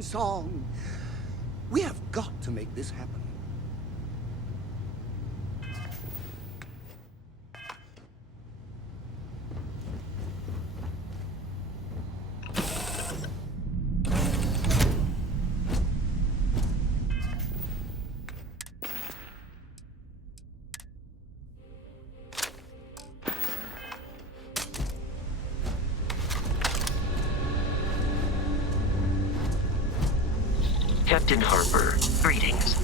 theme song. We have got to make this happen. Captain Harper, greetings.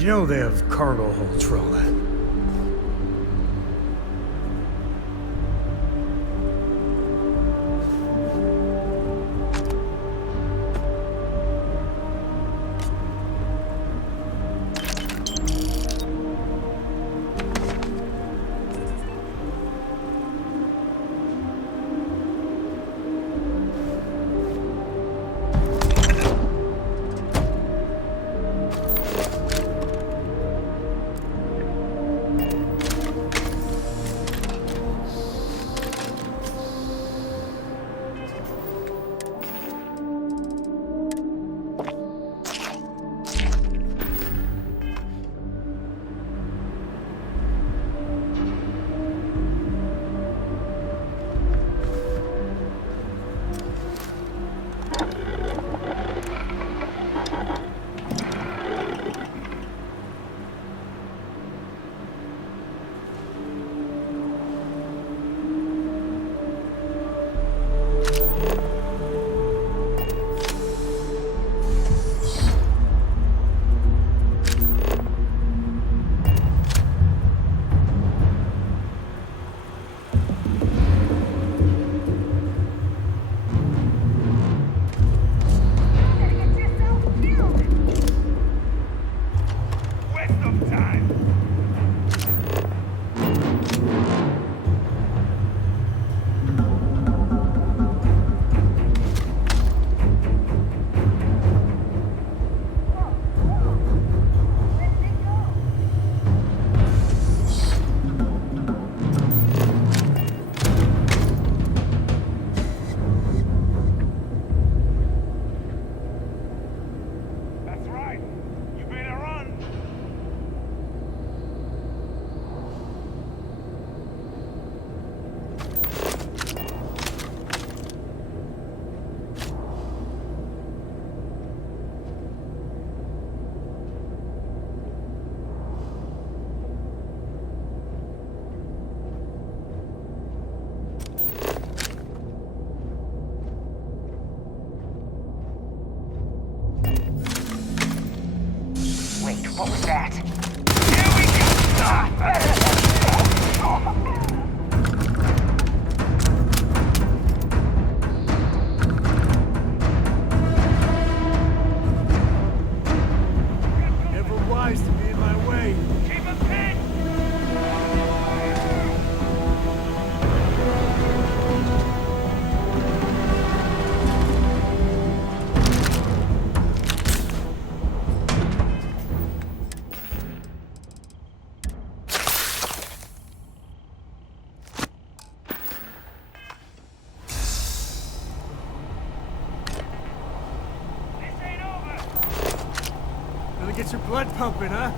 You know they have cargo holds for all that. Wait, what was that? Never wise to be in my way. Keep him pinned! Gonna get your blood pumping, huh?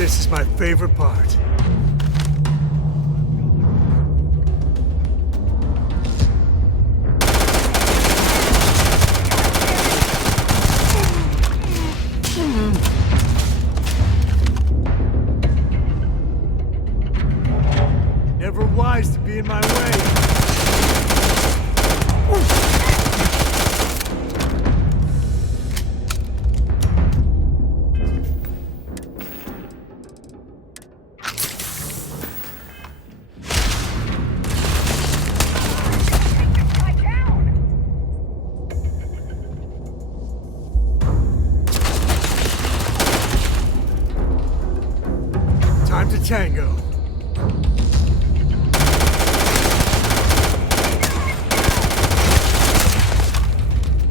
This is my favorite part. Never wise to be in my way. Time to tango.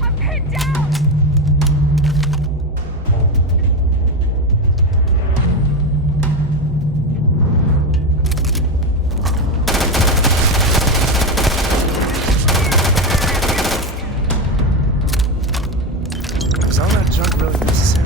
I'm pinned down! Is all that junk really necessary?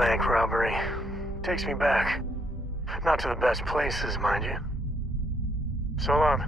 bank robbery. Takes me back. Not to the best places, mind you. So long.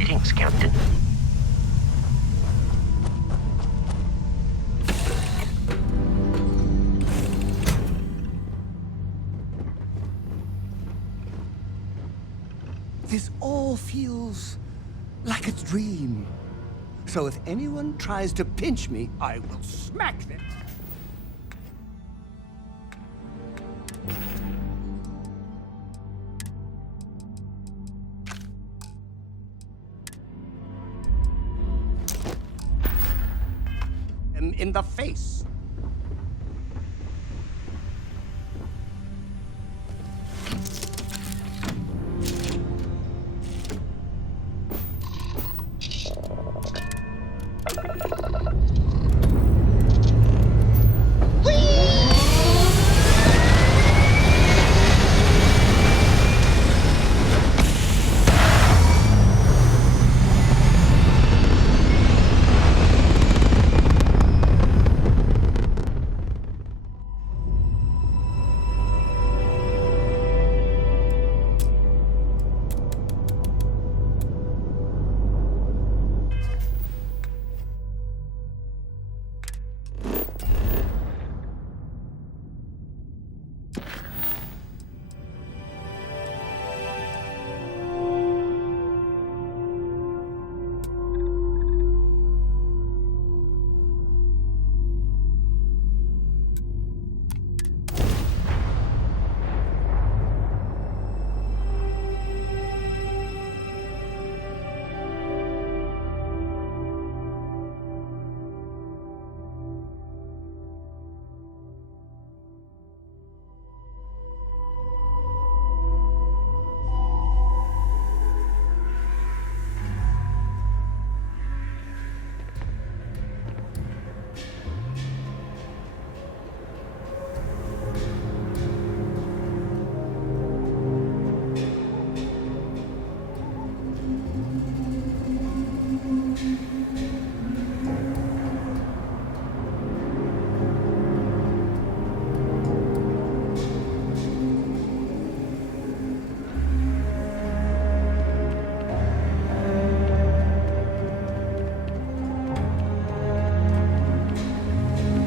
Greetings, Captain. This all feels like a dream. So if anyone tries to pinch me, I will smack them. In the face.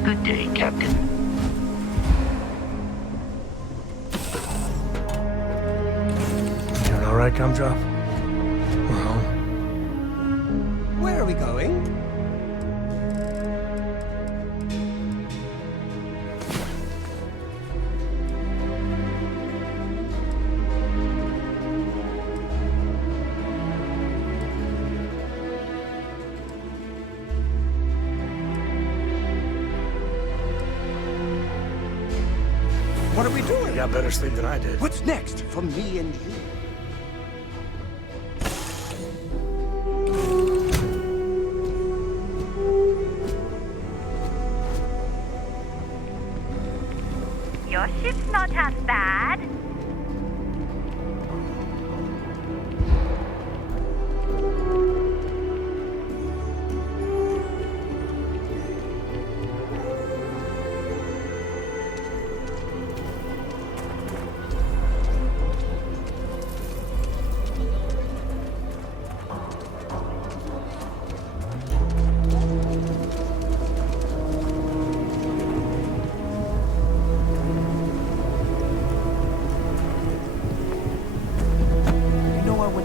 Good day, Captain. Doing all right, Gumdrop? Well, Where are we going? What are we doing? you got better sleep than I did. What's next for me and you? Your ship's not half bad.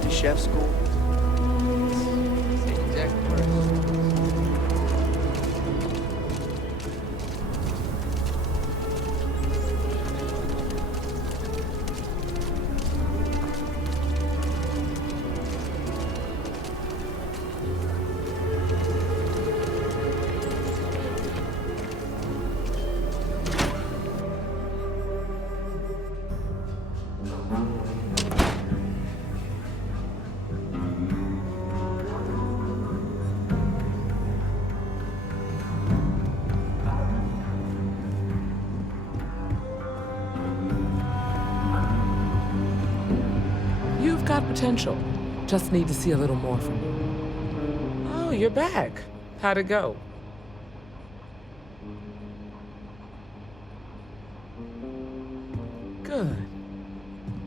Chef school. Same exact words. You've got potential. Just need to see a little more from you. Oh, you're back. How'd it go? Good.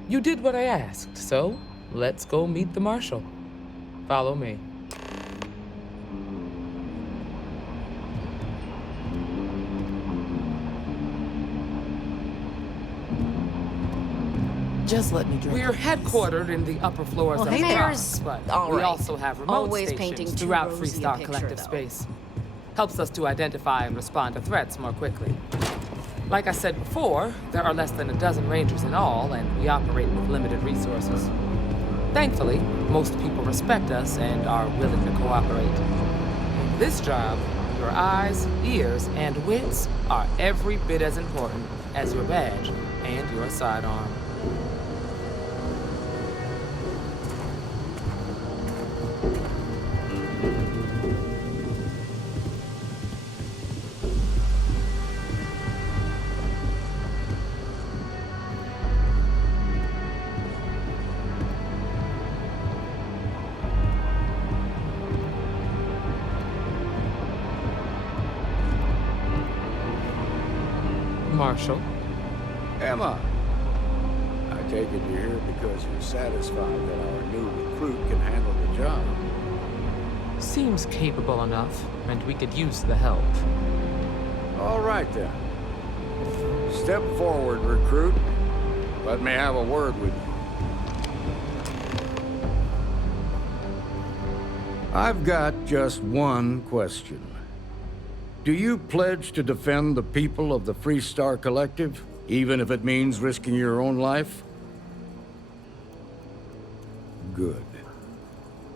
You did what I asked, so let's go meet the Marshal. Follow me. Just let me drink. We're headquartered in the upper floors Well, of hey the there. Bronx, but All we right. also have remote Always stations painting too throughout rosy a Freestar picture, Collective though. space. Helps us to identify and respond to threats more quickly. Like I said before, there are less than a dozen Rangers in all, and we operate with limited resources. Thankfully, most people respect us and are willing to cooperate. This job, your eyes, ears, and wits are every bit as important as your badge and your sidearm. Marshall. Emma, I take it you're here because you're satisfied that our new recruit can handle the job. Seems capable enough, and we could use the help. All right, then. Step forward, recruit. Let me have a word with you. I've got just one question. Do you pledge to defend the people of the Freestar Collective, even if it means risking your own life? Good.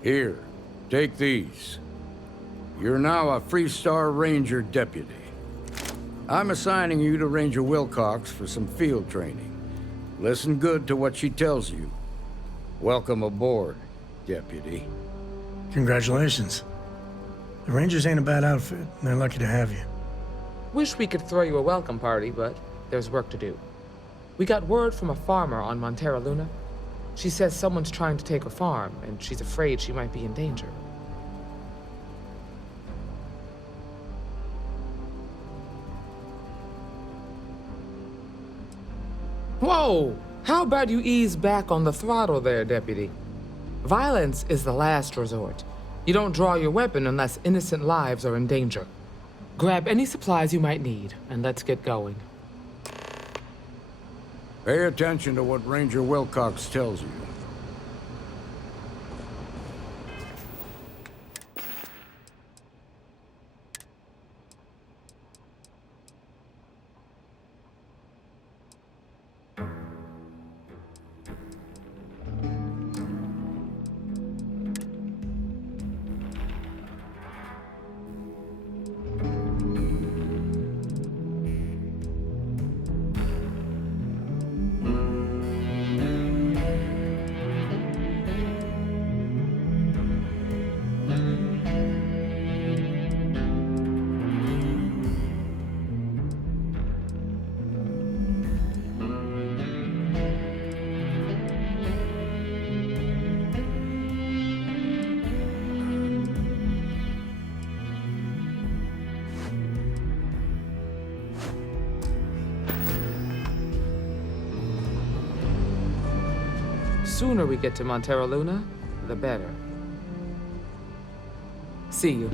Here, take these. You're now a Freestar Ranger deputy. I'm assigning you to Ranger Wilcox for some field training. Listen good to what she tells you. Welcome aboard, deputy. Congratulations. The Rangers ain't a bad outfit, and they're lucky to have you. Wish we could throw you a welcome party, but there's work to do. We got word from a farmer on Montera Luna. She says someone's trying to take her farm, and she's afraid she might be in danger. Whoa! How about you ease back on the throttle there, Deputy? Violence is the last resort. You don't draw your weapon unless innocent lives are in danger. Grab any supplies you might need, and let's get going. Pay attention to what Ranger Wilcox tells you. Sooner we get to Montera Luna, the better. See you.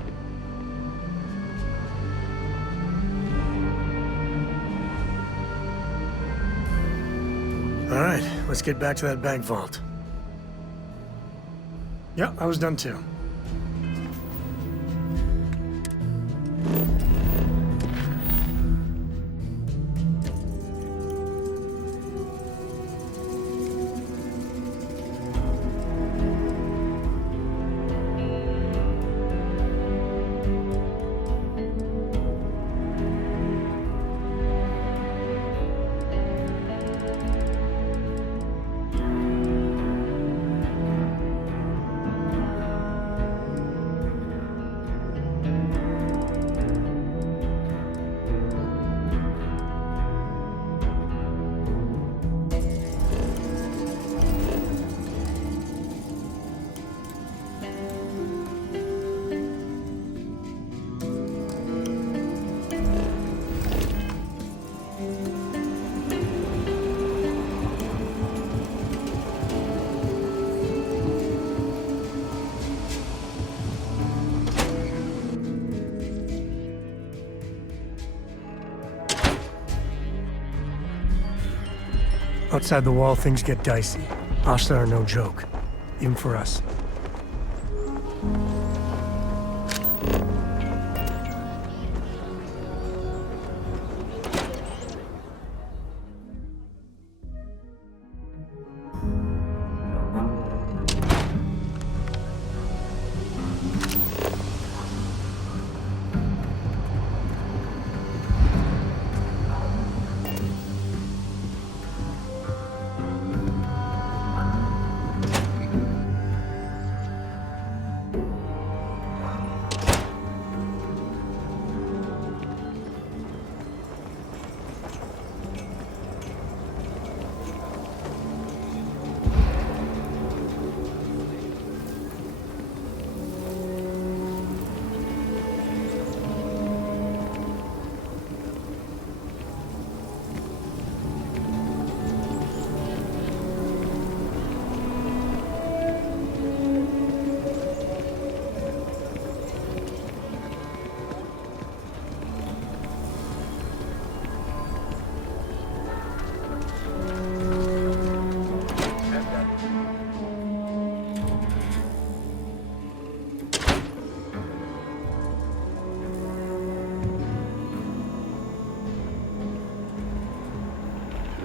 All right, let's get back to that bank vault. Yep, I was done too. Outside the wall, things get dicey. Hostile are no joke, even for us.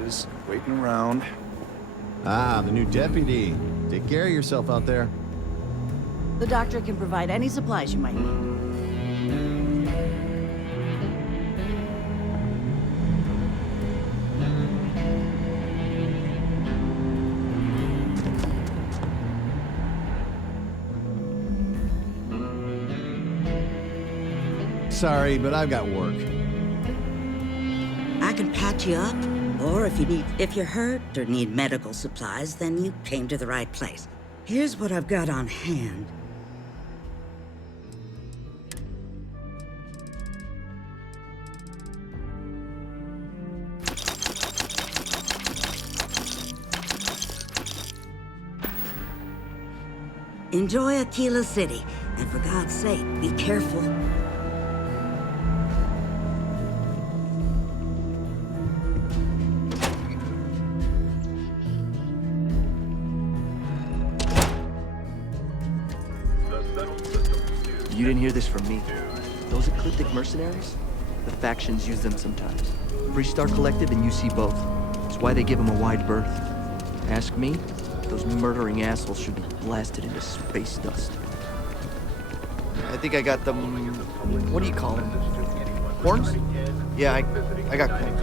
Just waiting around. Ah, the new deputy. Take care of yourself out there. The doctor can provide any supplies you might need. Sorry, but I've got work. I can patch you up, or if you're hurt or need medical supplies, then you came to the right place. Here's what I've got on hand. Enjoy Aquila City, and for God's sake, be careful. You didn't hear this from me. Those ecliptic mercenaries? The factions use them sometimes. Freestar Collective and UC both. It's why they give them a wide berth. Ask me, those murdering assholes should be blasted into space dust. I think I got them... what do you call them? Horns? Yeah, I got horns.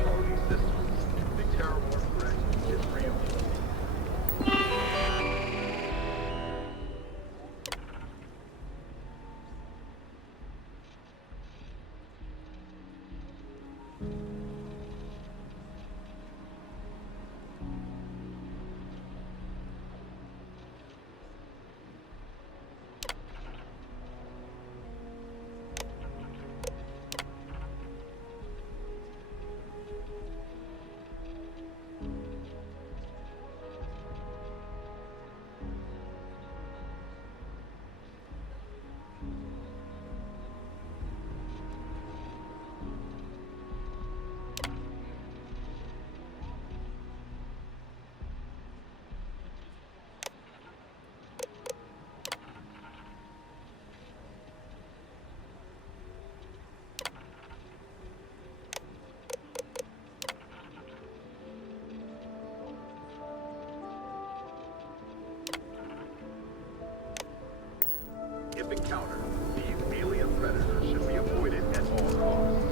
If encountered, these alien predators should be avoided at all costs.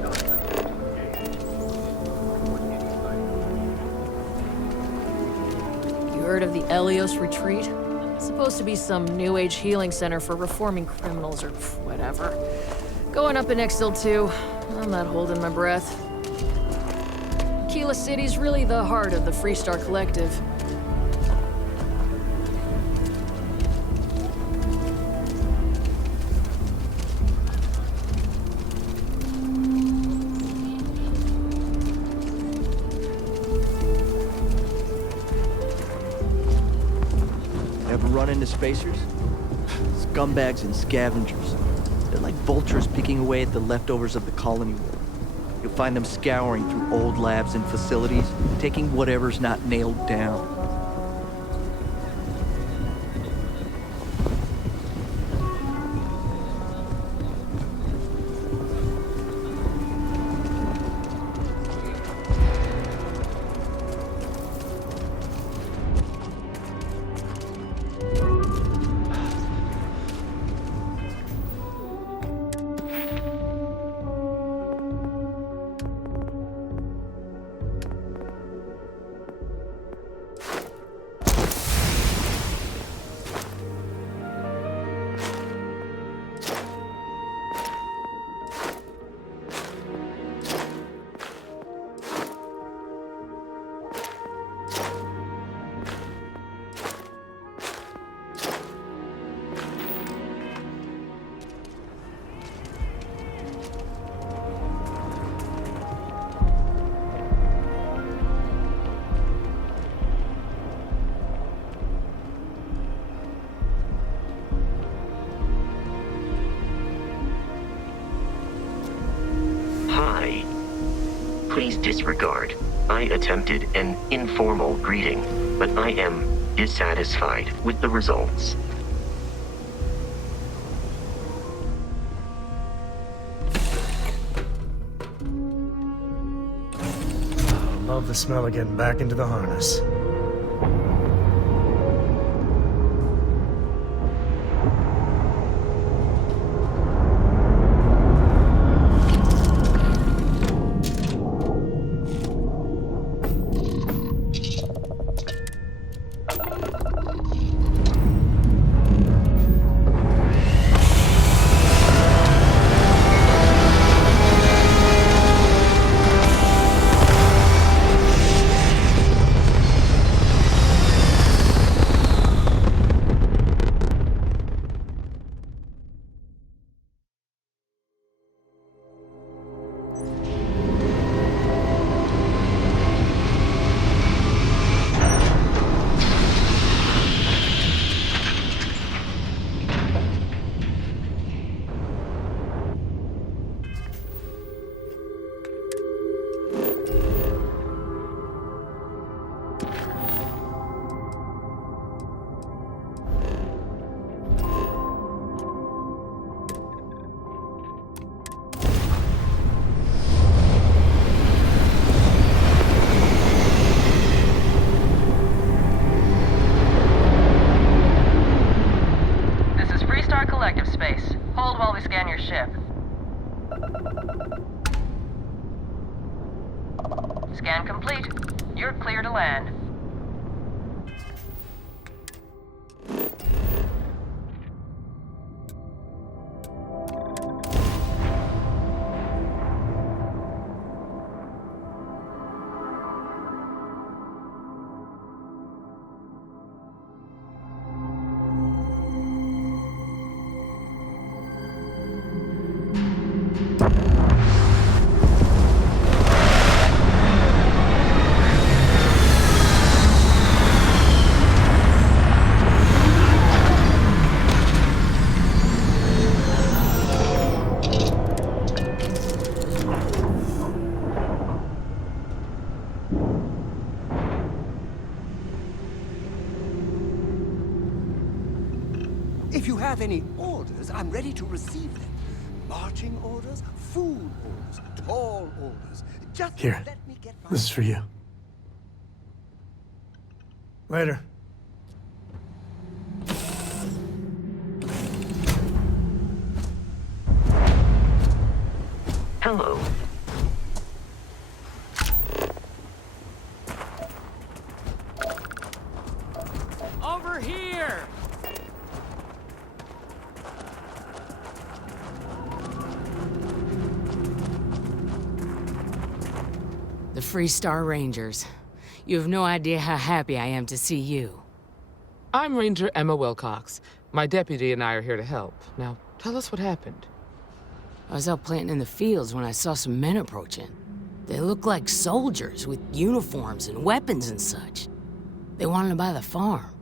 Not attempt to engage. Report any sight. You heard of the Elios Retreat? Supposed to be some new age healing center for reforming criminals or whatever. Going up in Exil 2. I'm not holding my breath. Aquila City's really the heart of the Freestar Collective. Ever run into spacers? Scumbags and scavengers. They're like vultures picking away at the leftovers of the colony war. You'll find them scouring through old labs and facilities, taking whatever's not nailed down. Hi. Please disregard. I attempted an informal greeting, but I am dissatisfied with the results. Love the smell of getting back into the harness. Scan complete. You're clear to land. If you have any orders, I'm ready to receive them. Marching orders, food orders, tall orders. Just Here, let me get my... this is for you. Later. Hello. Over here! The Freestar Rangers. You have no idea how happy I am to see you. I'm Ranger Emma Wilcox. My deputy and I are here to help. Now, tell us what happened. I was out planting in the fields when I saw some men approaching. They looked like soldiers with uniforms and weapons and such. They wanted to buy the farm.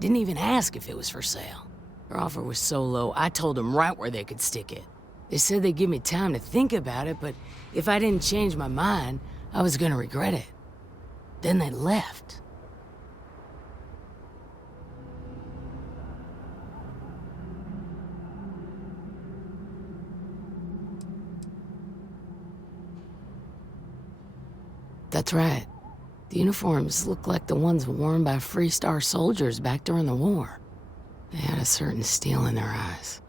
Didn't even ask if it was for sale. Their offer was so low, I told them right where they could stick it. They said they'd give me time to think about it, but if I didn't change my mind, I was gonna regret it. Then they left. That's right. The uniforms look like the ones worn by Free Star soldiers back during the war. They had a certain steel in their eyes.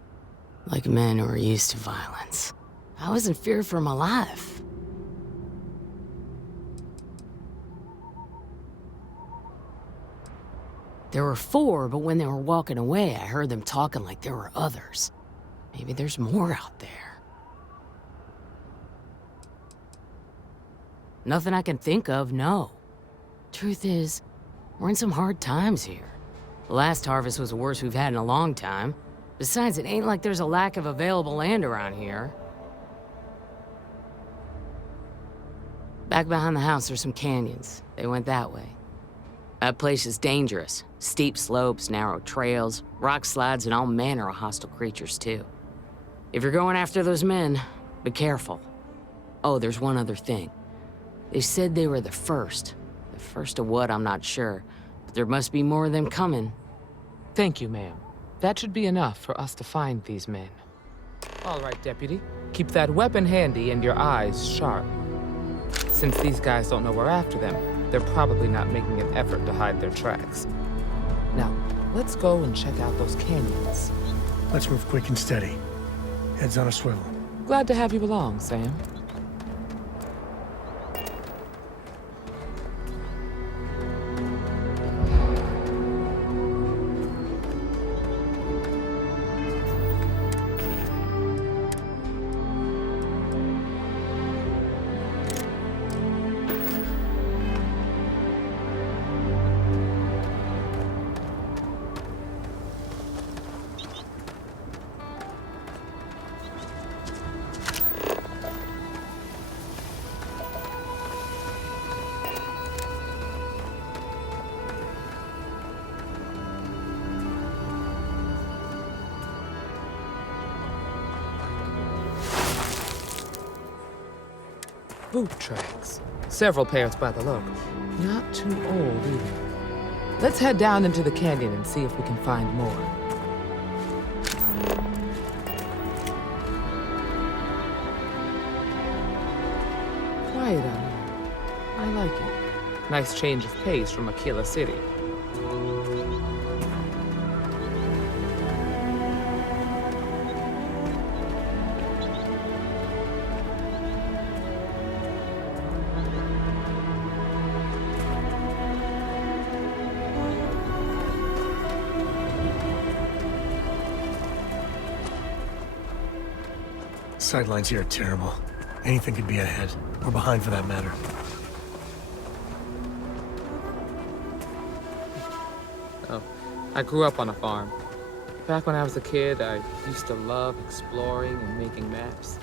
Like men who were used to violence. I was in fear for my life. There were 4, but when they were walking away, I heard them talking like there were others. Maybe there's more out there. Nothing I can think of, no. Truth is, we're in some hard times here. The last harvest was the worst we've had in a long time. Besides, it ain't like there's a lack of available land around here. Back behind the house, there's some canyons. They went that way. That place is dangerous. Steep slopes, narrow trails, rock slides, and all manner of hostile creatures, too. If you're going after those men, be careful. Oh, there's one other thing. They said they were the first. The first of what, I'm not sure. But there must be more of them coming. Thank you, ma'am. That should be enough for us to find these men. All right, Deputy. Keep that weapon handy and your eyes sharp. Since these guys don't know we're after them, they're probably not making an effort to hide their tracks. Now, let's go and check out those canyons. Let's move quick and steady. Heads on a swivel. Glad to have you along, Sam. Boot tracks. Several pairs by the look. Not too old either. Let's head down into the canyon and see if we can find more. Quiet out here. I like it. Nice change of pace from Aquila City. Sightlines here are terrible. Anything could be ahead, or behind for that matter. Oh, I grew up on a farm. Back when I was a kid, I used to love exploring and making maps.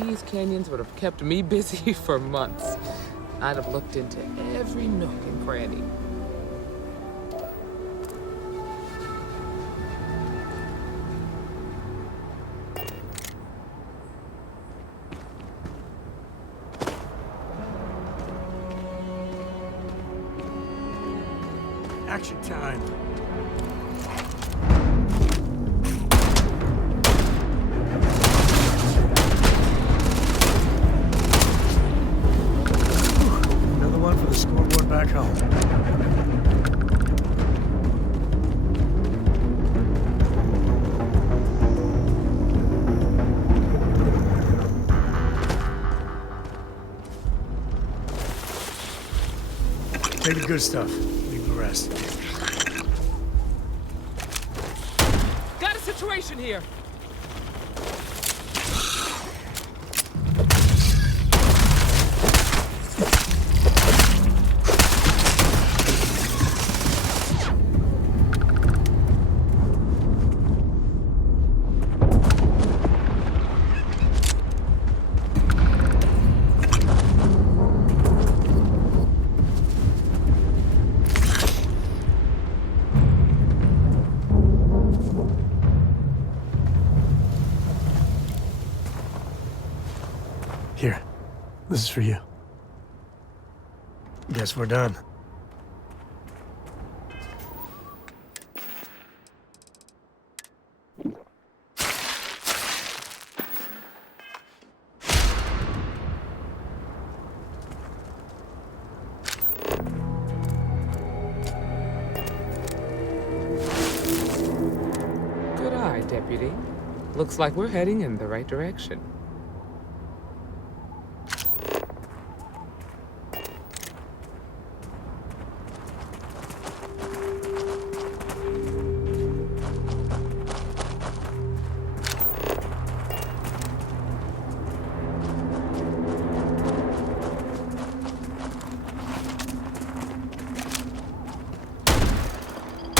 These canyons would have kept me busy for months. I'd have looked into every nook and cranny. Action time. Another one for the scoreboard back home. Take the good stuff. Leave the rest. Got a situation here! Here, this is for you. Guess we're done. Good eye, Deputy. Looks like we're heading in the right direction.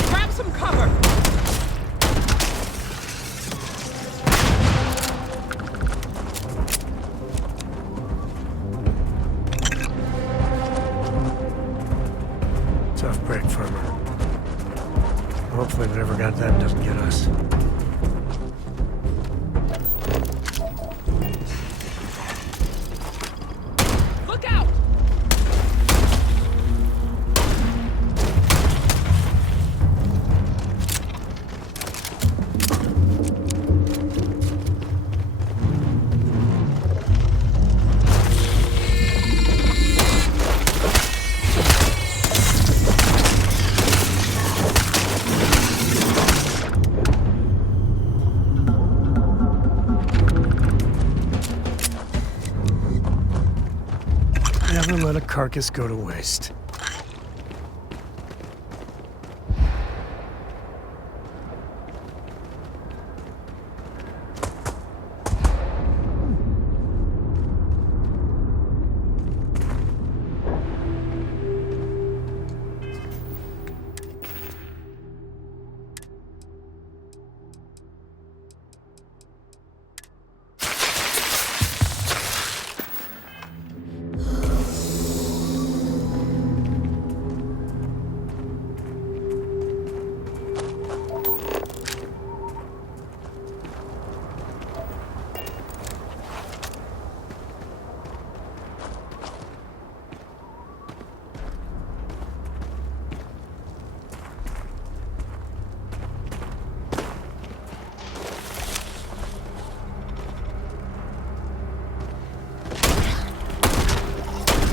Grab some cover! Tough break for her. Hopefully whatever got them doesn't get us. Look out! Never let a carcass go to waste.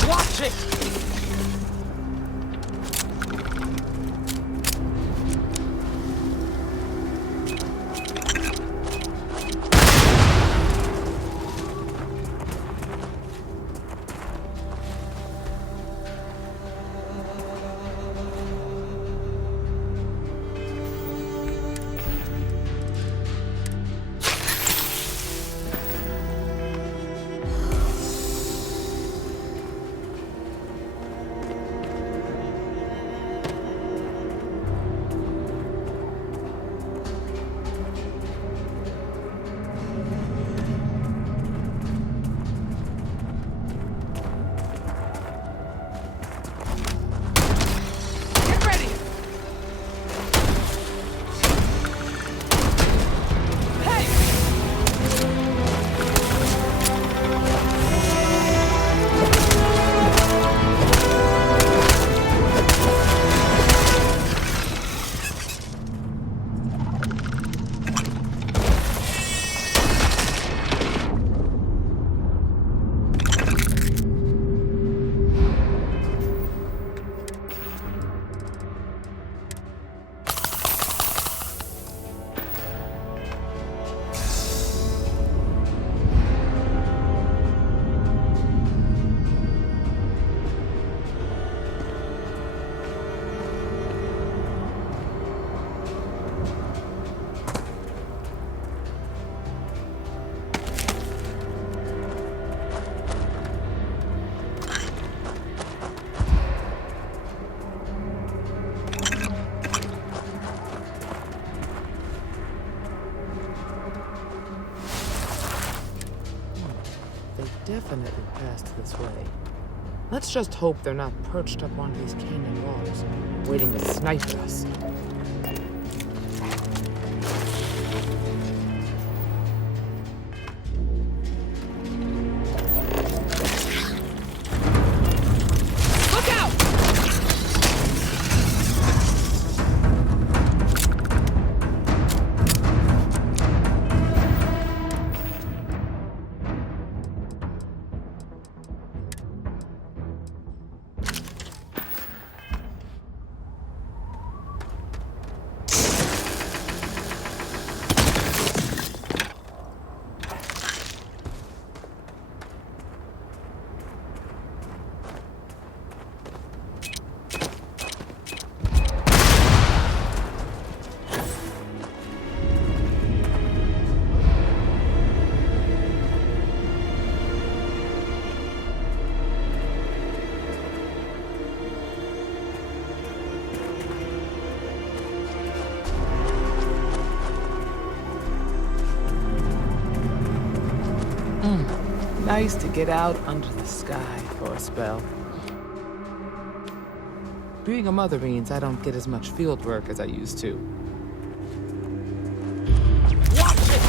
Watch it! Get ready! Definitely passed this way. Let's just hope they're not perched up on these canyon walls, waiting to snipe at us. nice to get out under the sky for a spell. Being a mother means I don't get as much field work as I used to. Watch it!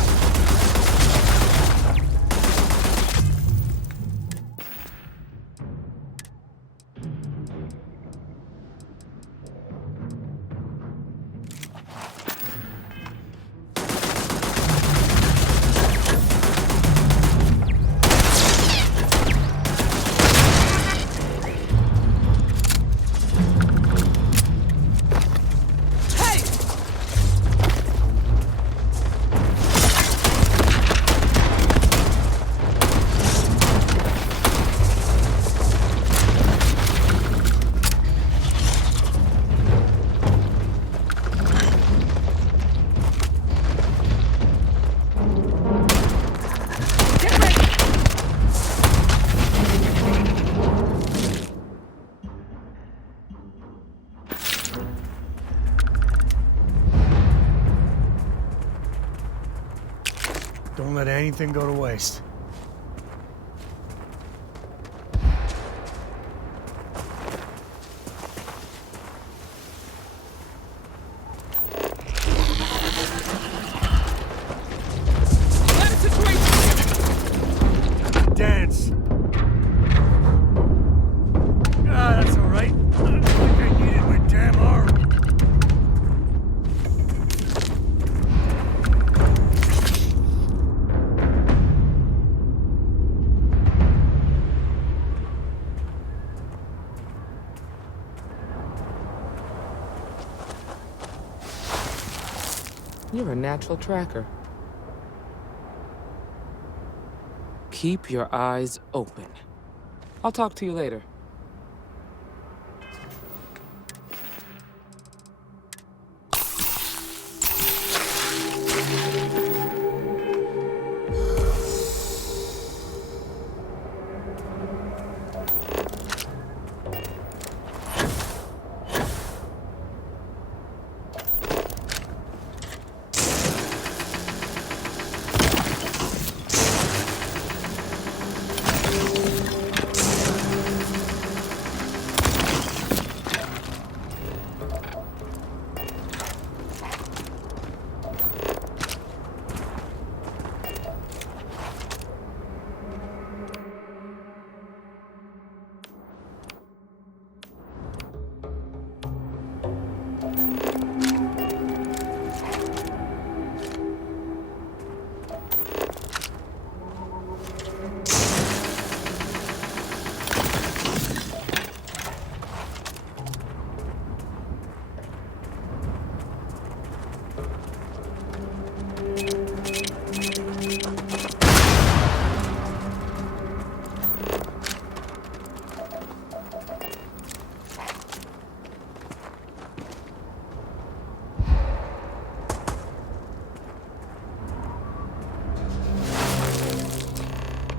Don't let anything go to waste. Dance. Ah, that's all right. I think I needed my damn arm. You're a natural tracker. Keep your eyes open. I'll talk to you later.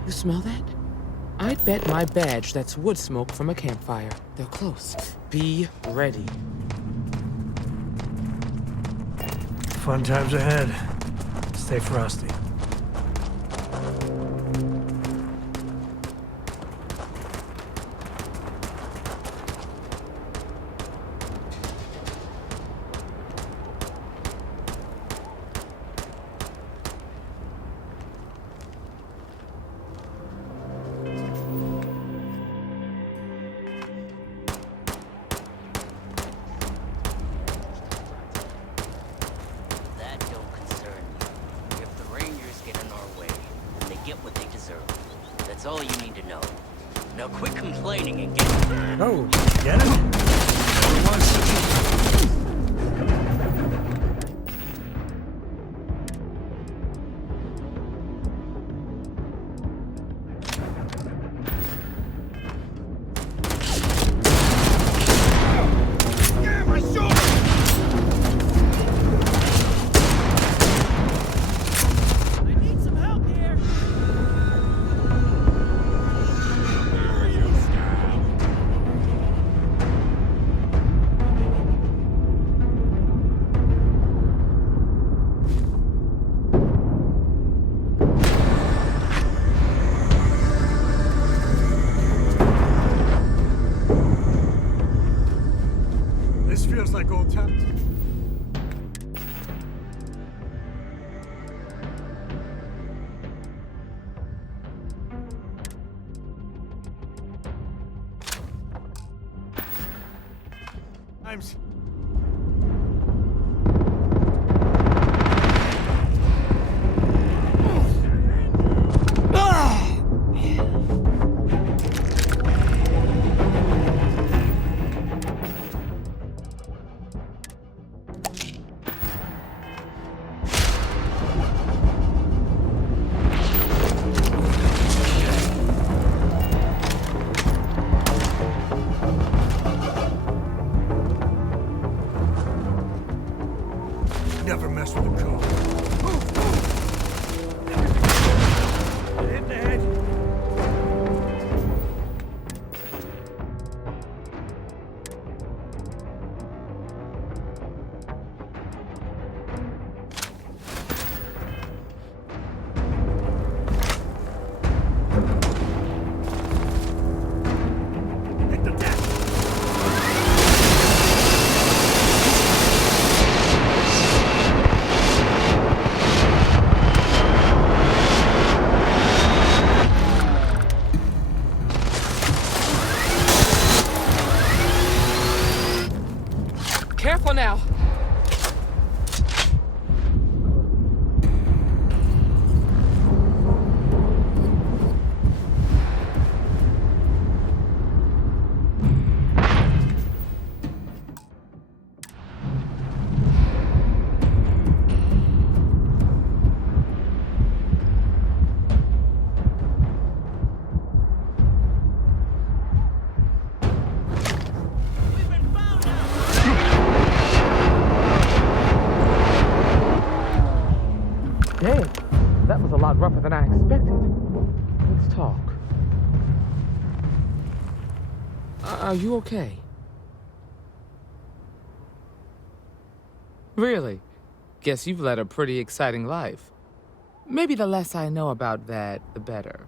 You smell that? I'd bet my badge that's wood smoke from a campfire. They're close. Be ready. Fun times ahead. Stay frosty. That's all you need to know. Now quit complaining and get... Oh, get it? times. Never mess with a code. Hit in the head. Hit the deck. Careful now. Damn, that was a lot rougher than I expected. Let's talk. Are you okay? Really? Guess you've led a pretty exciting life. Maybe the less I know about that, the better.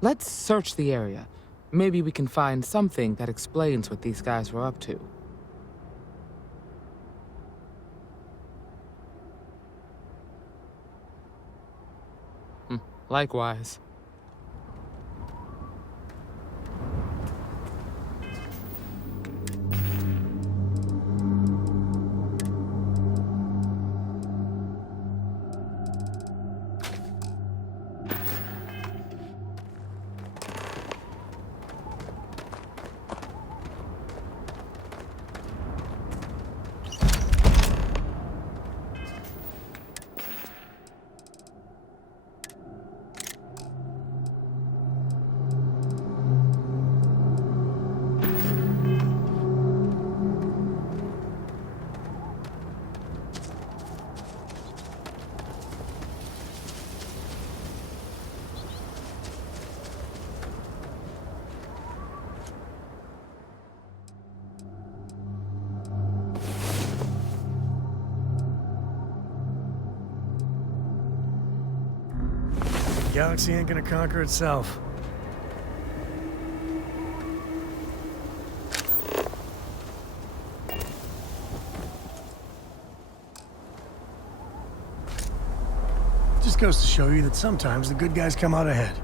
Let's search the area. Maybe we can find something that explains what these guys were up to. Likewise. The galaxy ain't gonna conquer itself. Just goes to show you that sometimes the good guys come out ahead.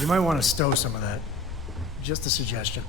You might want to stow some of that. Just a suggestion.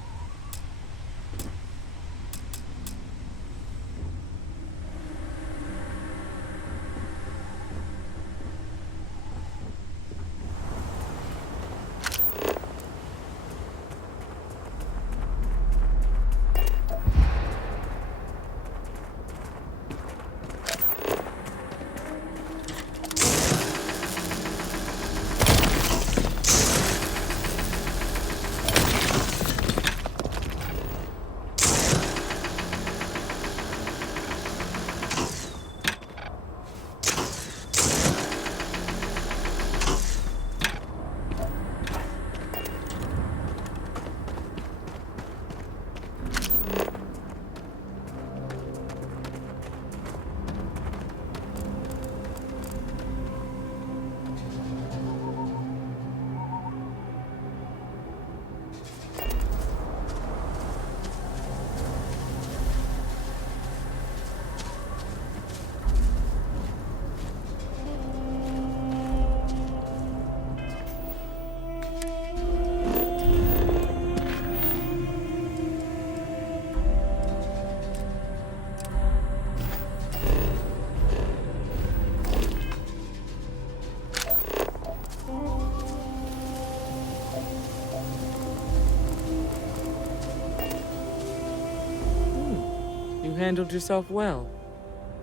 handled yourself well.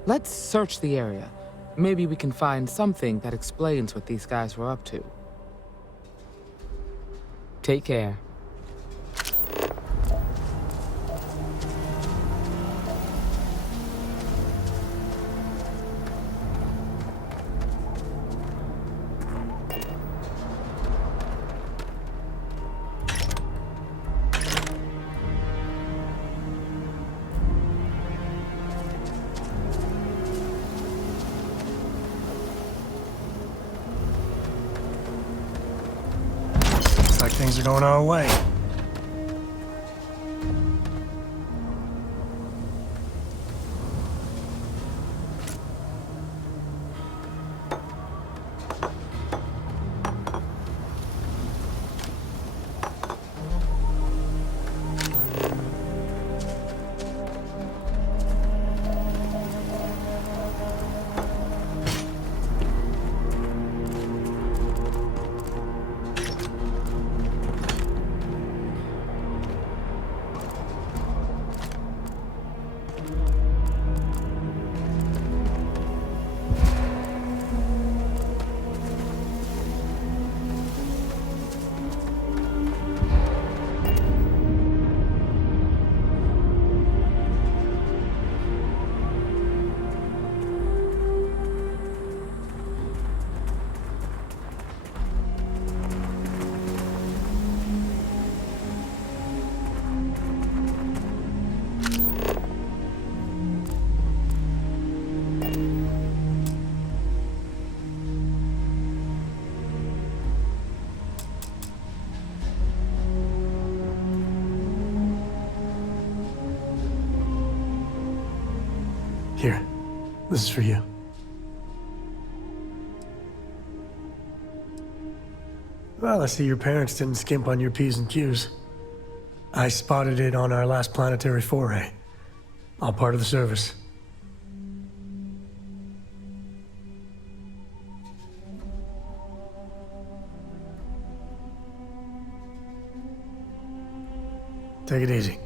Let's search the area. Maybe we can find something that explains what these guys were up to. Take care. Looks like things are going our way. Here, this is for you. Well, I see your parents didn't skimp on your P's and Q's. I spotted it on our last planetary foray. All part of the service. Take it easy.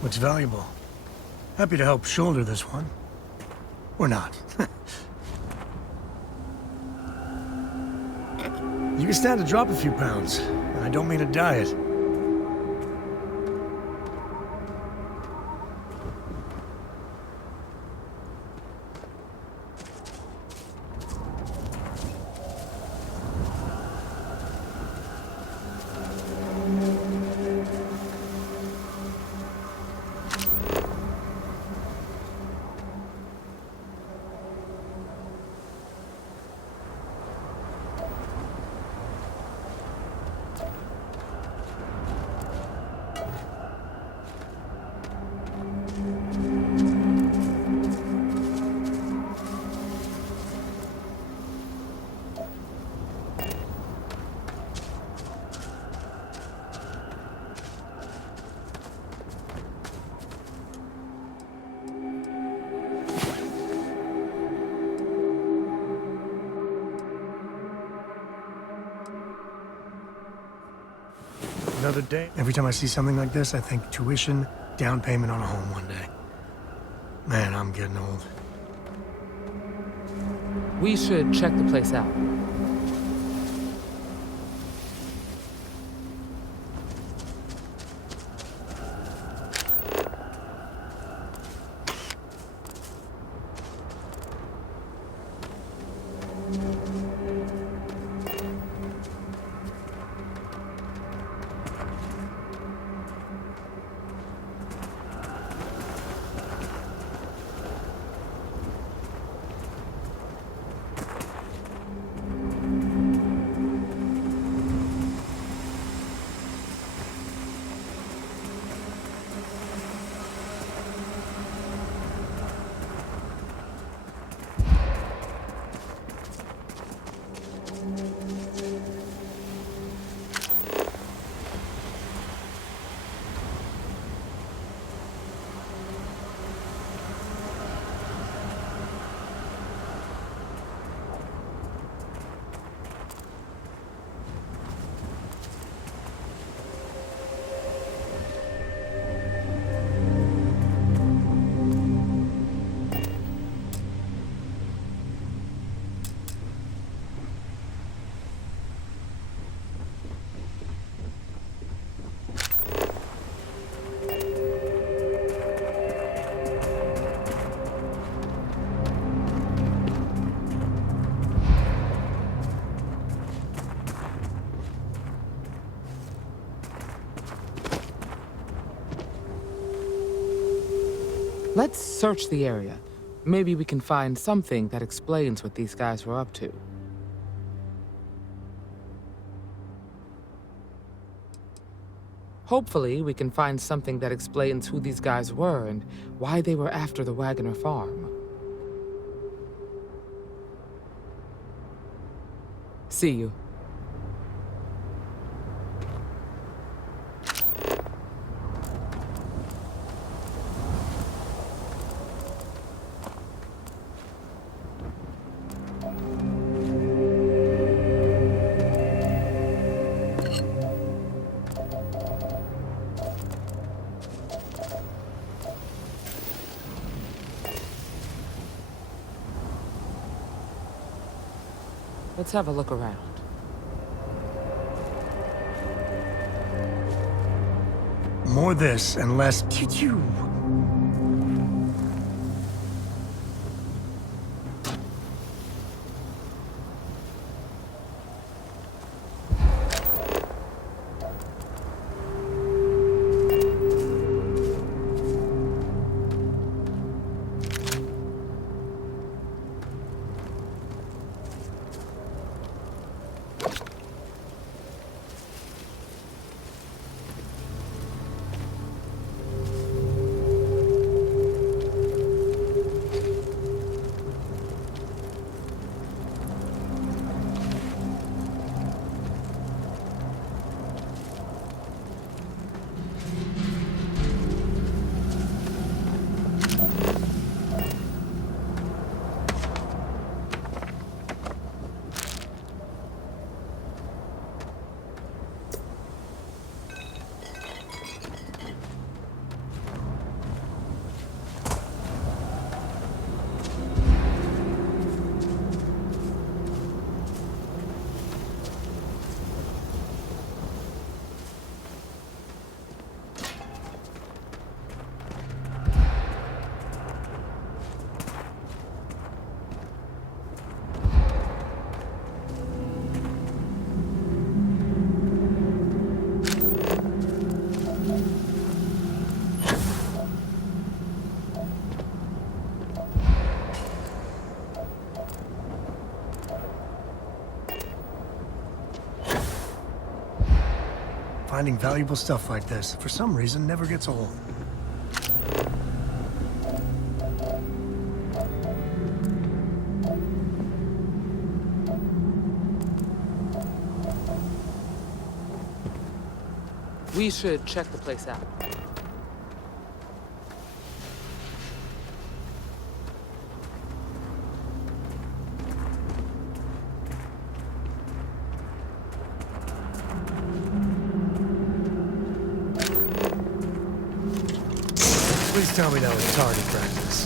Looks valuable. Happy to help shoulder this one. Or not. You can stand to drop a few pounds. And I don't mean a diet. Another day. Every time I see something like this, I think tuition, down payment on a home one day. Man, I'm getting old. We should check the place out. Let's search the area. Maybe we can find something that explains what these guys were up to. Hopefully, we can find something that explains who these guys were and why they were after the Wagoner farm. See you. Let's have a look around. More this and less choo-choo. Finding valuable stuff like this, for some reason, never gets old. We should check the place out. Please tell me that was target practice.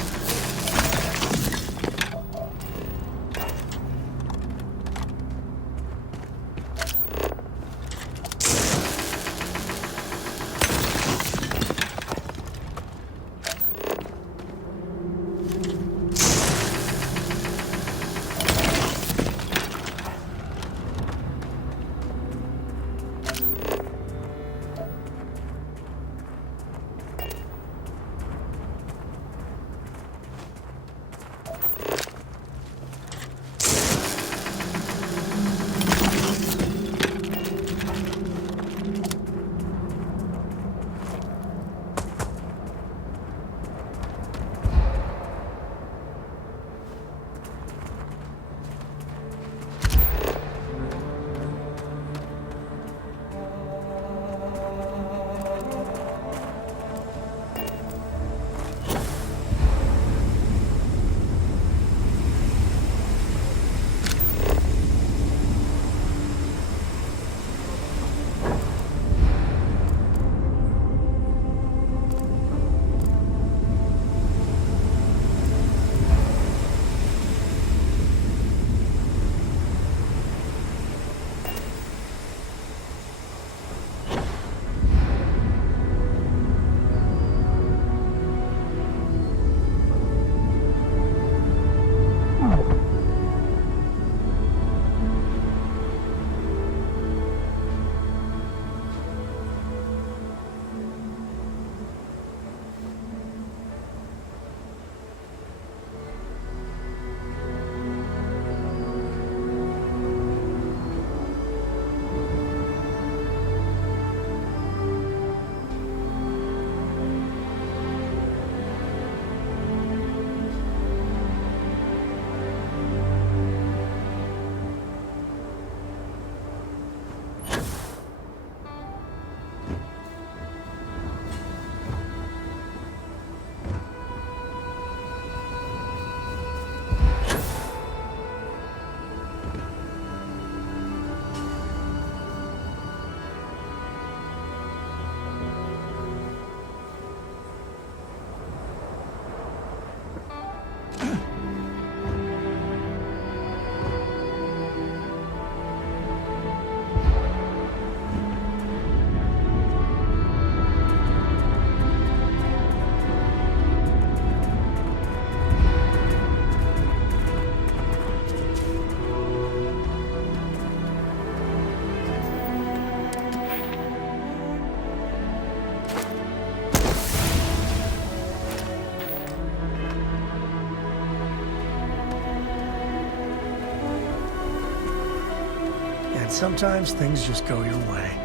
But sometimes things just go your way.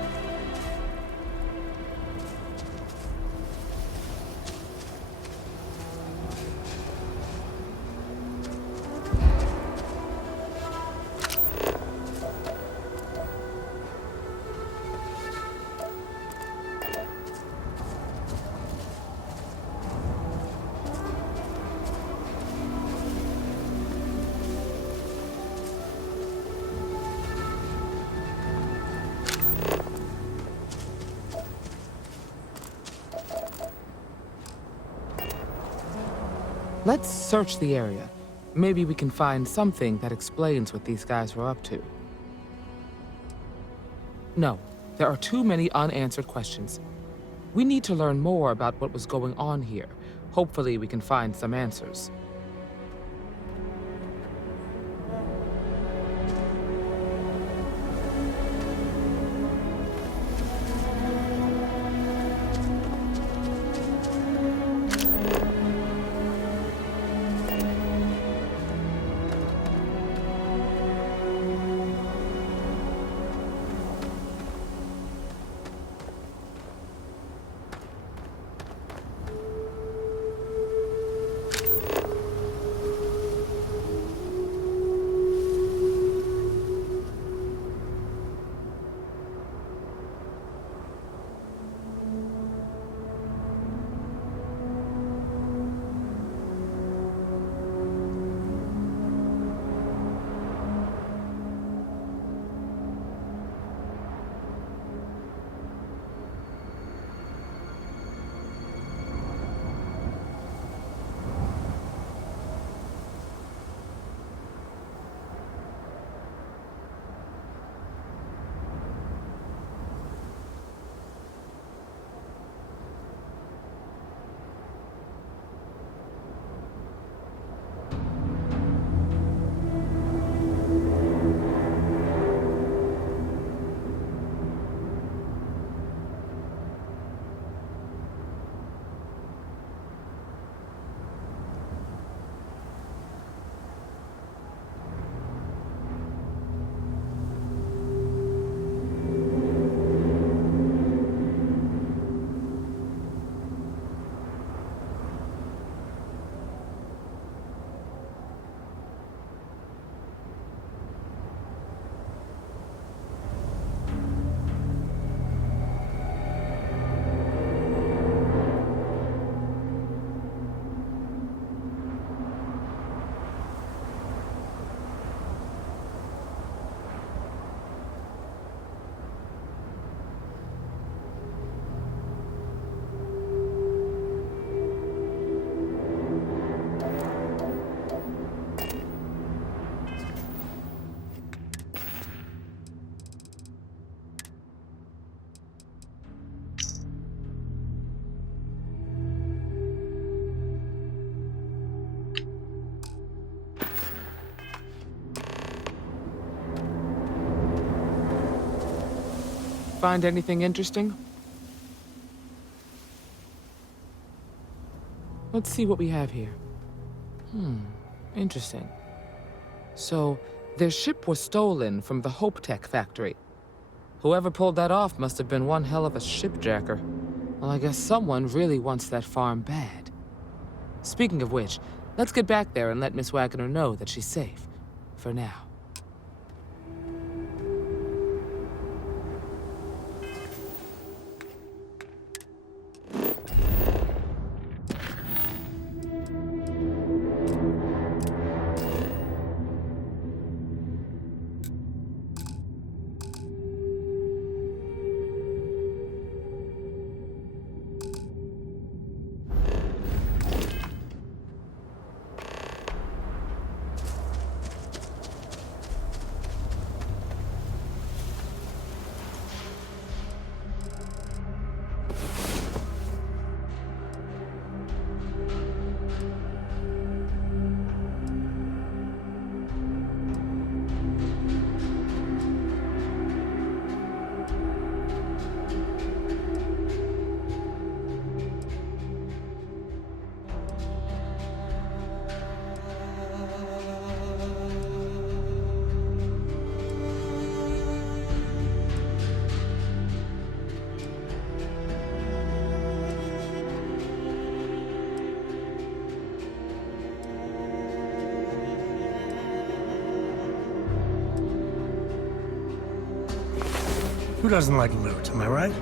Let's search the area. Maybe we can find something that explains what these guys were up to. No, there are too many unanswered questions. We need to learn more about what was going on here. Hopefully we can find some answers. Find anything interesting? Let's see what we have here. Interesting. So, their ship was stolen from the Hope Tech factory. Whoever pulled that off must have been one hell of a shipjacker. Well, I guess someone really wants that farm bad. Speaking of which, let's get back there and let Miss Wagner know that she's safe. For now. Who doesn't like loot, am I right?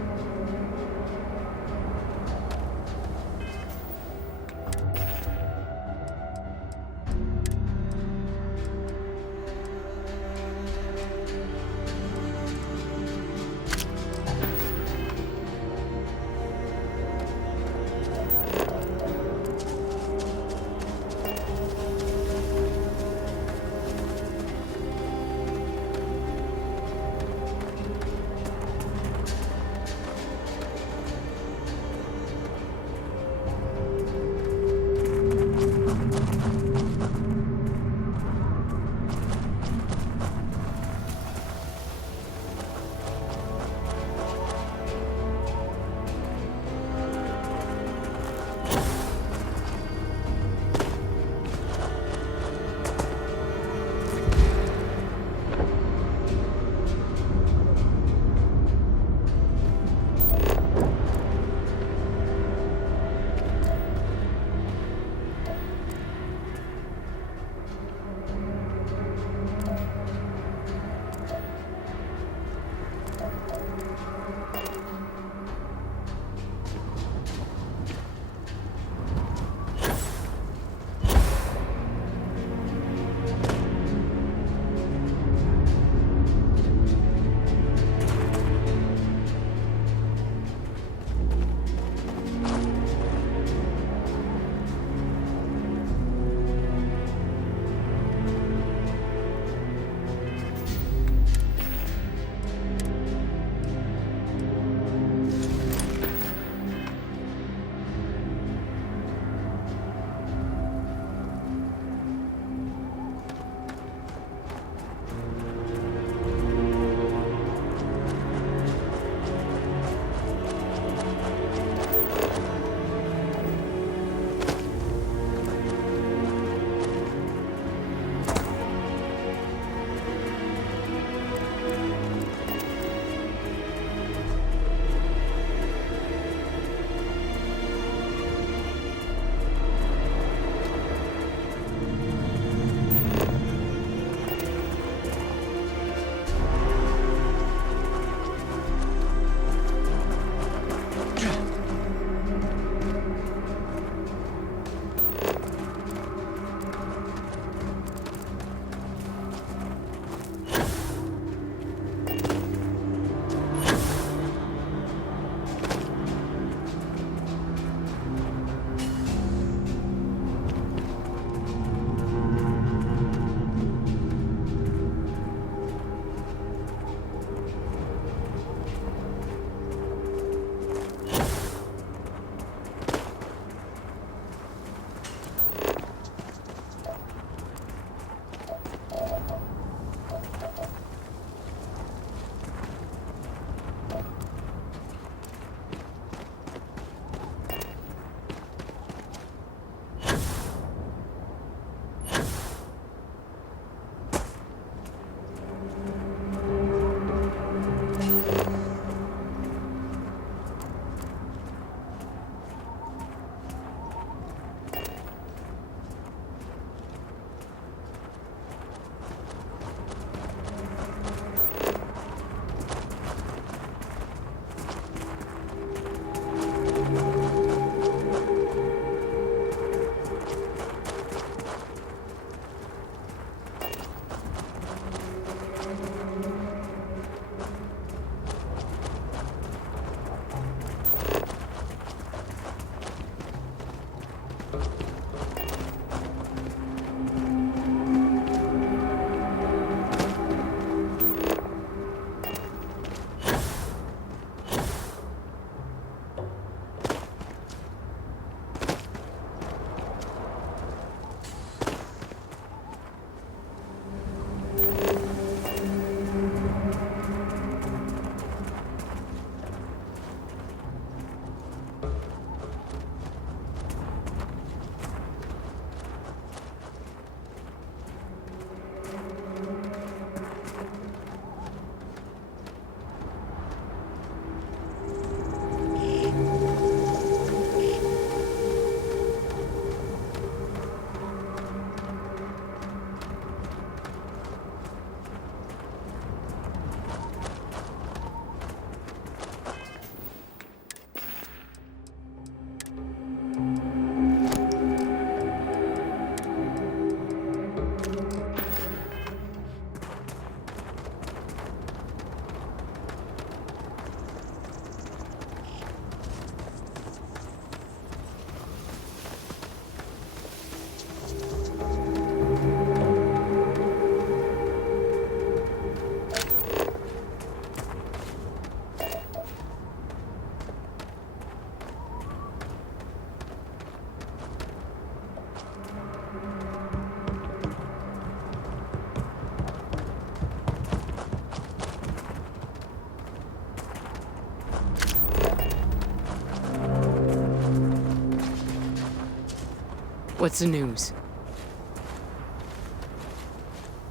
What's the news?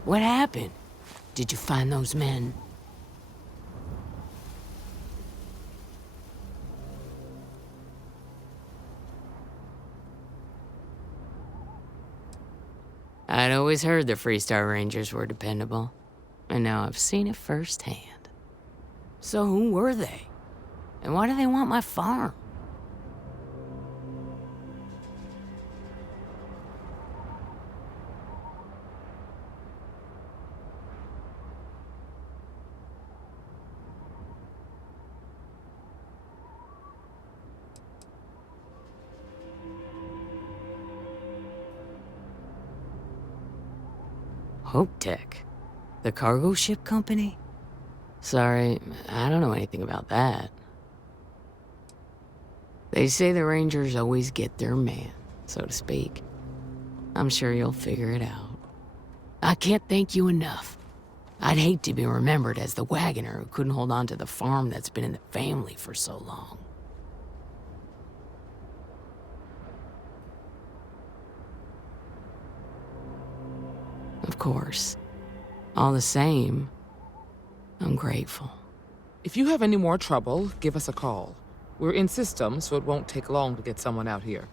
What happened? Did you find those men? I'd always heard the Freestar Rangers were dependable, and now I've seen it firsthand. So who were they? And why do they want my farm? Hope Tech? The cargo ship company? Sorry, I don't know anything about that. They say the Rangers always get their man, so to speak. I'm sure you'll figure it out. I can't thank you enough. I'd hate to be remembered as the wagoner who couldn't hold on to the farm that's been in the family for so long. Of course. All the same, I'm grateful. If you have any more trouble, give us a call. We're in system, so it won't take long to get someone out here.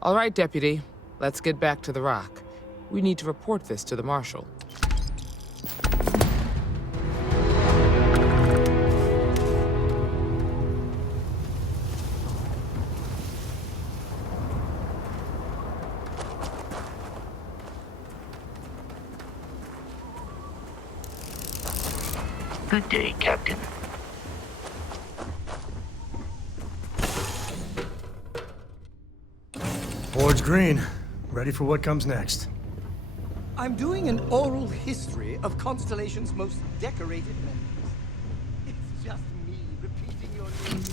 All right, Deputy. Let's get back to the Rock. We need to report this to the Marshal. Good day, Captain. Board's green. Ready for what comes next. I'm doing an oral history of Constellation's most decorated members. It's just me repeating your name.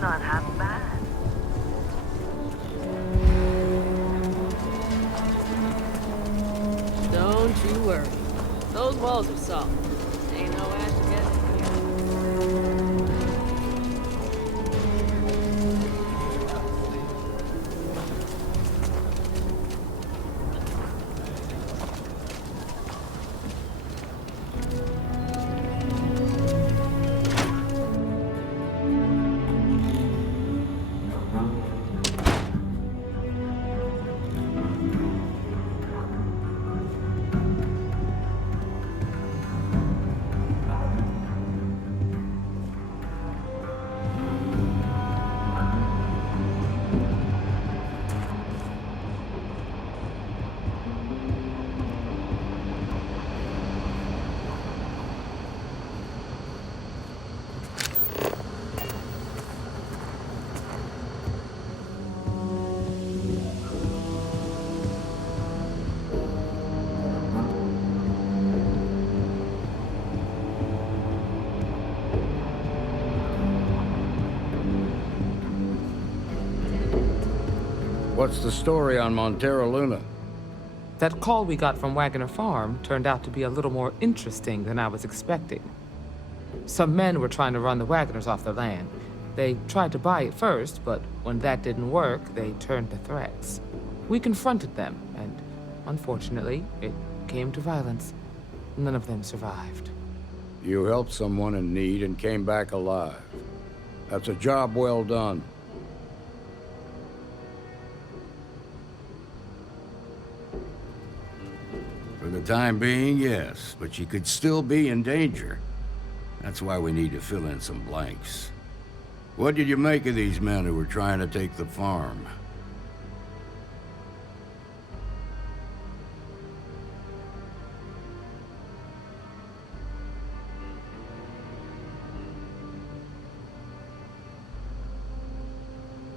Not half bad. Don't you worry. Those walls are soft. Ain't no ash against What's the story on Montero Luna? That call we got from Wagoner Farm turned out to be a little more interesting than I was expecting. Some men were trying to run the Wagoners off the land. They tried to buy it first, but when that didn't work, they turned to threats. We confronted them, and unfortunately, it came to violence. None of them survived. You helped someone in need and came back alive. That's a job well done. For the time being, yes, but you could still be in danger. That's why we need to fill in some blanks. What did you make of these men who were trying to take the farm?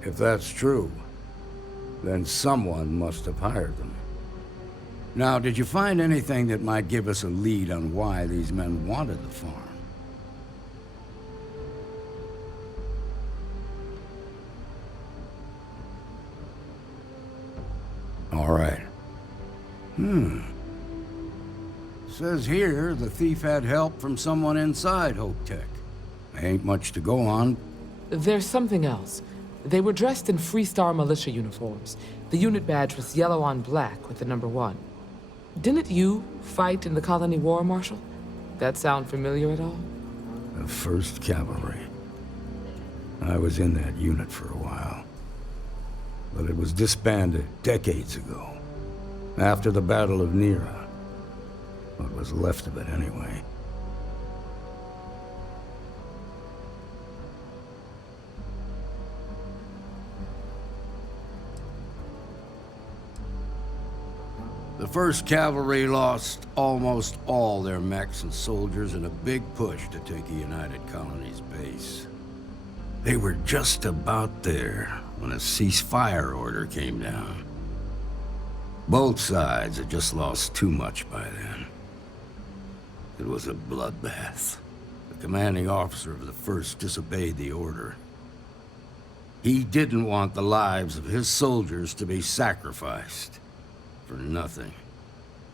If that's true, then someone must have hired them. Now, did you find anything that might give us a lead on why these men wanted the farm? All right. Says here the thief had help from someone inside Hope Tech. Ain't much to go on. There's something else. They were dressed in Freestar militia uniforms. The unit badge was yellow on black with the number 1. Didn't you fight in the Colony War, Marshal? That sound familiar at all? The 1st Cavalry. I was in that unit for a while. But it was disbanded decades ago. After the Battle of Nera. What was left of it, anyway. The 1st Cavalry lost almost all their mechs and soldiers in a big push to take a United Colonies base. They were just about there when a ceasefire order came down. Both sides had just lost too much by then. It was a bloodbath. The commanding officer of the 1st disobeyed the order. He didn't want the lives of his soldiers to be sacrificed. For nothing.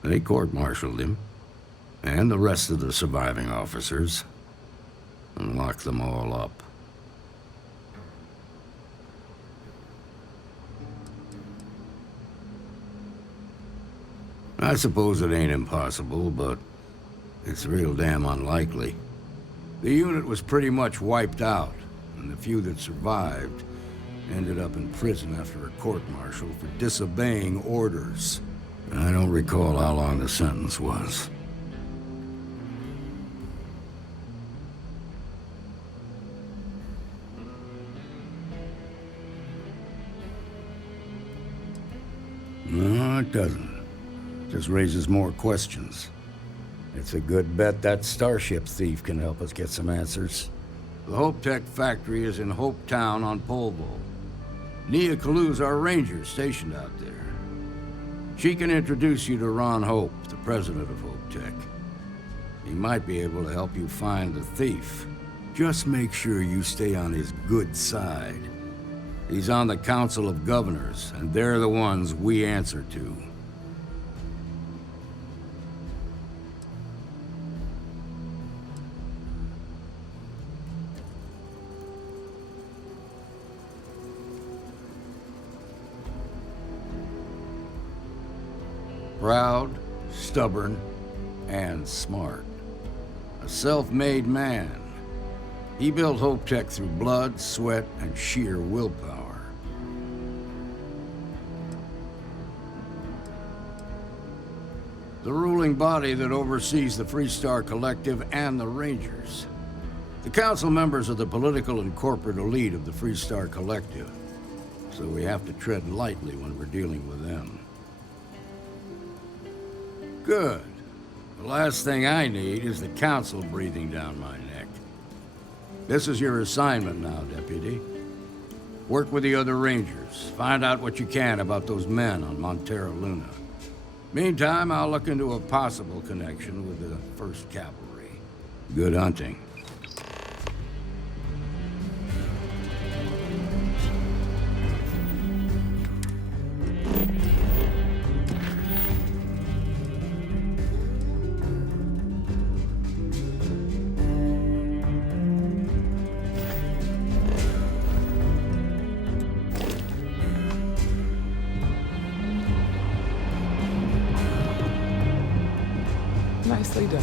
They court-martialed him, and the rest of the surviving officers, and locked them all up. I suppose it ain't impossible, but it's real damn unlikely. The unit was pretty much wiped out, and the few that survived ended up in prison after a court-martial for disobeying orders. I don't recall how long the sentence was. No, it doesn't. Just raises more questions. It's a good bet that starship thief can help us get some answers. The Hope Tech factory is in Hope Town on Polvo. Nia Kalu's our ranger stationed out there. She can introduce you to Ron Hope, the president of Hope Tech. He might be able to help you find the thief. Just make sure you stay on his good side. He's on the Council of Governors, and they're the ones we answer to. Proud, stubborn, and smart. A self-made man. He built Hope Tech through blood, sweat, and sheer willpower. The ruling body that oversees the Freestar Collective and the Rangers. The council members are the political and corporate elite of the Freestar Collective, so we have to tread lightly when we're dealing with them. Good. The last thing I need is the council breathing down my neck. This is your assignment now, Deputy. Work with the other Rangers. Find out what you can about those men on Montero Luna. Meantime, I'll look into a possible connection with the 1st Cavalry. Good hunting. Nicely done.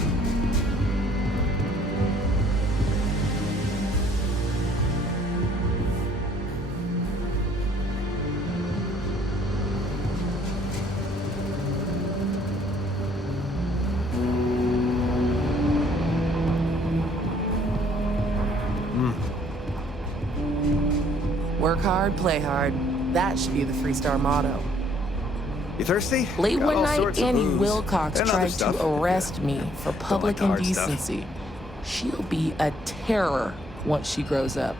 Work hard, play hard. That should be the Freestar motto. You thirsty? Late Got one all night, sorts of Annie booze. Wilcox And other tried stuff. to arrest me for public the hard stuff. indecency. She'll be a terror once she grows up.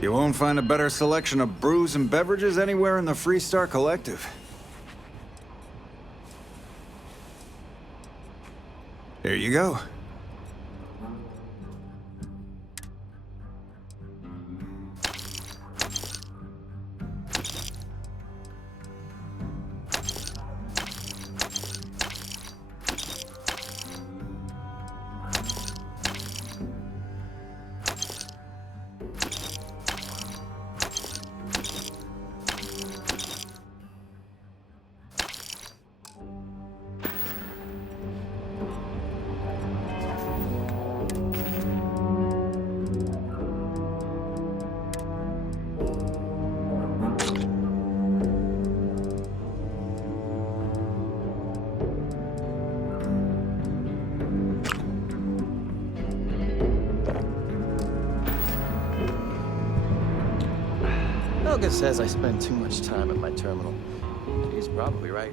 You won't find a better selection of brews and beverages anywhere in the Freestar Collective. Here you go. Helga says I spend too much time at my terminal. She's probably right.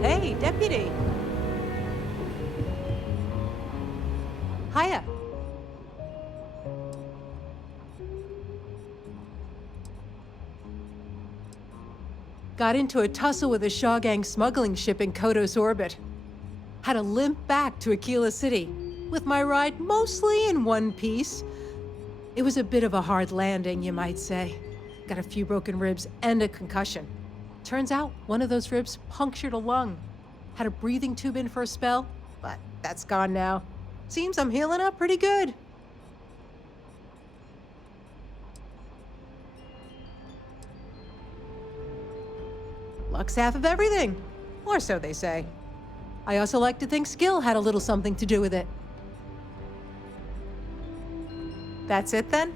Hey, Deputy. Hiya. Got into a tussle with a Shaw Gang smuggling ship in Kodos orbit. Had to limp back to Aquila City, with my ride mostly in one piece. It was a bit of a hard landing, you might say. Got a few broken ribs and a concussion. Turns out one of those ribs punctured a lung. Had a breathing tube in for a spell, but that's gone now. Seems I'm healing up pretty good. Luck's half of everything, or so they say. I also like to think skill had a little something to do with it. That's it then?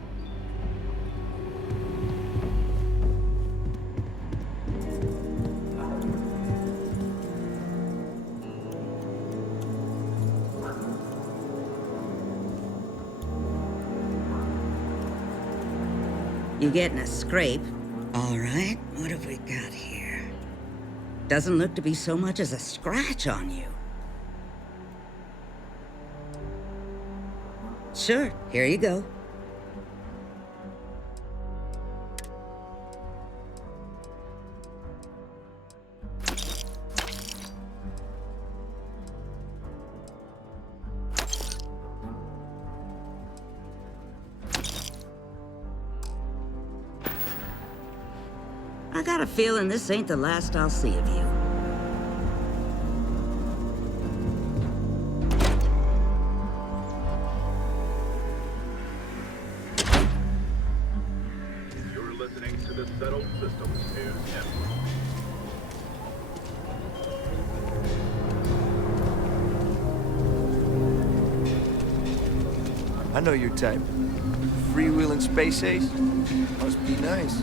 You getting a scrape? All right, what have we got here? Doesn't look to be so much as a scratch on you. Sure, here you go. I got a feeling this ain't the last I'll see of you. You're listening to the Settled Systems News Network. I know your type. Freewheeling space ace? Must be nice.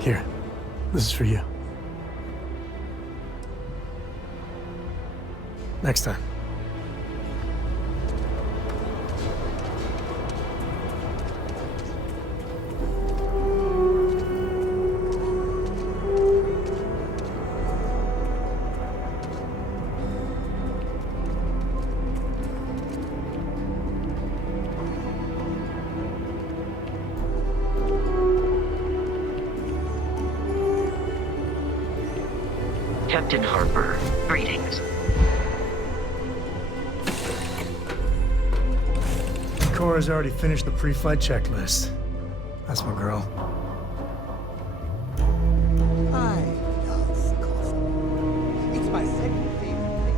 Here, this is for you. Next time. Captain Harper, greetings. Cora's already finished the pre-flight checklist. That's my girl. I love coffee. It's my second favorite thing.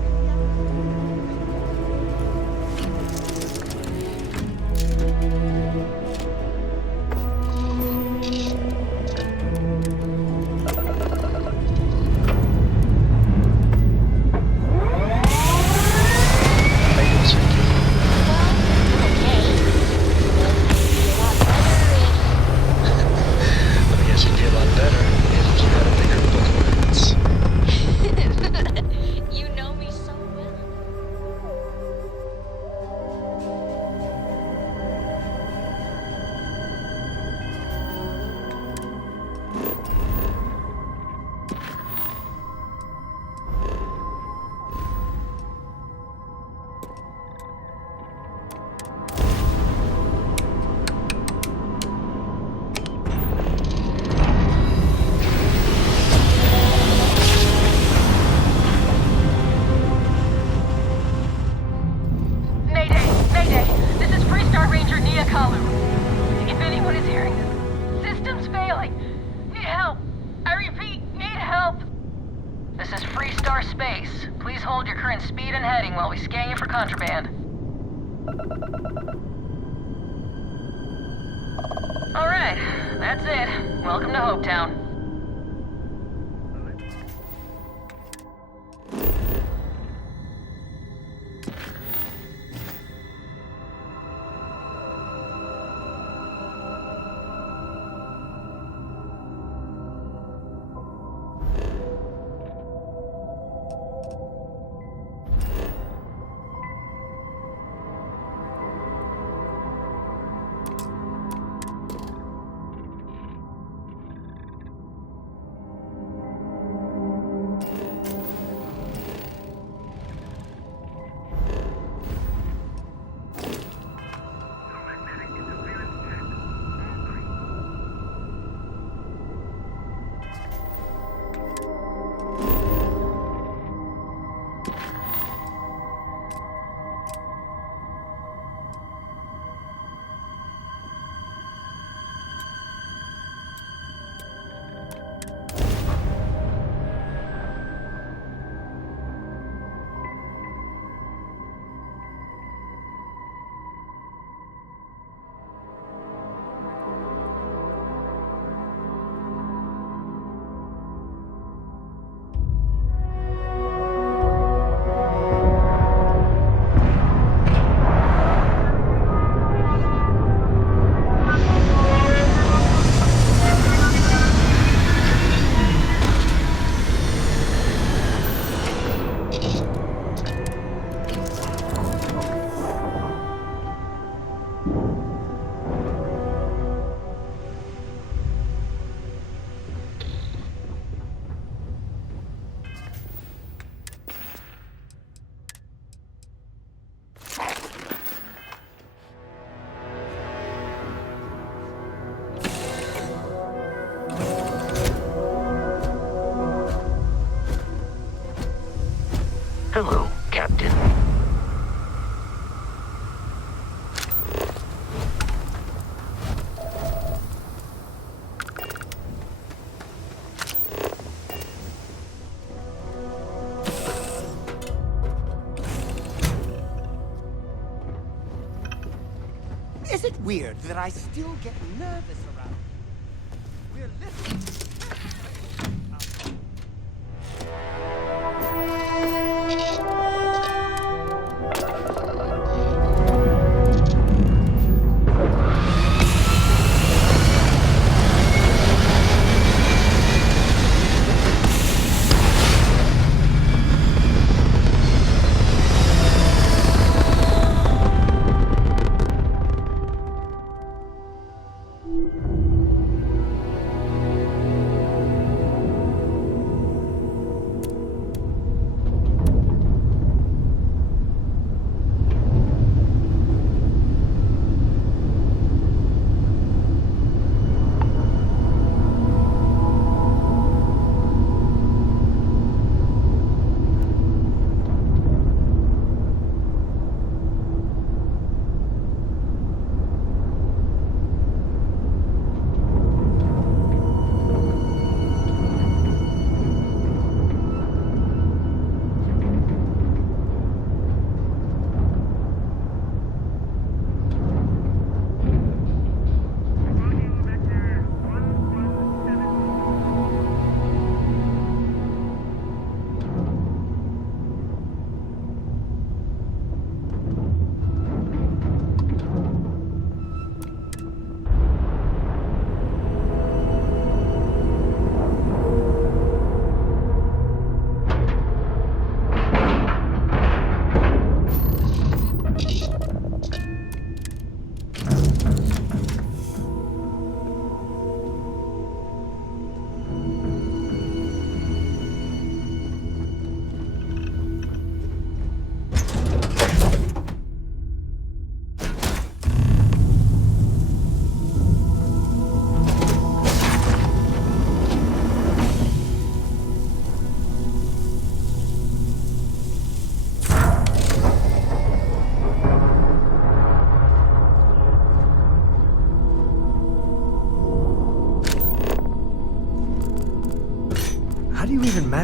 I guess you'd be a lot better if you had a bigger book of words. You know me so well. Mayday! Mayday! This is Freestar Ranger Nia Kalu. If anyone is hearing this, system's failing. Need help. I repeat, need help. This is Freestar Space. Please hold your current speed and heading while we scan you for contraband. Alright, that's it. Welcome to Hopetown. Hello, Captain. Is it weird that I still get nervous around? We're listening.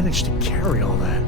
manage to carry all that?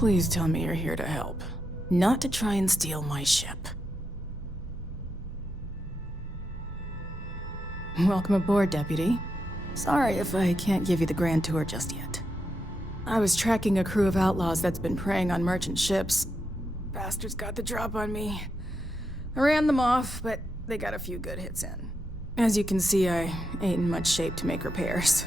Please tell me you're here to help, not to try and steal my ship. Welcome aboard, Deputy. Sorry if I can't give you the grand tour just yet. I was tracking a crew of outlaws that's been preying on merchant ships. Bastards got the drop on me. I ran them off, but they got a few good hits in. As you can see, I ain't in much shape to make repairs.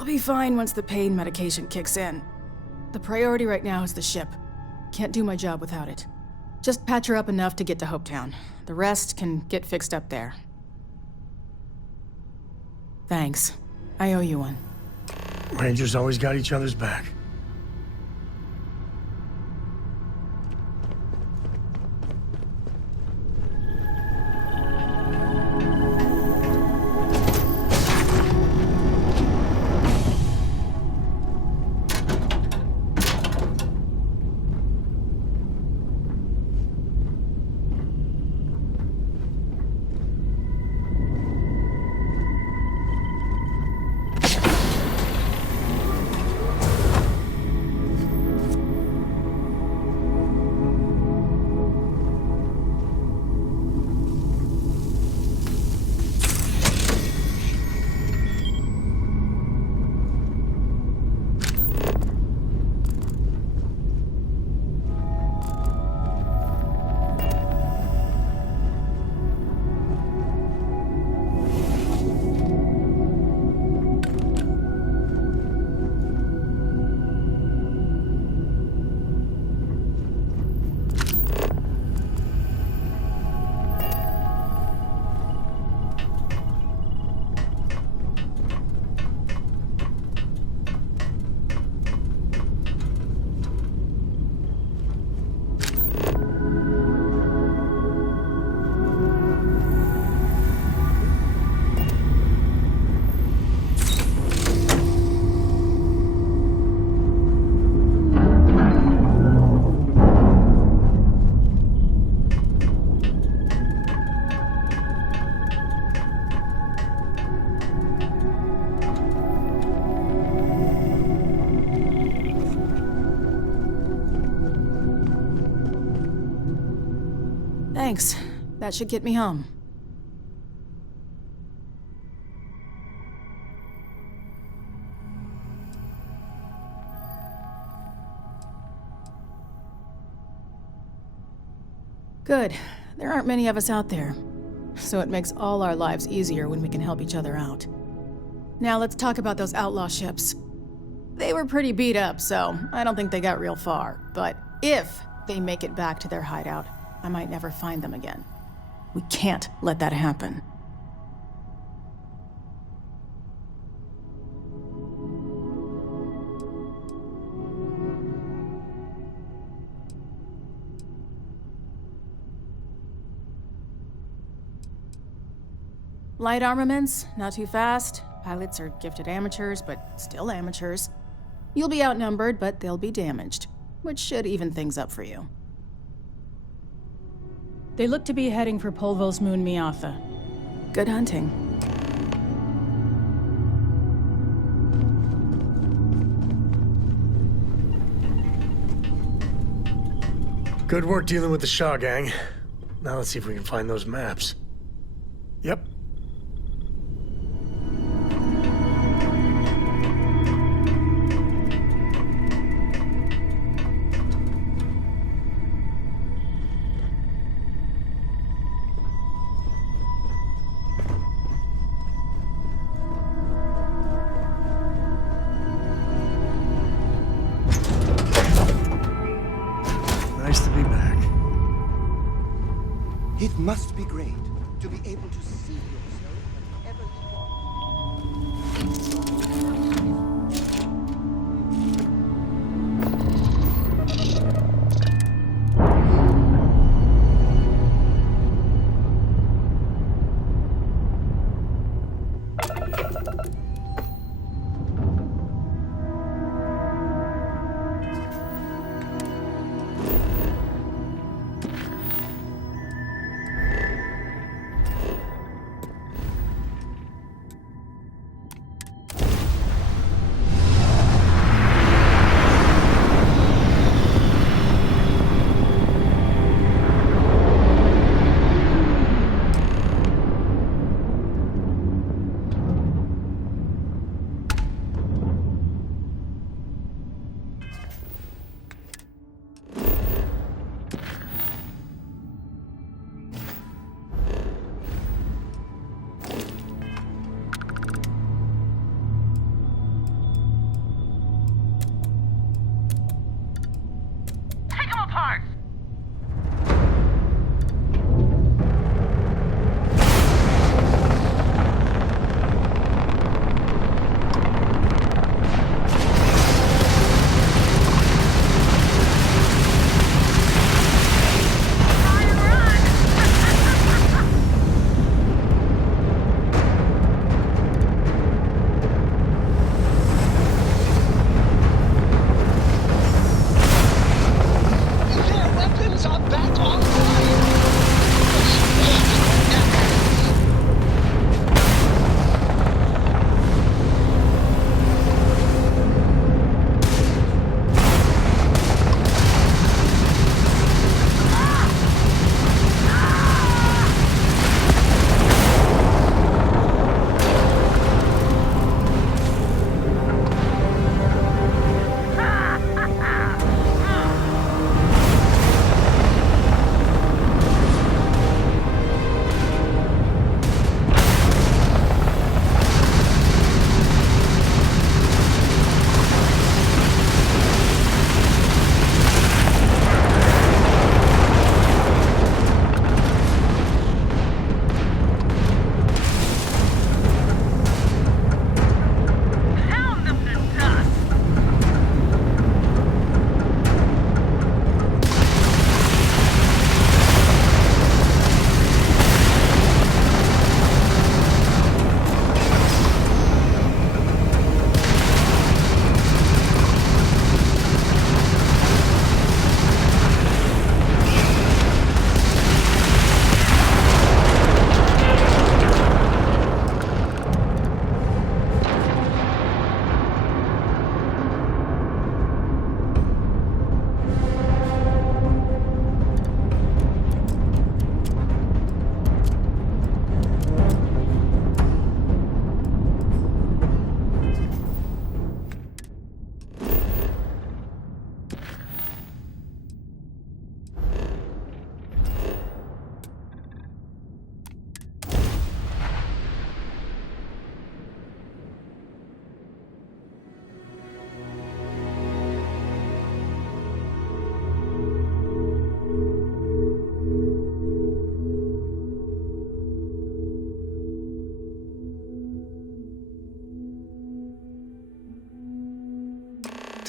I'll be fine once the pain medication kicks in. The priority right now is the ship. Can't do my job without it. Just patch her up enough to get to Hopetown. The rest can get fixed up there. Thanks. I owe you one. Rangers always got each other's back. Thanks. That should get me home. Good. There aren't many of us out there. So it makes all our lives easier when we can help each other out. Now let's talk about those outlaw ships. They were pretty beat up, so I don't think they got real far. But if they make it back to their hideout, I might never find them again. We can't let that happen. Light armaments, not too fast. Pilots are gifted amateurs, but still amateurs. You'll be outnumbered, but they'll be damaged, which should even things up for you. They look to be heading for Polvo's moon Miatha. Good hunting. Good work dealing with the Shaw gang. Now let's see if we can find those maps. Yep. Nice to be back. It must be great to be able to see yourself whenever you want.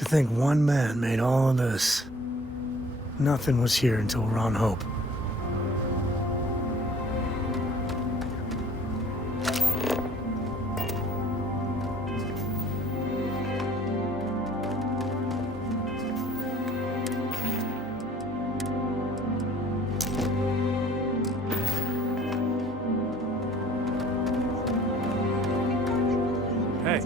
To think one man made all of this. Nothing was here until Ron Hope. Hey.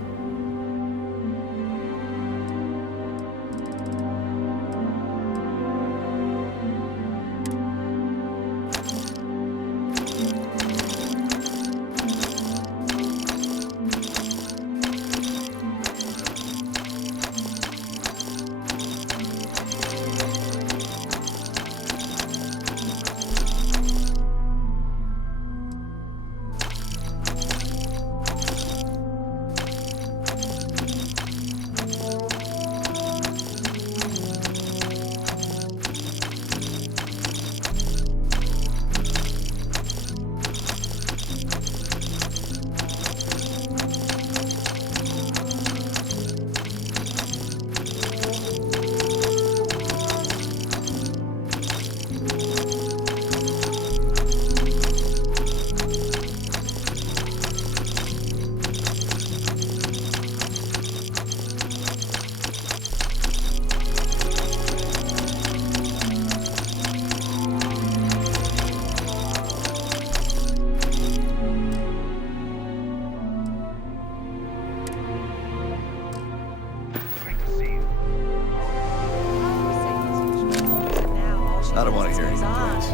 I don't want to hear any complaints.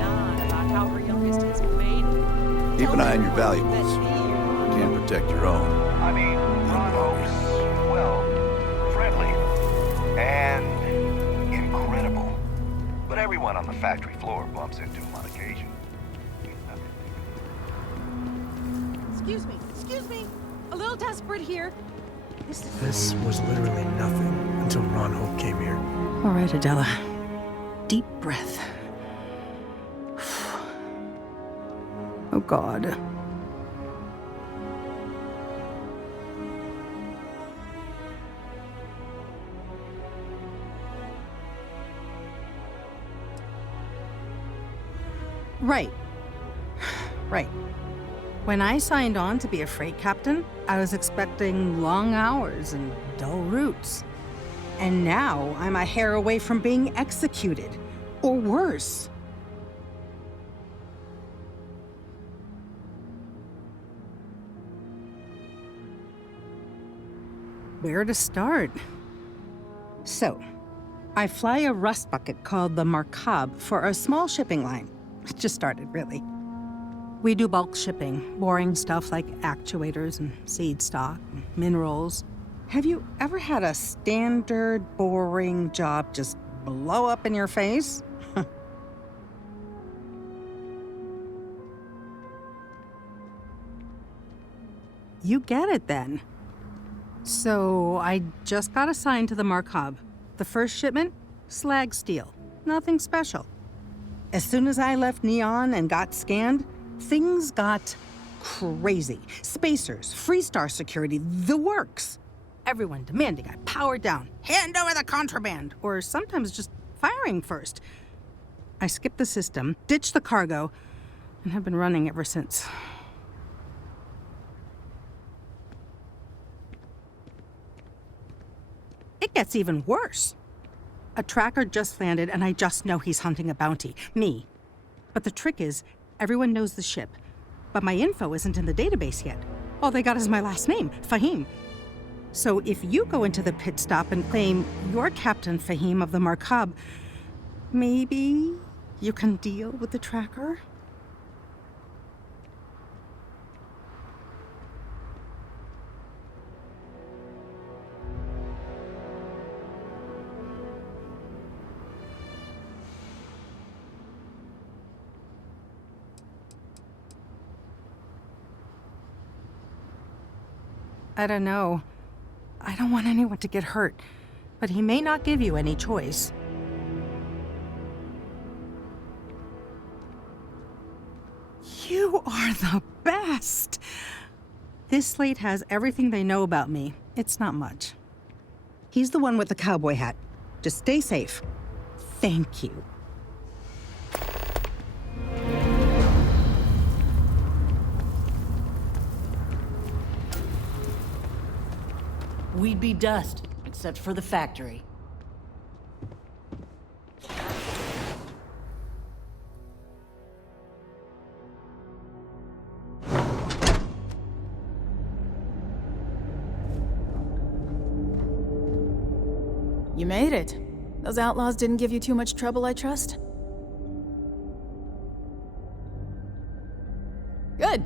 Keep an eye on your valuables. You can't protect your own. I mean, Ron Hope's, well, friendly and incredible. But everyone on the factory floor bumps into him on occasion. Excuse me. A little desperate here. This was literally nothing until Ron Hope came here. All right, Adela. Deep breath. Oh, God. Right. When I signed on to be a freight captain, I was expecting long hours and dull routes. And now I'm a hair away from being executed. Or worse. Where to start? So, I fly a rust bucket called the Markab for a small shipping line. It just started, really. We do bulk shipping, boring stuff like actuators and seed stock, and minerals. Have you ever had a standard, boring job just blow up in your face? You get it then. So I just got assigned to the Markab. The first shipment, slag steel. Nothing special. As soon as I left Neon and got scanned, things got crazy. Spacers, Freestar security, the works. Everyone demanding I power down, hand over the contraband, or sometimes just firing first. I skipped the system, ditched the cargo, and have been running ever since. It gets even worse. A tracker just landed, and I just know he's hunting a bounty. Me. But the trick is, everyone knows the ship. But my info isn't in the database yet. All they got is my last name, Fahim. So if you go into the pit stop and claim you're Captain Fahim of the Markab, maybe you can deal with the tracker? I don't know. I don't want anyone to get hurt, but he may not give you any choice. You are the best! This slate has everything they know about me. It's not much. He's the one with the cowboy hat. Just stay safe. Thank you. We'd be dust, except for the factory. You made it. Those outlaws didn't give you too much trouble, I trust? Good.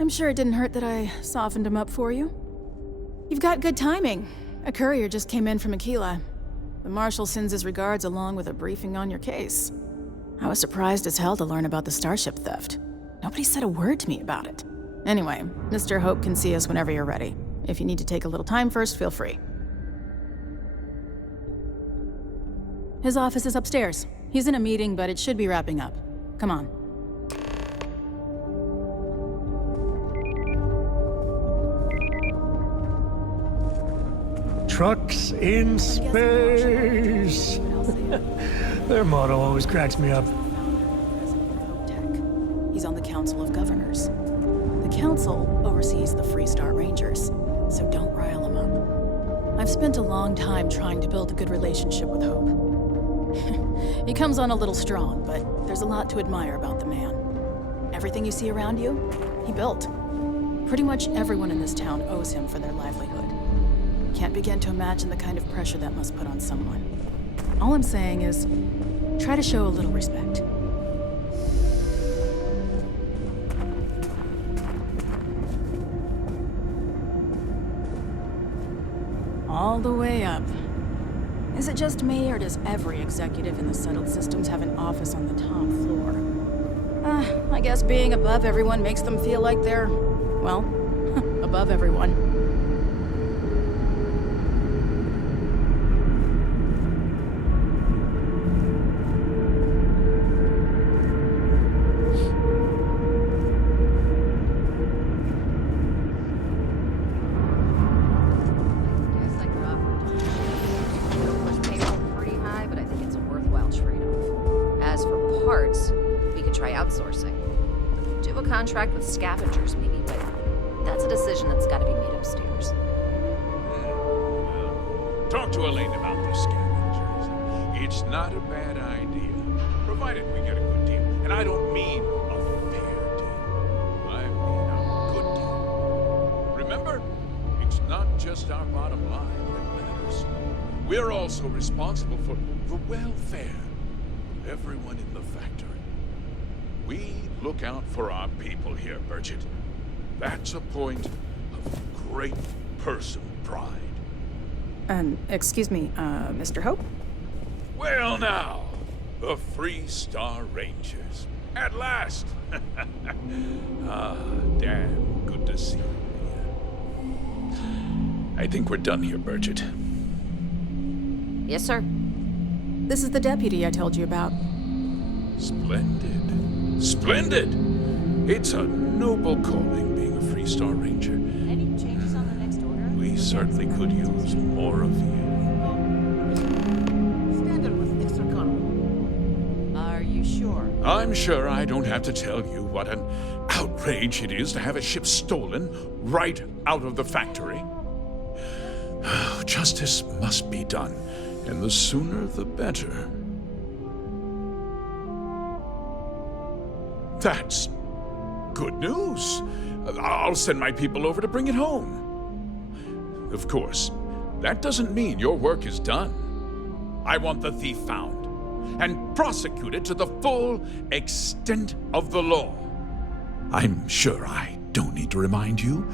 I'm sure it didn't hurt that I softened him up for you. You've got good timing. A courier just came in from Aquila. The Marshal sends his regards along with a briefing on your case. I was surprised as hell to learn about the starship theft. Nobody said a word to me about it. Anyway, Mr. Hope can see us whenever you're ready. If you need to take a little time first, feel free. His office is upstairs. He's in a meeting, but it should be wrapping up. Come on. Trucks in space. Their motto always cracks me up. He's on the Council of Governors. The Council oversees the Freestar Rangers, so don't rile him up. I've spent a long time trying to build a good relationship with Hope. He comes on a little strong, but there's a lot to admire about the man. Everything you see around you, he built. Pretty much everyone in this town owes him for their livelihood. Can't begin to imagine the kind of pressure that must put on someone. All I'm saying is, try to show a little respect. All the way up. Is it just me, or does every executive in the settled systems have an office on the top floor? I guess being above everyone makes them feel like they're, well, above everyone. Contract with scavengers, maybe, but that's a decision that's got to be made upstairs. Talk to Elaine about the scavengers. It's not a bad idea, provided we get a good deal. And I don't mean a fair deal. I mean a good deal. Remember, it's not just our bottom line that matters. We're also responsible for the welfare of everyone in the factory. We look out for our people here, Bridget. That's a point of great personal pride. Excuse me, Mr. Hope? Well now, the Freestar Rangers. At last! Ah, damn good to see you here. I think we're done here, Bridget. Yes, sir. This is the deputy I told you about. Splendid. Splendid! It's a noble calling being a Freestar Ranger. Any changes on the next order? We certainly could use more of you. Standard with extra cargo. Are you sure? I'm sure I don't have to tell you what an outrage it is to have a ship stolen right out of the factory. Justice must be done, and the sooner the better. That's good news. I'll send my people over to bring it home. Of course, that doesn't mean your work is done. I want the thief found and prosecuted to the full extent of the law. I'm sure I don't need to remind you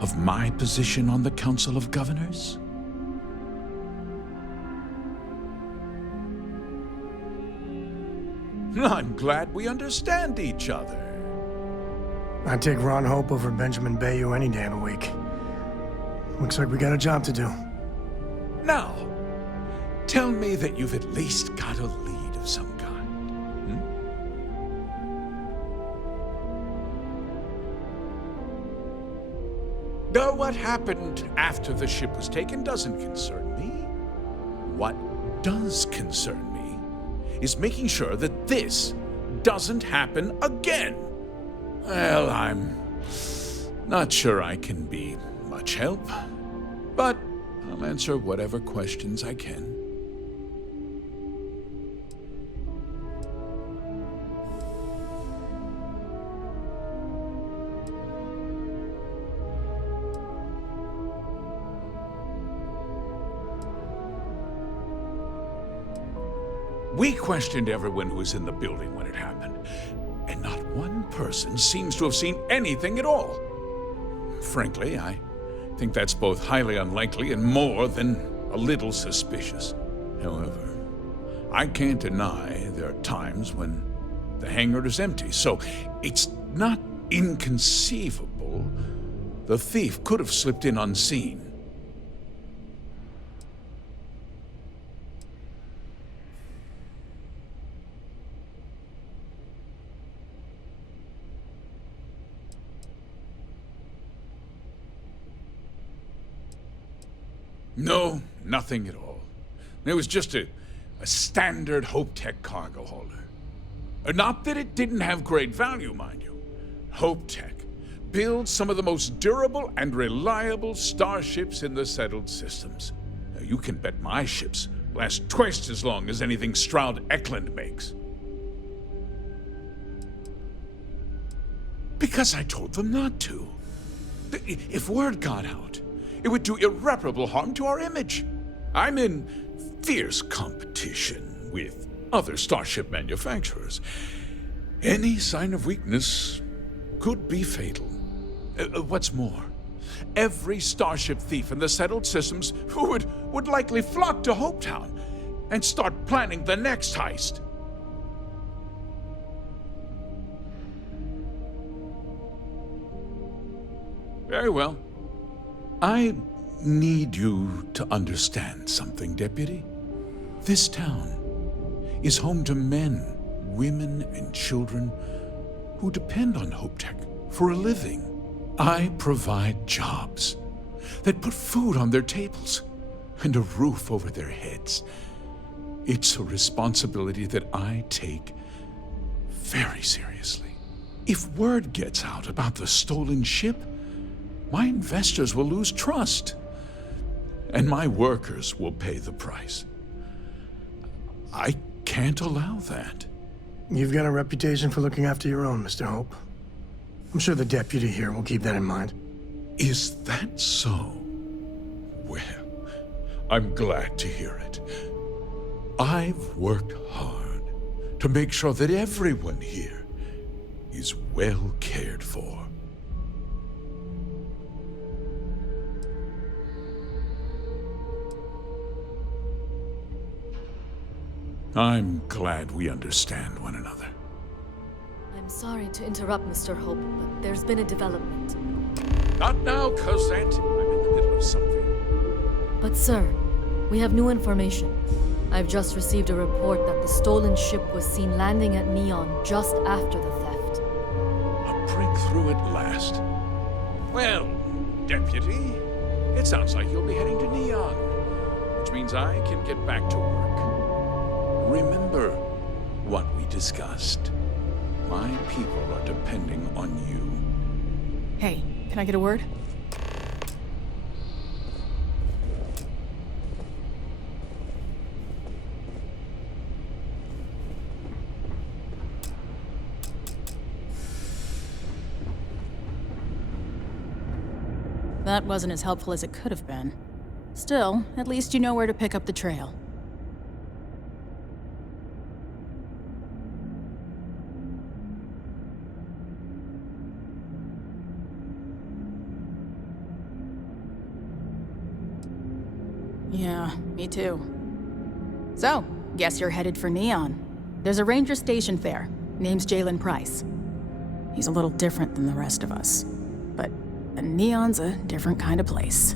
of my position on the Council of Governors. I'm glad we understand each other. I'd take Ron Hope over Benjamin Bayou any day of the week. Looks like we got a job to do. Now, tell me that you've at least got a lead of some kind. Though what happened after the ship was taken doesn't concern me. What does concern me is making sure that this doesn't happen again. Well, I'm not sure I can be much help, but I'll answer whatever questions I can. We questioned everyone who was in the building when it happened, and not one person seems to have seen anything at all. Frankly, I think that's both highly unlikely and more than a little suspicious. However, I can't deny there are times when the hangar is empty, so it's not inconceivable the thief could have slipped in unseen. No, nothing at all. It was just a standard HopeTech cargo holder. Not that it didn't have great value, mind you. HopeTech builds some of the most durable and reliable starships in the settled systems. Now, you can bet my ships last twice as long as anything Stroud Eklund makes. Because I told them not to. If word got out, it would do irreparable harm to our image. I'm in fierce competition with other starship manufacturers. Any sign of weakness could be fatal. What's more, every starship thief in the settled systems would likely flock to Hopetown and start planning the next heist. Very well. I need you to understand something, Deputy. This town is home to men, women, and children who depend on HopeTech for a living. I provide jobs that put food on their tables and a roof over their heads. It's a responsibility that I take very seriously. If word gets out about the stolen ship, my investors will lose trust, and my workers will pay the price. I can't allow that. You've got a reputation for looking after your own, Mr. Hope. I'm sure the deputy here will keep that in mind. Is that so? Well, I'm glad to hear it. I've worked hard to make sure that everyone here is well cared for. I'm glad we understand one another. I'm sorry to interrupt, Mr. Hope, but there's been a development. Not now, Cosette. I'm in the middle of something. But sir, we have new information. I've just received a report that the stolen ship was seen landing at Neon just after the theft. A breakthrough at last. Well, Deputy, it sounds like you'll be heading to Neon, which means I can get back to work. Remember what we discussed. My people are depending on you. Hey, can I get a word? That wasn't as helpful as it could have been. Still, at least you know where to pick up the trail. Yeah, me too. So, guess you're headed for Neon. There's a ranger stationed there. Name's Jalen Price. He's a little different than the rest of us. But Neon's a different kind of place.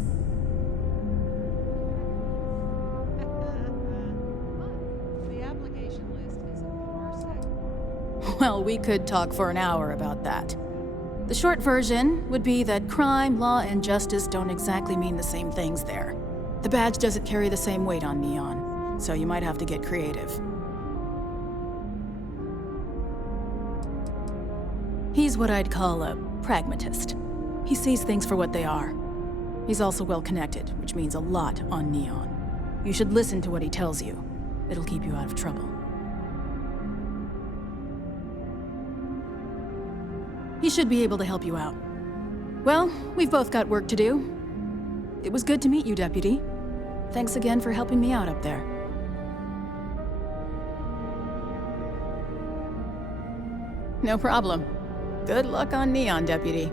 The application list is a parsec. Well, we could talk for an hour about that. The short version would be that crime, law, and justice don't exactly mean the same things there. The badge doesn't carry the same weight on Neon, so you might have to get creative. He's what I'd call a pragmatist. He sees things for what they are. He's also well-connected, which means a lot on Neon. You should listen to what he tells you. It'll keep you out of trouble. He should be able to help you out. Well, we've both got work to do. It was good to meet you, Deputy. Thanks again for helping me out up there. No problem. Good luck on Neon, Deputy.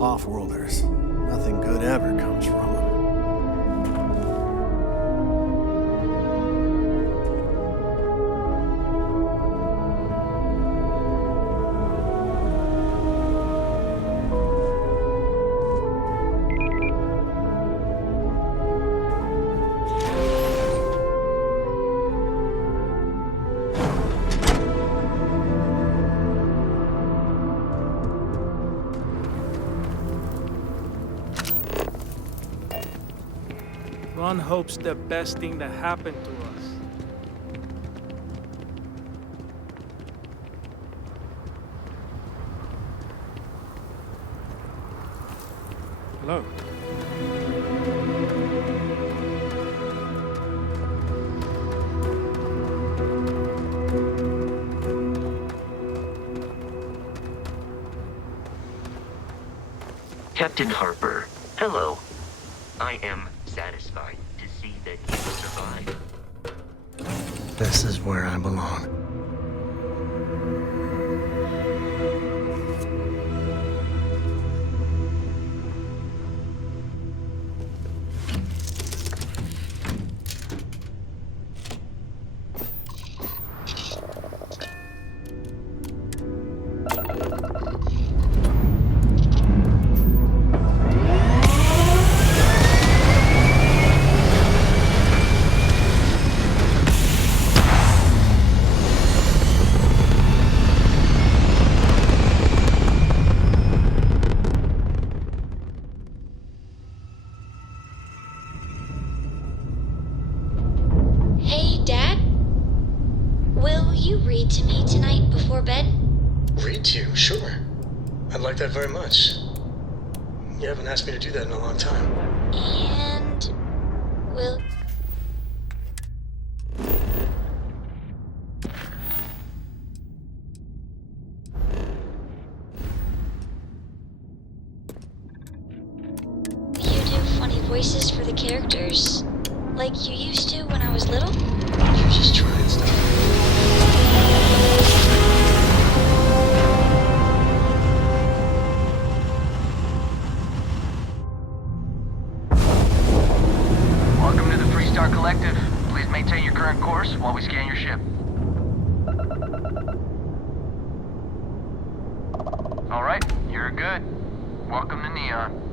Off-worlders. Nothing good ever comes from them. One hopes the best thing that happened to us. Hello. Captain Harper, hello. I am satisfied to see that you survived. This is where I belong. Hey, Dad? Will you read to me tonight before bed? Read to you? Sure. I'd like that very much. You haven't asked me to do that in a long time. And... will... you do funny voices for the characters? Like you used to when I was little? You're just trying stuff. Welcome to the Freestar Collective. Please maintain your current course while we scan your ship. All right, you're good. Welcome to Neon.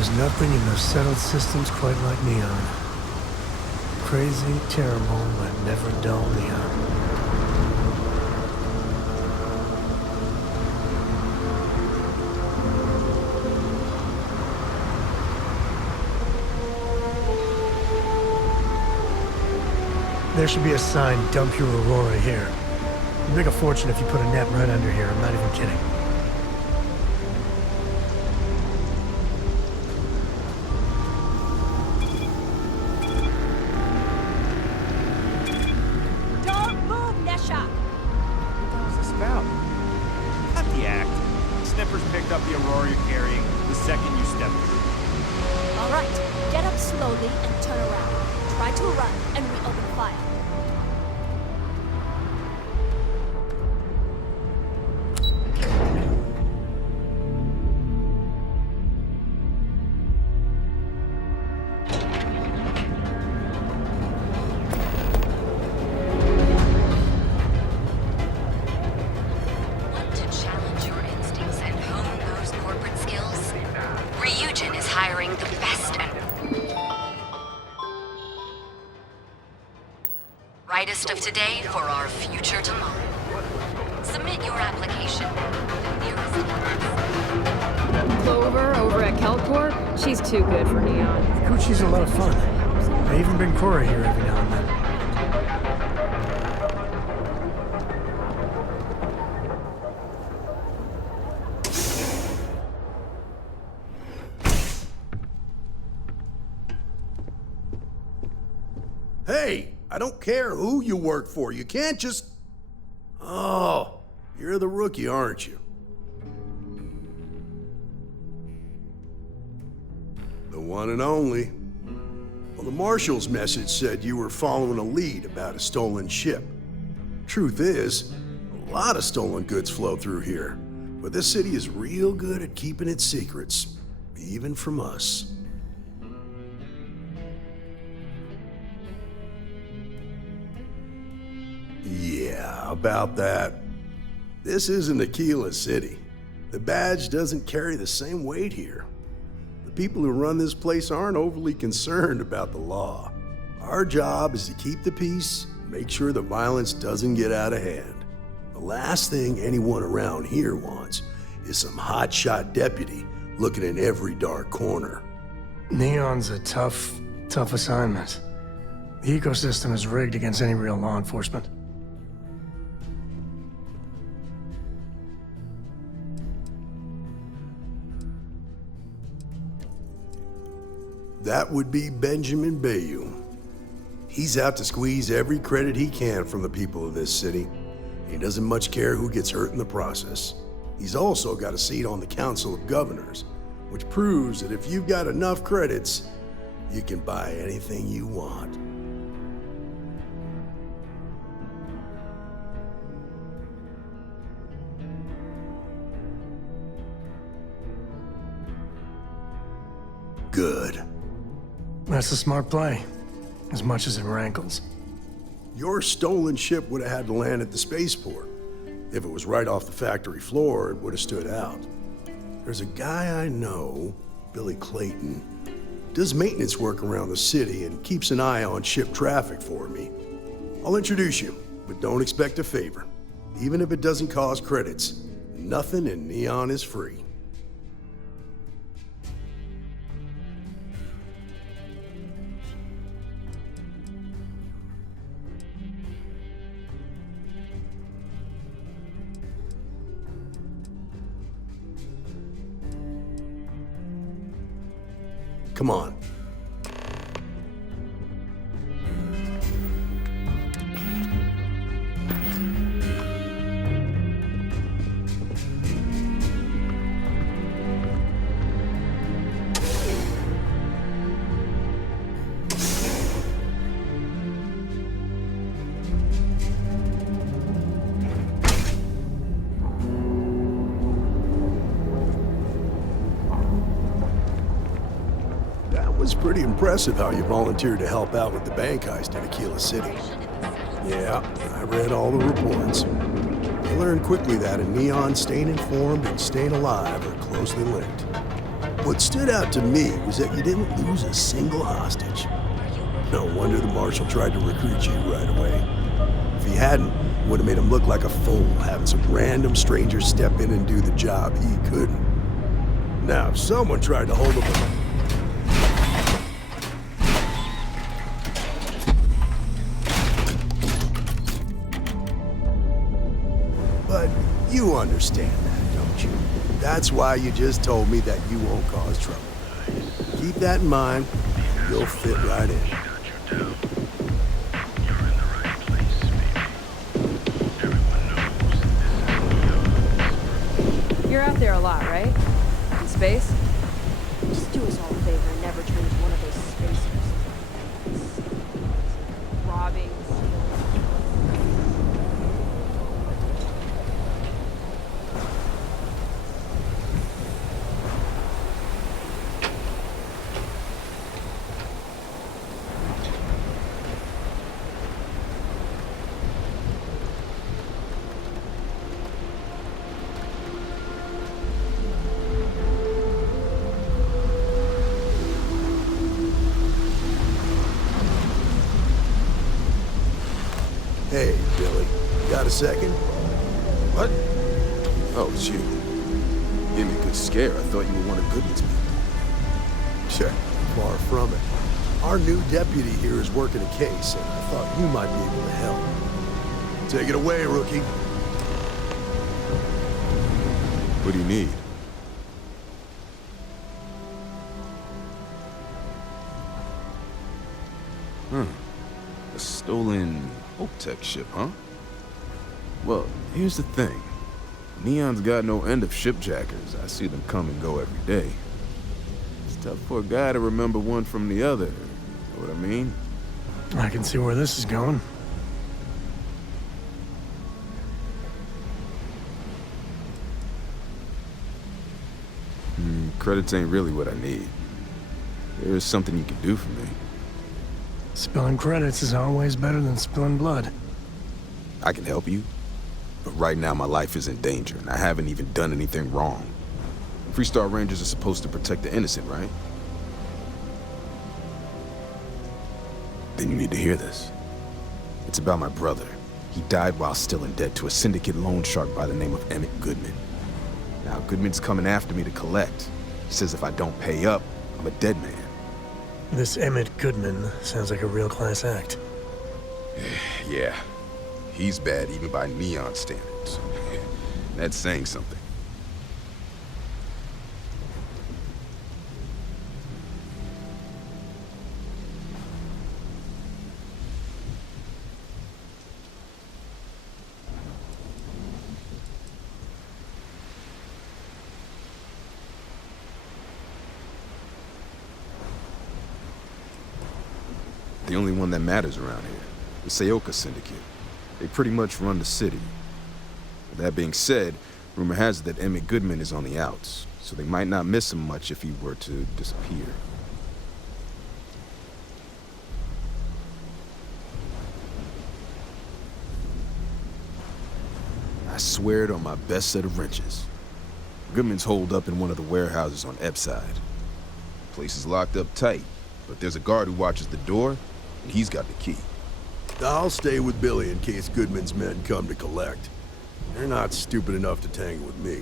There's nothing in those settled systems quite like Neon. Crazy, terrible, but never dull Neon. There should be a sign, dump your Aurora here. You'd make a fortune if you put a net right under here, I'm not even kidding. Don't move, Nesha! What's this about? Cut the act. Snippers picked up the Aurora you're carrying the second you stepped through. All right, get up slowly and turn around. Try to run, and we open fire. Want to challenge your instincts and hone those corporate skills? Ryujin is hiring the best and brightest of today for our future tomorrow. Submit your application. Clover over at Kelcor? She's too good for Neon. Kuchi's a lot of fun. I even bring Cora here every now and then. Hey, I don't care who you work for. You can't just... Oh, you're the rookie, aren't you? The one and only. Well, the Marshal's message said you were following a lead about a stolen ship. Truth is, a lot of stolen goods flow through here, but this city is real good at keeping its secrets, even from us. Yeah, about that. This isn't Aquila City. The badge doesn't carry the same weight here. The people who run this place aren't overly concerned about the law. Our job is to keep the peace, make sure the violence doesn't get out of hand. The last thing anyone around here wants is some hotshot deputy looking in every dark corner. Neon's a tough assignment. The ecosystem is rigged against any real law enforcement. That would be Benjamin Bayou. He's out to squeeze every credit he can from the people of this city. He doesn't much care who gets hurt in the process. He's also got a seat on the Council of Governors, which proves that if you've got enough credits, you can buy anything you want. Good. That's a smart play, as much as it rankles. Your stolen ship would have had to land at the spaceport. If it was right off the factory floor, it would have stood out. There's a guy I know, Billy Clayton, does maintenance work around the city and keeps an eye on ship traffic for me. I'll introduce you, but don't expect a favor. Even if it doesn't cost credits, nothing in Neon is free. Come on. It's pretty impressive how you volunteered to help out with the bank heist in Aquila City. Yeah, I read all the reports. The learned quickly that in Neon, staying informed and staying alive are closely linked. What stood out to me was that you didn't lose a single hostage. No wonder the Marshal tried to recruit you right away. If he hadn't, it would have made him look like a fool, having some random stranger step in and do the job he couldn't. Now, if someone tried to hold him... But you understand that, don't you? That's why you just told me that you won't cause trouble. Keep that in mind. You'll fit right in. You're out there a lot, right? In space? Just do us all a favor and never turn into one of those spacers. Robbing, Hey, Billy. Got a second? What? Oh, it's you. Gave me a good scare. I thought you were one of Goodman's men. Sure. Far from it. Our new deputy here is working a case, and I thought you might be able to help. Take it away, rookie. What do you need? A stolen Tech ship, huh? Well, here's the thing. Neon's got no end of shipjackers. I see them come and go every day. It's tough for a guy to remember one from the other. You know what I mean? I can see where this is going. Credits ain't really what I need. There is something you can do for me. Spilling credits is always better than spilling blood. I can help you, but right now my life is in danger, and I haven't even done anything wrong. Freestar Rangers are supposed to protect the innocent, right? Then you need to hear this. It's about my brother. He died while still in debt to a syndicate loan shark by the name of Emmett Goodman. Now, Goodman's coming after me to collect. He says if I don't pay up, I'm a dead man. This Emmett Goodman sounds like a real class act. Yeah. He's bad even by Neon standards. That's saying something. The only one that matters around here, the Seoka Syndicate. They pretty much run the city. With that being said, rumor has it that Emmett Goodman is on the outs, so they might not miss him much if he were to disappear. I swear it on my best set of wrenches. Goodman's holed up in one of the warehouses on Epside. Place is locked up tight, but there's a guard who watches the door, and he's got the key. I'll stay with Billy in case Goodman's men come to collect. They're not stupid enough to tangle with me.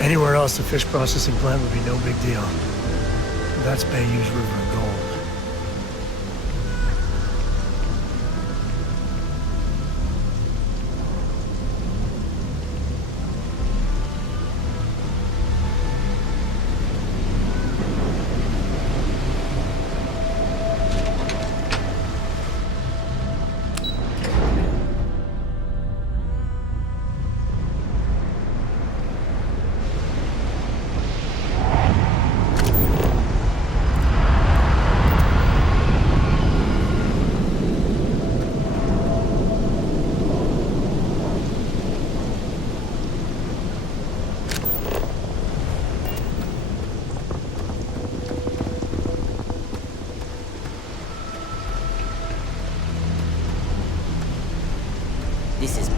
Anywhere else, the fish processing plant would be no big deal. That's Bayou's River of Gold.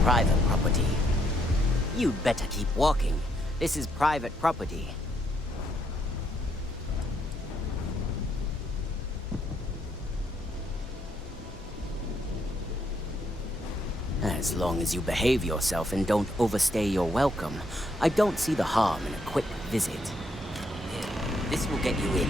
private property. You'd better keep walking. This is private property. As long as you behave yourself and don't overstay your welcome, I don't see the harm in a quick visit. Here, this will get you in.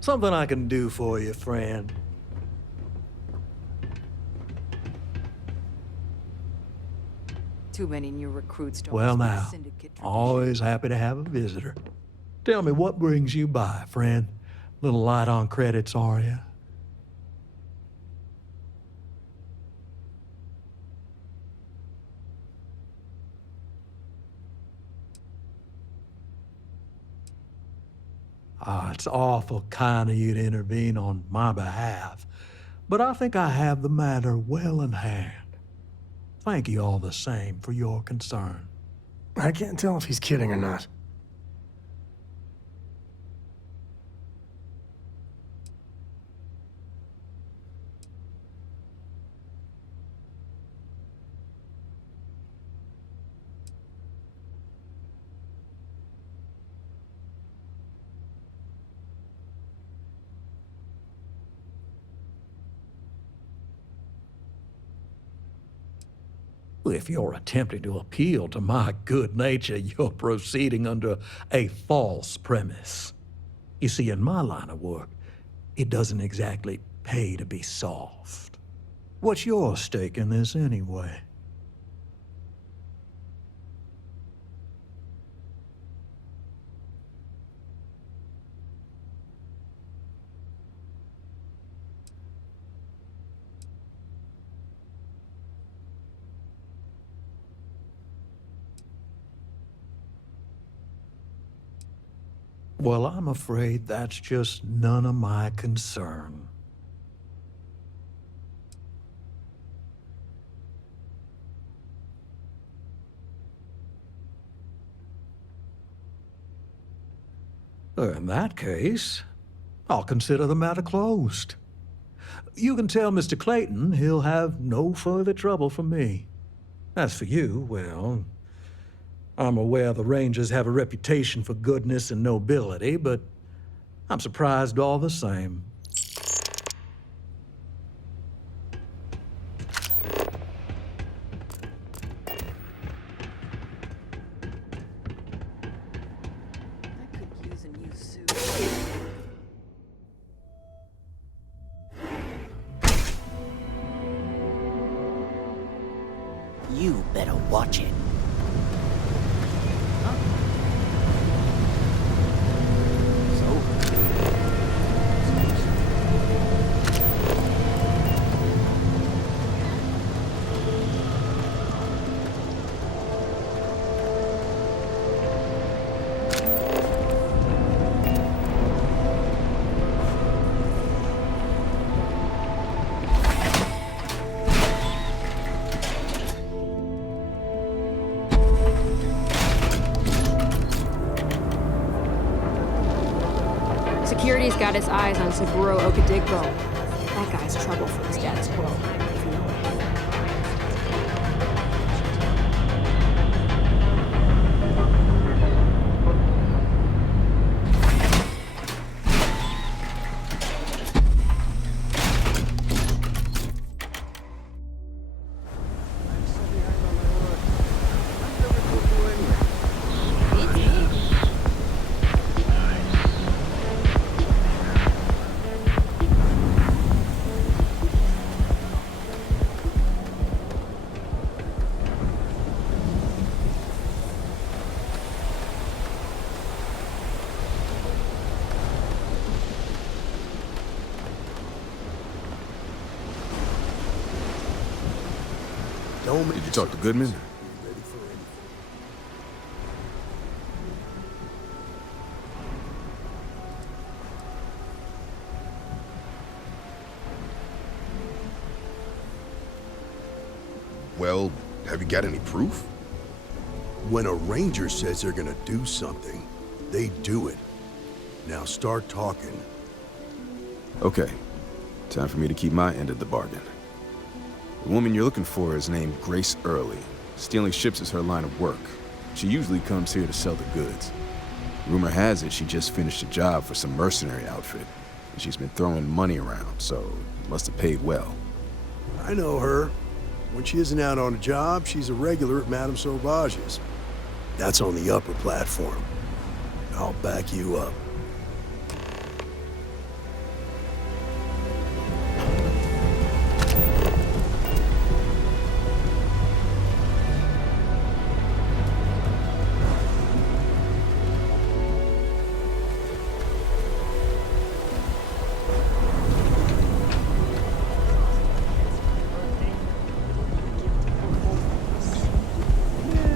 Something I can do for you, friend. Too many new recruits don't Well respect now, syndicate always happy to have a visitor. Tell me, what brings you by, friend? Little light on credits, are you? It's awful kind of you to intervene on my behalf, but I think I have the matter well in hand. Thank you all the same for your concern. I can't tell if he's kidding or not. If you're attempting to appeal to my good nature, you're proceeding under a false premise. You see, in my line of work, it doesn't exactly pay to be soft. What's your stake in this anyway? Well, I'm afraid that's just none of my concern. In that case, I'll consider the matter closed. You can tell Mr. Clayton he'll have no further trouble from me. As for you, well, I'm aware the Rangers have a reputation for goodness and nobility, but I'm surprised all the same. You better watch it. Security's got his eyes on Saburo Okadigbo. That guy's trouble for the status quo. Did you talk to Goodman? Well, have you got any proof? When a ranger says they're gonna do something, they do it. Now start talking. Okay, time for me to keep my end of the bargain. The woman you're looking for is named Grace Early. Stealing ships is her line of work. She usually comes here to sell the goods. Rumor has it she just finished a job for some mercenary outfit, and she's been throwing money around, so it must have paid well. I know her. When she isn't out on a job, she's a regular at Madame Sauvage's. That's on the upper platform. I'll back you up.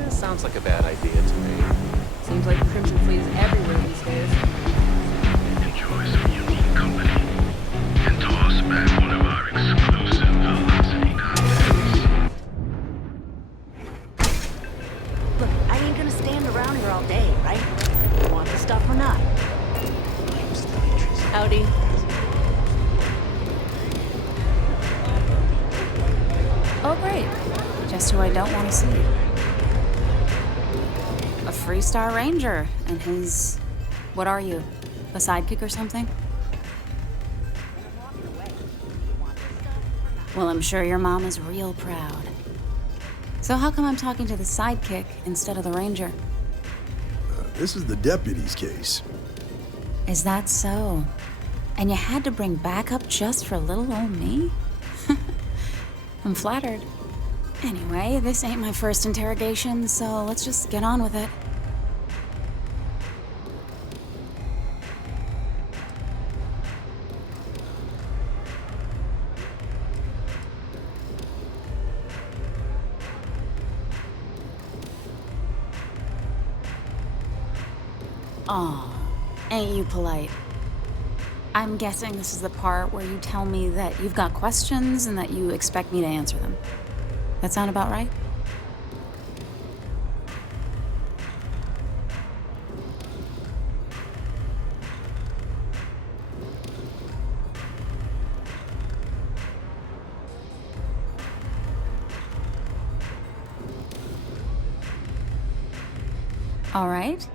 Sounds like a bad idea to me. Seems like Crimson Fleet is everywhere these days. Enjoy some unique company and toss back one of our exclusive velocity contents. Look, I ain't gonna stand around here all day, right? You want the stuff or not? Howdy. Oh, great. Just who I don't want to see. A Freestar Ranger and his... What are you? A sidekick or something? Well, I'm sure your mom is real proud. So how come I'm talking to the sidekick instead of the ranger? This is the deputy's case. Is that so? And you had to bring backup just for little old me? I'm flattered. Anyway, this ain't my first interrogation, so let's just get on with it. Aw, ain't you polite? I'm guessing this is the part where you tell me that you've got questions and that you expect me to answer them. That sound about right? All right.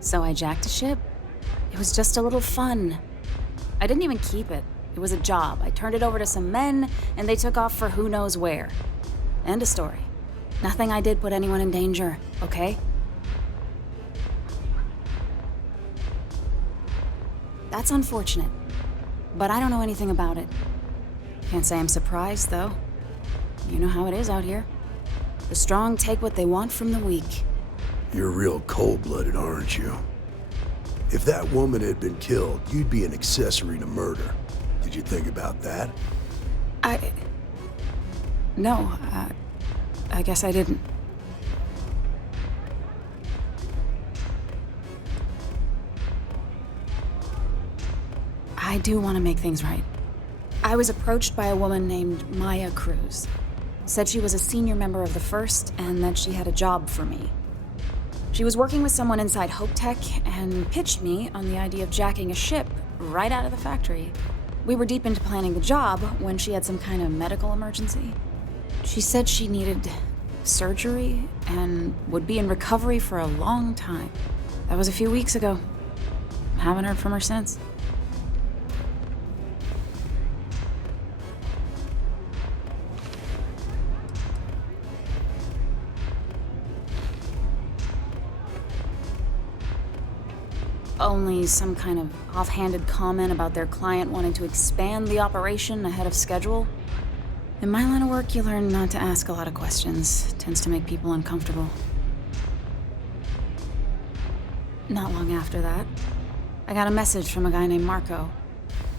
So I jacked a ship. It was just a little fun. I didn't even keep it. It was a job. I turned it over to some men, and they took off for who knows where. End of story. Nothing I did put anyone in danger, okay? That's unfortunate, but I don't know anything about it. Can't say I'm surprised, though. You know how it is out here. The strong take what they want from the weak. You're real cold-blooded, aren't you? If that woman had been killed, you'd be an accessory to murder. Did you think about that? No, I guess I didn't. I do want to make things right. I was approached by a woman named Maya Cruz. Said she was a senior member of the First and that she had a job for me. She was working with someone inside Hope Tech and pitched me on the idea of jacking a ship right out of the factory. We were deep into planning the job when she had some kind of medical emergency. She said she needed surgery and would be in recovery for a long time. That was a few weeks ago. Haven't heard from her since. Only some kind of offhanded comment about their client wanting to expand the operation ahead of schedule. In my line of work, you learn not to ask a lot of questions. It tends to make people uncomfortable. Not long after that, I got a message from a guy named Marco.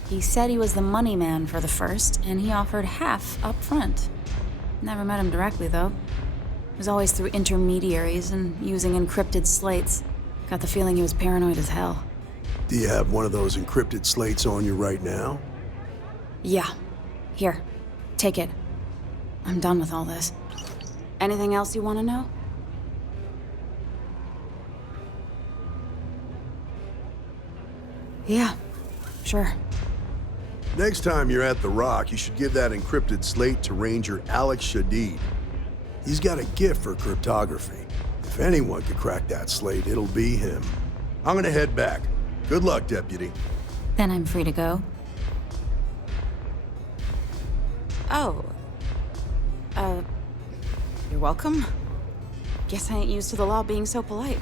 He said he was the money man for the First, and he offered half up front. Never met him directly, though. It was always through intermediaries and using encrypted slates. Got the feeling he was paranoid as hell. Do you have one of those encrypted slates on you right now? Yeah. Here. Take it. I'm done with all this. Anything else you want to know? Yeah, sure. Next time you're at the Rock, you should give that encrypted slate to Ranger Alex Shadid. He's got a gift for cryptography. If anyone could crack that slate, it'll be him. I'm gonna head back. Good luck, Deputy. Then I'm free to go. Oh. You're welcome. Guess I ain't used to the law being so polite.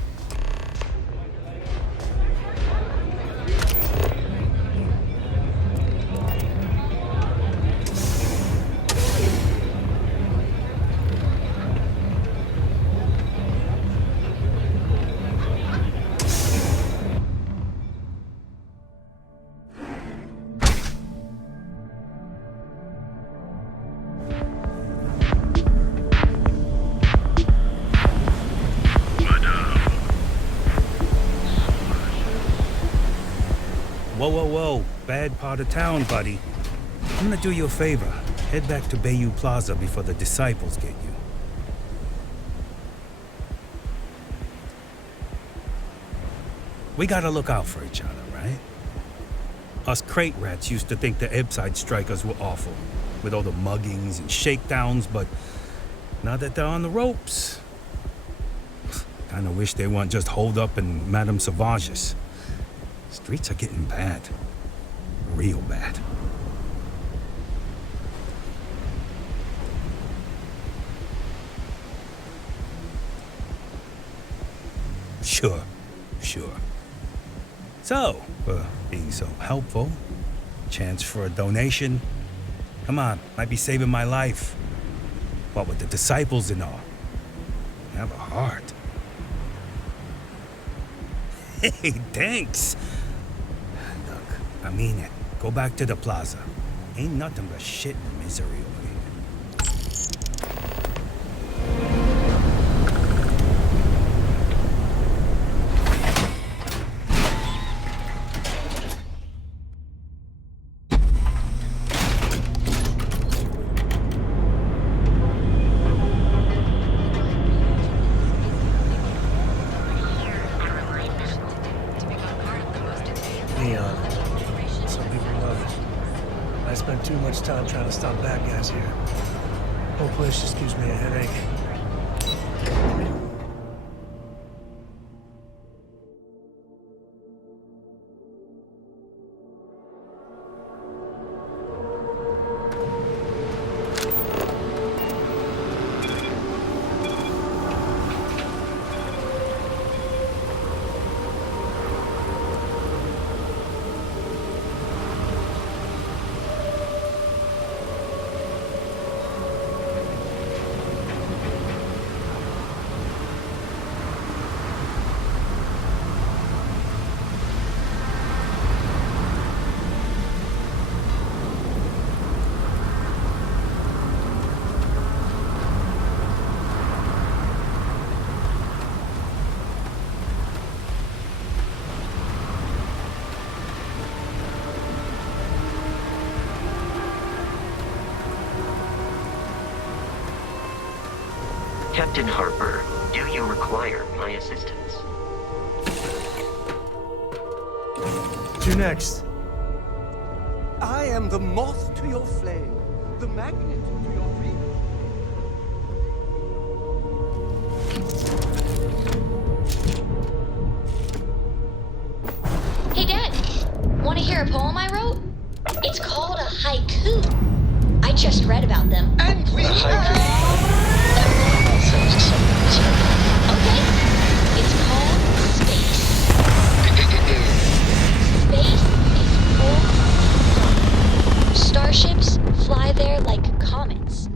Whoa. Bad part of town, buddy. I'm gonna do you a favor. Head back to Bayou Plaza before the disciples get you. We gotta look out for each other, right? Us crate rats used to think the Ebbside strikers were awful, with all the muggings and shakedowns, but now that they're on the ropes, kinda wish they weren't just holed up in Madame Sauvage's. Streets are getting bad. Real bad. Sure. So, for being so helpful, chance for a donation. Come on, might be saving my life. What with the disciples and all. Have a heart. Hey, thanks. Look, I mean it. Go back to the plaza. Ain't nothing but shit and misery over here. Too much time trying to stop bad guys here. Hopefully this just gives me a headache. Captain Harper, do you require my assistance? You next. I am the moth to your flame, the magnet to your dream. Hey, Dad. Want to hear a poem I wrote? It's called a haiku. I just read about them. And we Okay. It's called Space. Space is full of fun. Starships fly there like comets.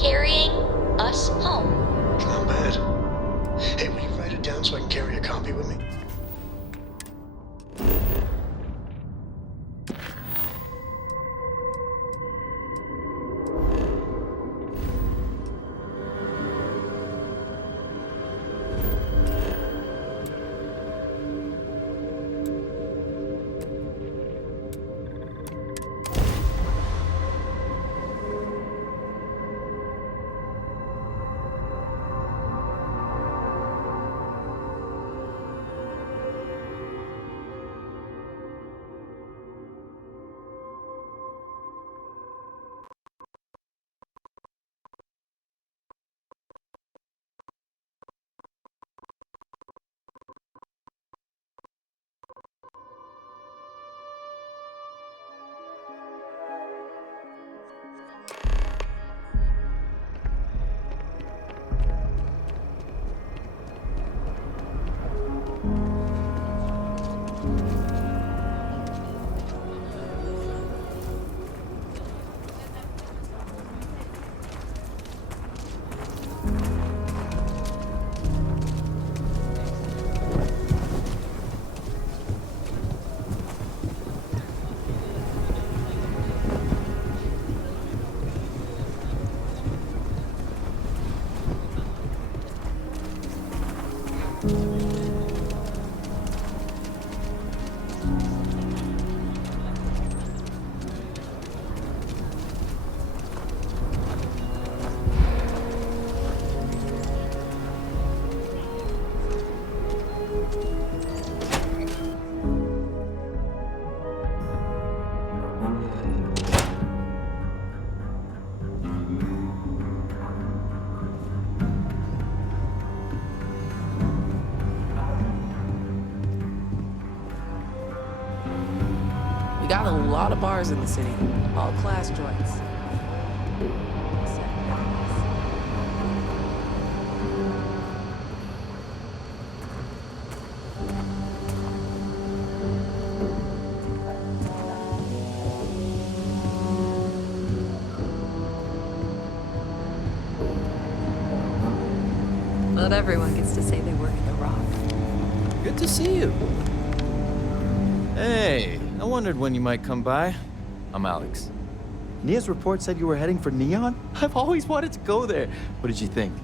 Carrying us home. Not bad. Hey, will you write it down so I can carry a copy with me? got a lot of bars in the city, all class joints. Not everyone gets to say they work at the Rock. Good to see you. Hey, I wondered when you might come by. I'm Alex. Nia's report said you were heading for Neon? I've always wanted to go there. What did you think?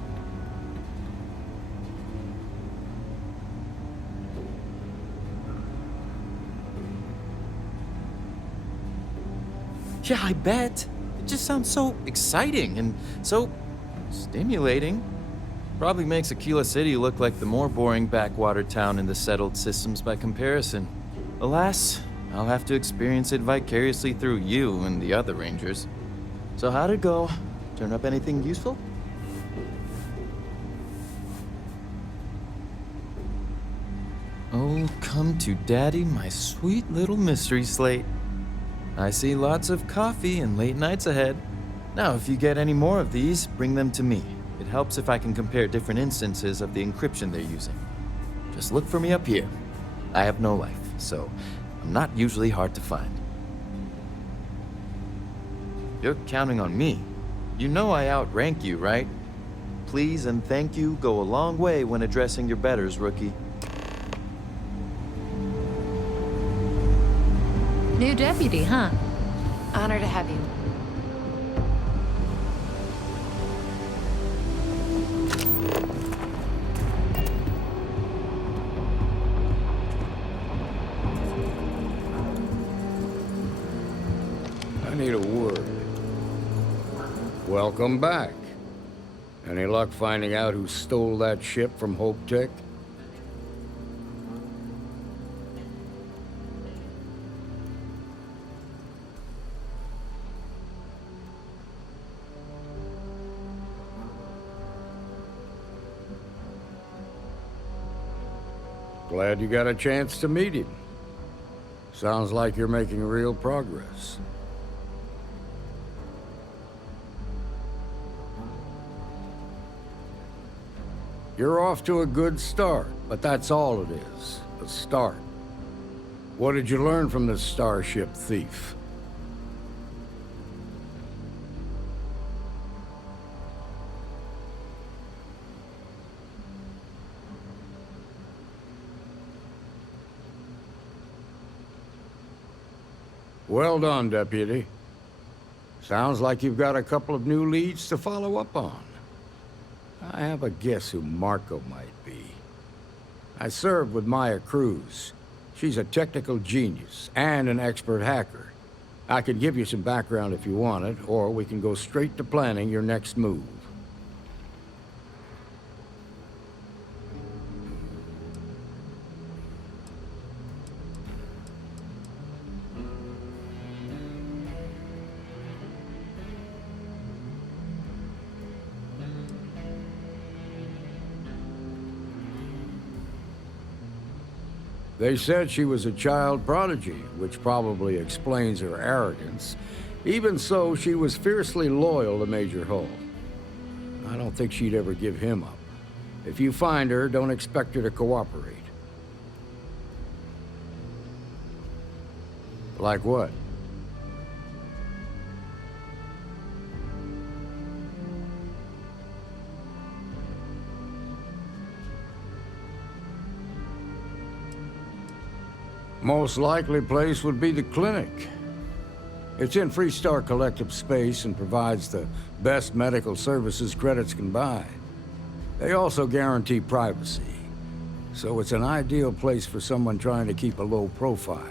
Yeah, I bet. It just sounds so exciting and so stimulating. Probably makes Aquila City look like the more boring backwater town in the settled systems by comparison. Alas, I'll have to experience it vicariously through you and the other rangers. So how'd it go? Turn up anything useful? Oh, come to daddy, my sweet little mystery slate. I see lots of coffee and late nights ahead. Now, if you get any more of these, bring them to me. It helps if I can compare different instances of the encryption they're using. Just look for me up here. I have no life, so I'm not usually hard to find. You're counting on me. You know I outrank you, right? Please and thank you go a long way when addressing your betters, rookie. New deputy, huh? Honor to have you. I need a word. Welcome back. Any luck finding out who stole that ship from Hope Tech? Glad you got a chance to meet him. Sounds like you're making real progress. You're off to a good start, but that's all it is, a start. What did you learn from this starship thief? Well done, Deputy. Sounds like you've got a couple of new leads to follow up on. I have a guess who Marco might be. I served with Maya Cruz. She's a technical genius and an expert hacker. I could give you some background if you want it, or we can go straight to planning your next move. They said she was a child prodigy, which probably explains her arrogance. Even so, she was fiercely loyal to Major Hull. I don't think she'd ever give him up. If you find her, don't expect her to cooperate. Like what? Most likely place would be the clinic. It's in Freestar Collective space and provides the best medical services credits can buy. They also guarantee privacy, so it's an ideal place for someone trying to keep a low profile.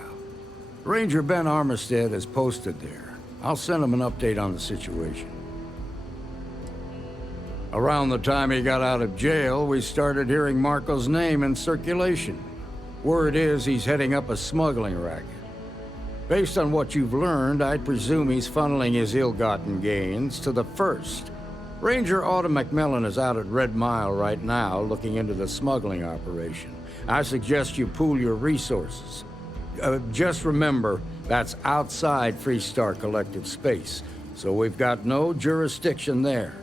Ranger Ben Armistead is posted there. I'll send him an update on the situation. Around the time he got out of jail, we started hearing Marco's name in circulation. Word is he's heading up a smuggling racket. Based on what you've learned, I'd presume he's funneling his ill-gotten gains to the First. Ranger Autumn McMillan is out at Red Mile right now looking into the smuggling operation. I suggest you pool your resources. Just remember, that's outside Freestar Collective space, so we've got no jurisdiction there.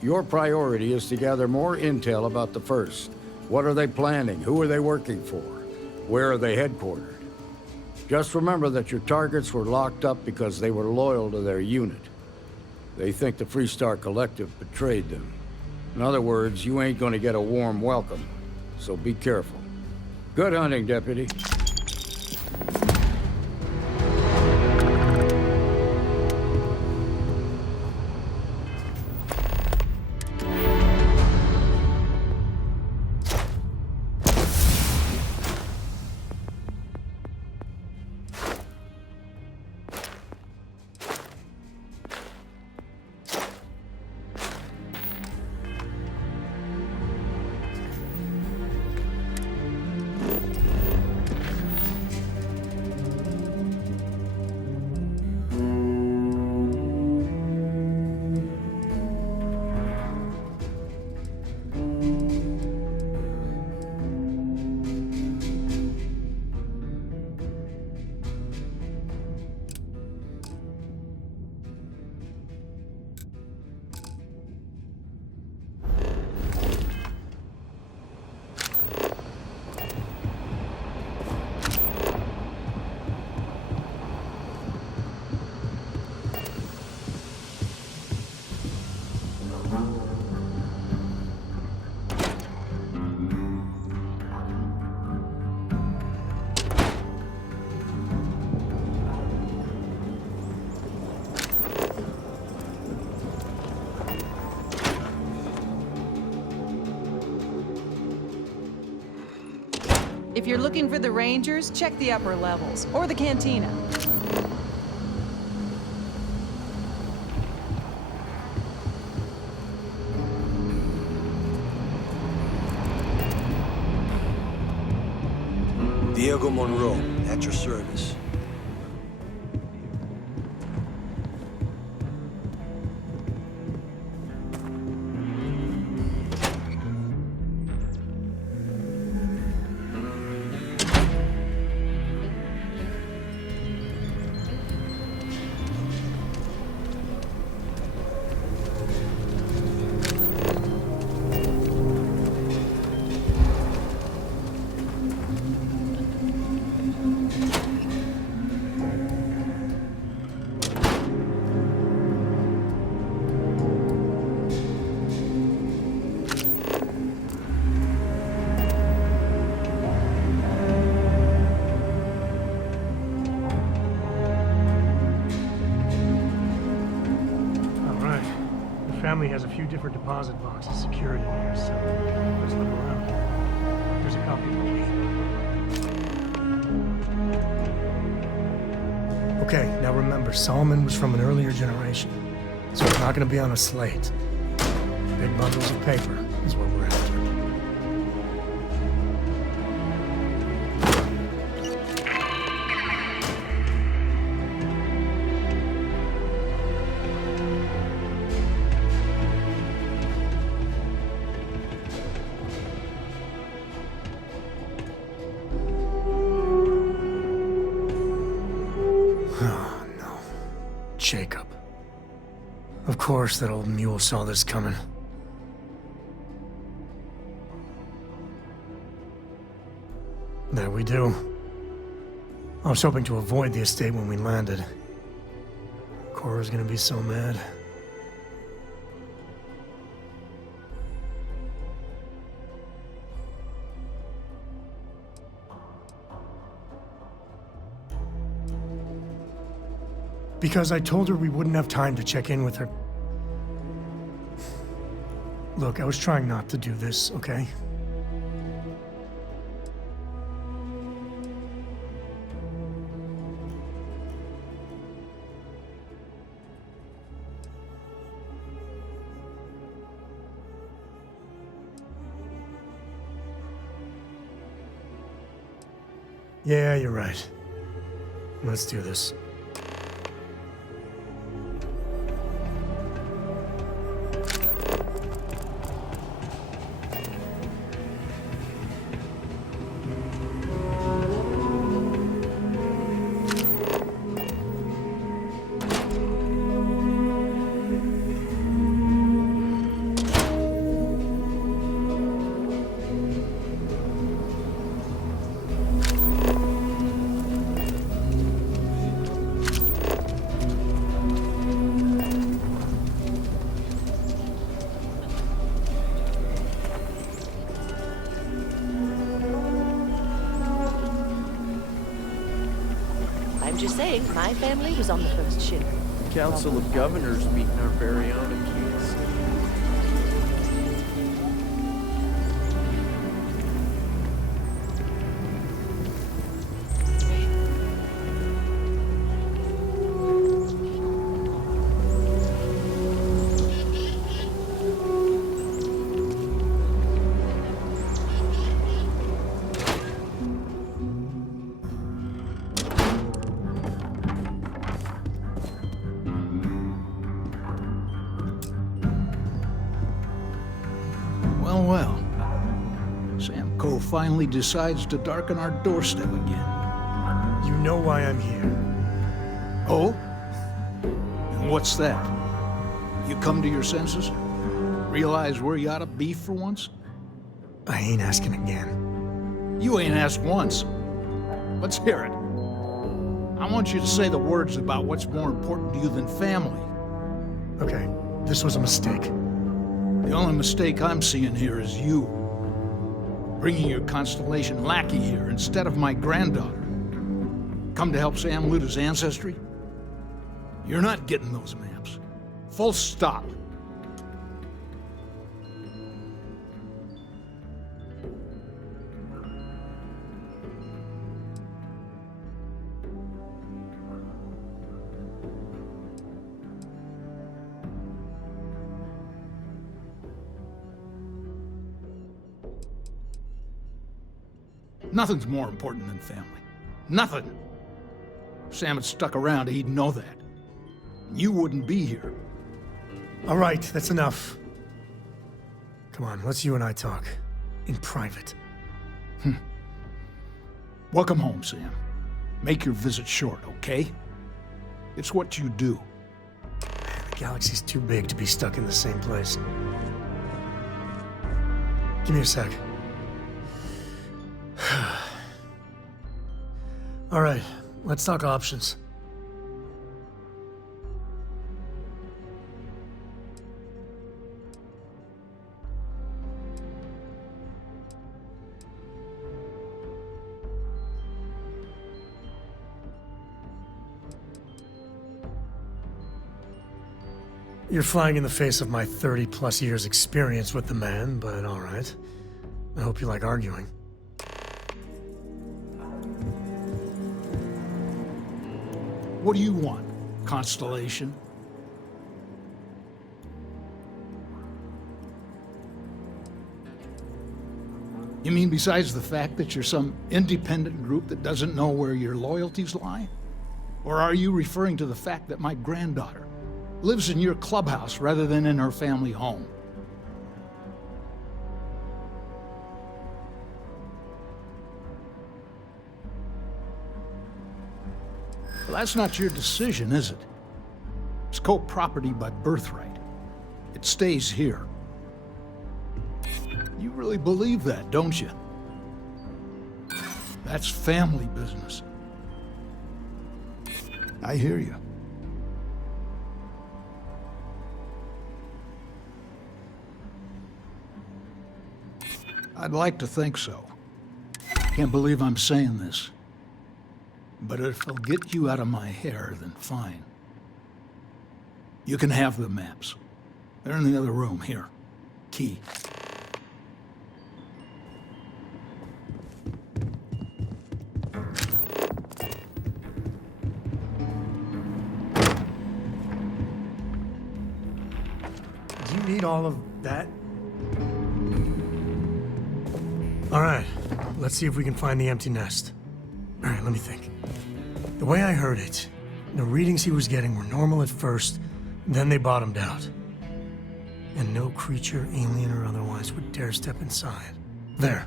Your priority is to gather more intel about the First. What are they planning? Who are they working for? Where are they headquartered? Just remember that your targets were locked up because they were loyal to their unit. They think the Freestar Collective betrayed them. In other words, you ain't gonna get a warm welcome, so be careful. Good hunting, Deputy. If you're looking for the Rangers, check the upper levels, or the cantina. Diego Monroe, at your service. Family has a few different deposit boxes secured in here, so let's look around. There's a copy of the key. Okay, now remember, Solomon was from an earlier generation, so it's not going to be on a slate. Big bundles of paper is what we're after. Jacob. Of course that old mule saw this coming. There we do. I was hoping to avoid the estate when we landed. Cora's gonna be so mad. Because I told her we wouldn't have time to check in with her. Look, I was trying not to do this, okay? Yeah, you're right. Let's do this. saying my family was on the first ship. Council of Governors meeting our very own Achilles. Well, well. Sam Coe finally decides to darken our doorstep again. You know why I'm here. Oh? And what's that? You come to your senses? Realize where you ought to be for once? I ain't asking again. You ain't asked once. Let's hear it. I want you to say the words about what's more important to you than family. Okay, this was a mistake. The only mistake I'm seeing here is you. Bringing your Constellation lackey here instead of my granddaughter. Come to help Sam loot his ancestry? You're not getting those maps. Full stop. Nothing's more important than family. Nothing. If Sam had stuck around, he'd know that. You wouldn't be here. All right, that's enough. Come on, let's you and I talk. In private. Welcome home, Sam. Make your visit short, okay? It's what you do. The galaxy's too big to be stuck in the same place. Give me a sec. All right, let's talk options. You're flying in the face of my 30-plus years experience with the man, but all right. I hope you like arguing. What do you want, Constellation? You mean besides the fact that you're some independent group that doesn't know where your loyalties lie? Or are you referring to the fact that my granddaughter lives in your clubhouse rather than in her family home? Well, that's not your decision, is it? It's co-property by birthright. It stays here. You really believe that, don't you? That's family business. I hear you. I'd like to think so. Can't believe I'm saying this. But if it'll get you out of my hair, then fine. You can have the maps. They're in the other room, here. Key. Do you need all of that? All right, let's see if we can find the empty nest. All right, let me think. The way I heard it, the readings he was getting were normal at first, then they bottomed out. And no creature, alien or otherwise, would dare step inside. There.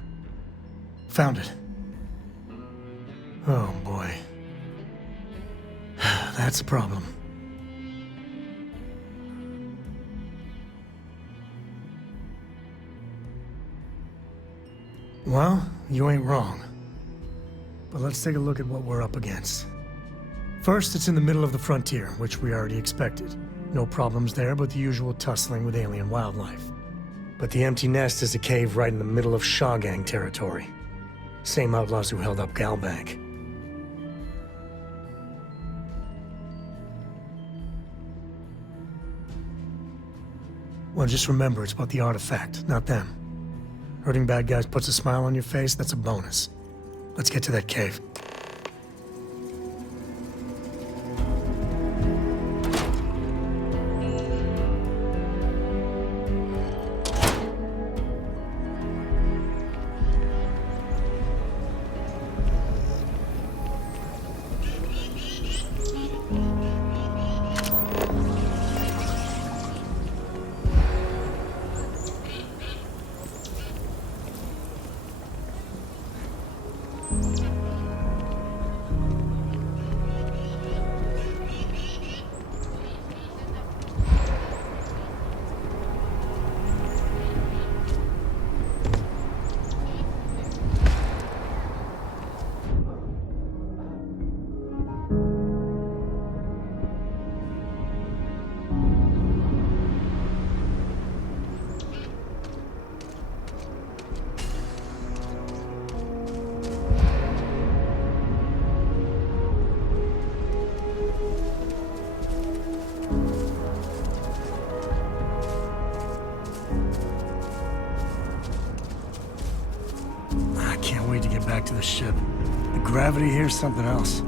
Found it. Oh, boy. That's a problem. Well, you ain't wrong. But let's take a look at what we're up against. First, it's in the middle of the frontier, which we already expected. No problems there, but the usual tussling with alien wildlife. But the empty nest is a cave right in the middle of Shawgang territory. Same outlaws who held up Galbank. Well, just remember, it's about the artifact, not them. Hurting bad guys puts a smile on your face, that's a bonus. Let's get to that cave. I can't wait to get back to the ship. The gravity here's something else.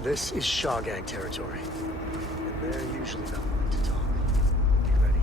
This is Shaw Gang territory. And they're usually not one to talk. Get ready.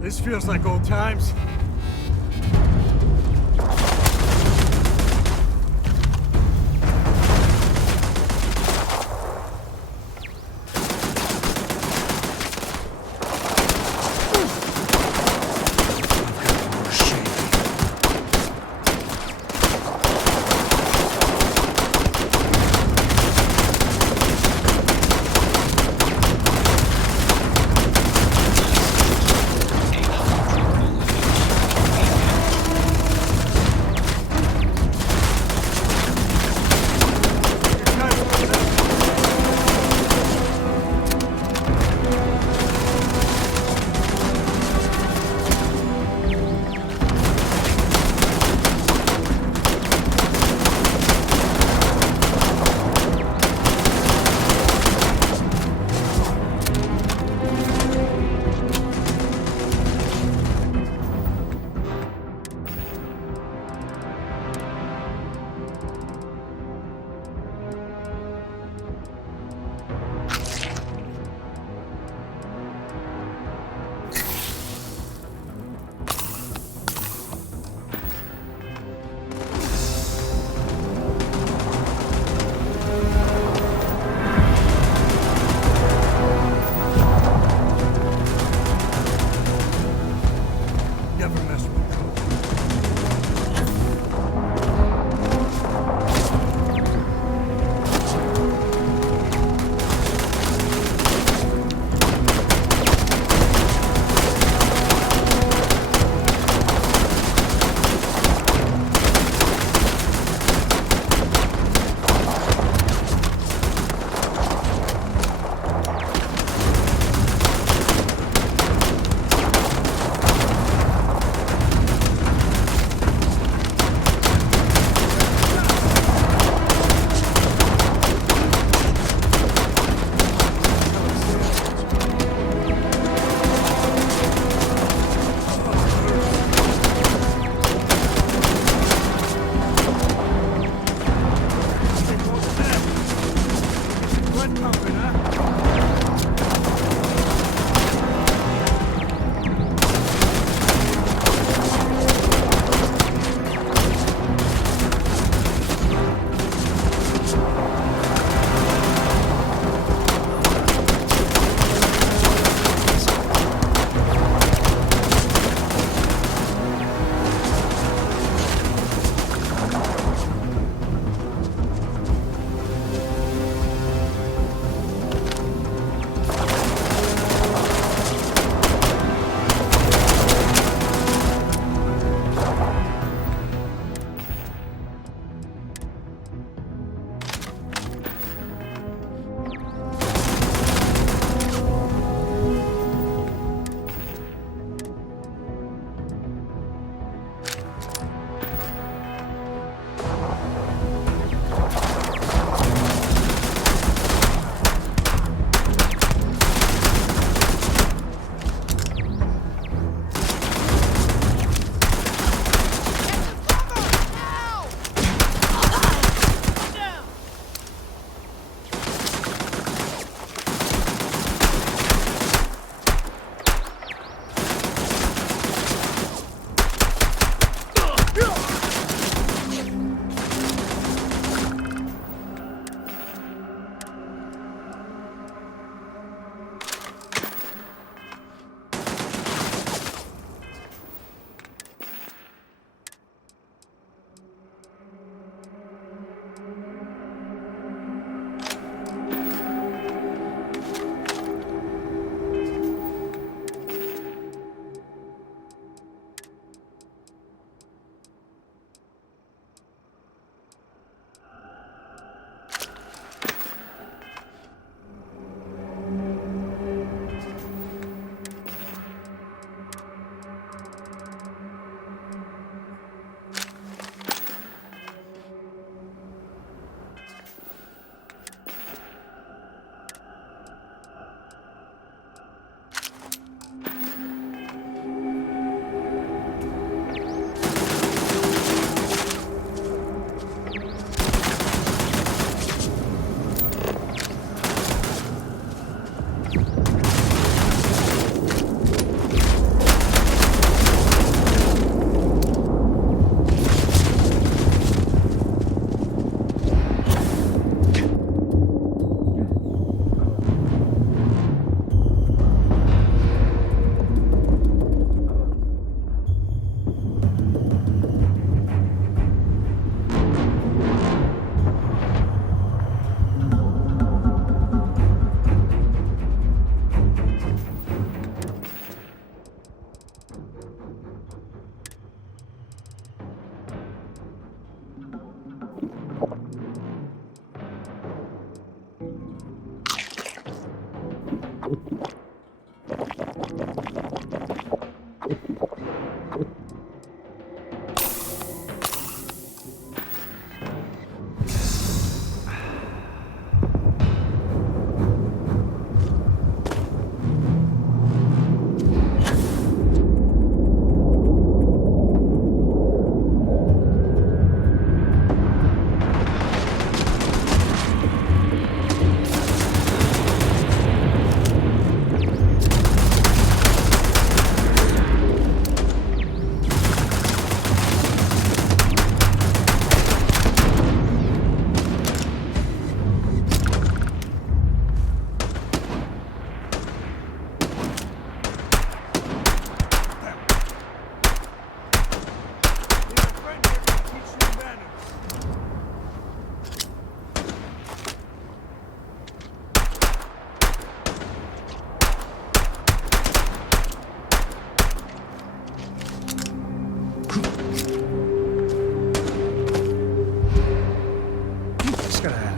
This feels like old times.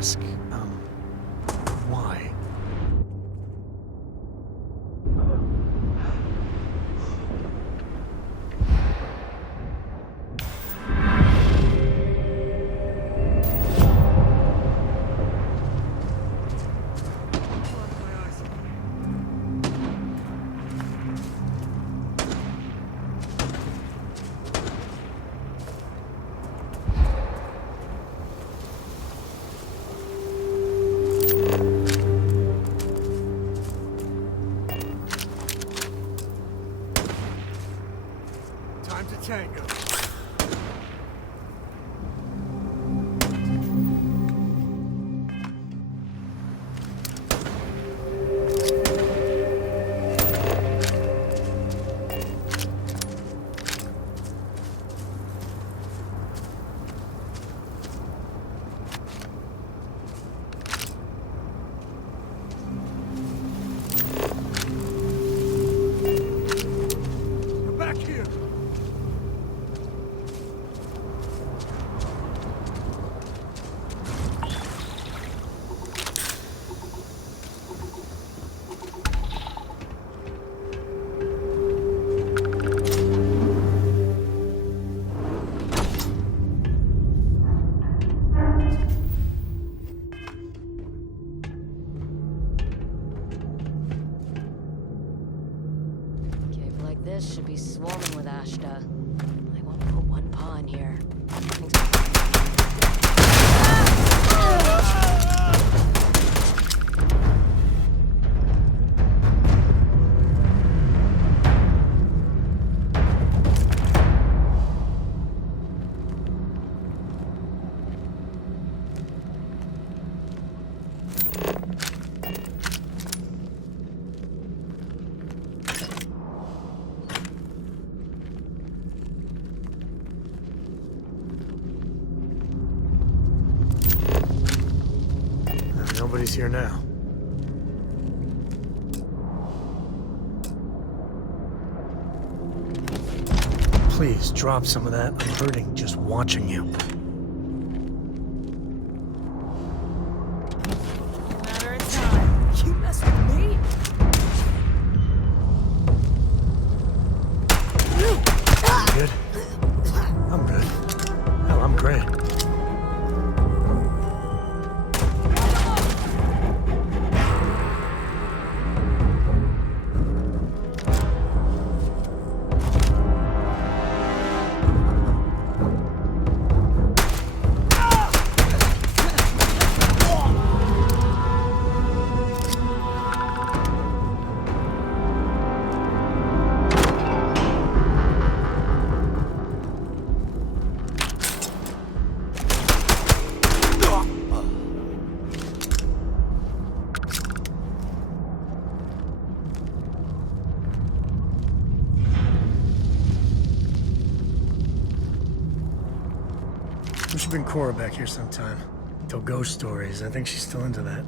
ask, why? Time to tango. Come back here. Cave like this should be swarming with Ashta. I won't put one paw in here. Nobody's here now. Please drop some of that. I'm hurting just watching you. Matter of time. You mess with me? You good? I'm good. Hell, I'm great. We should bring Cora back here sometime. Tell ghost stories. I think she's still into that.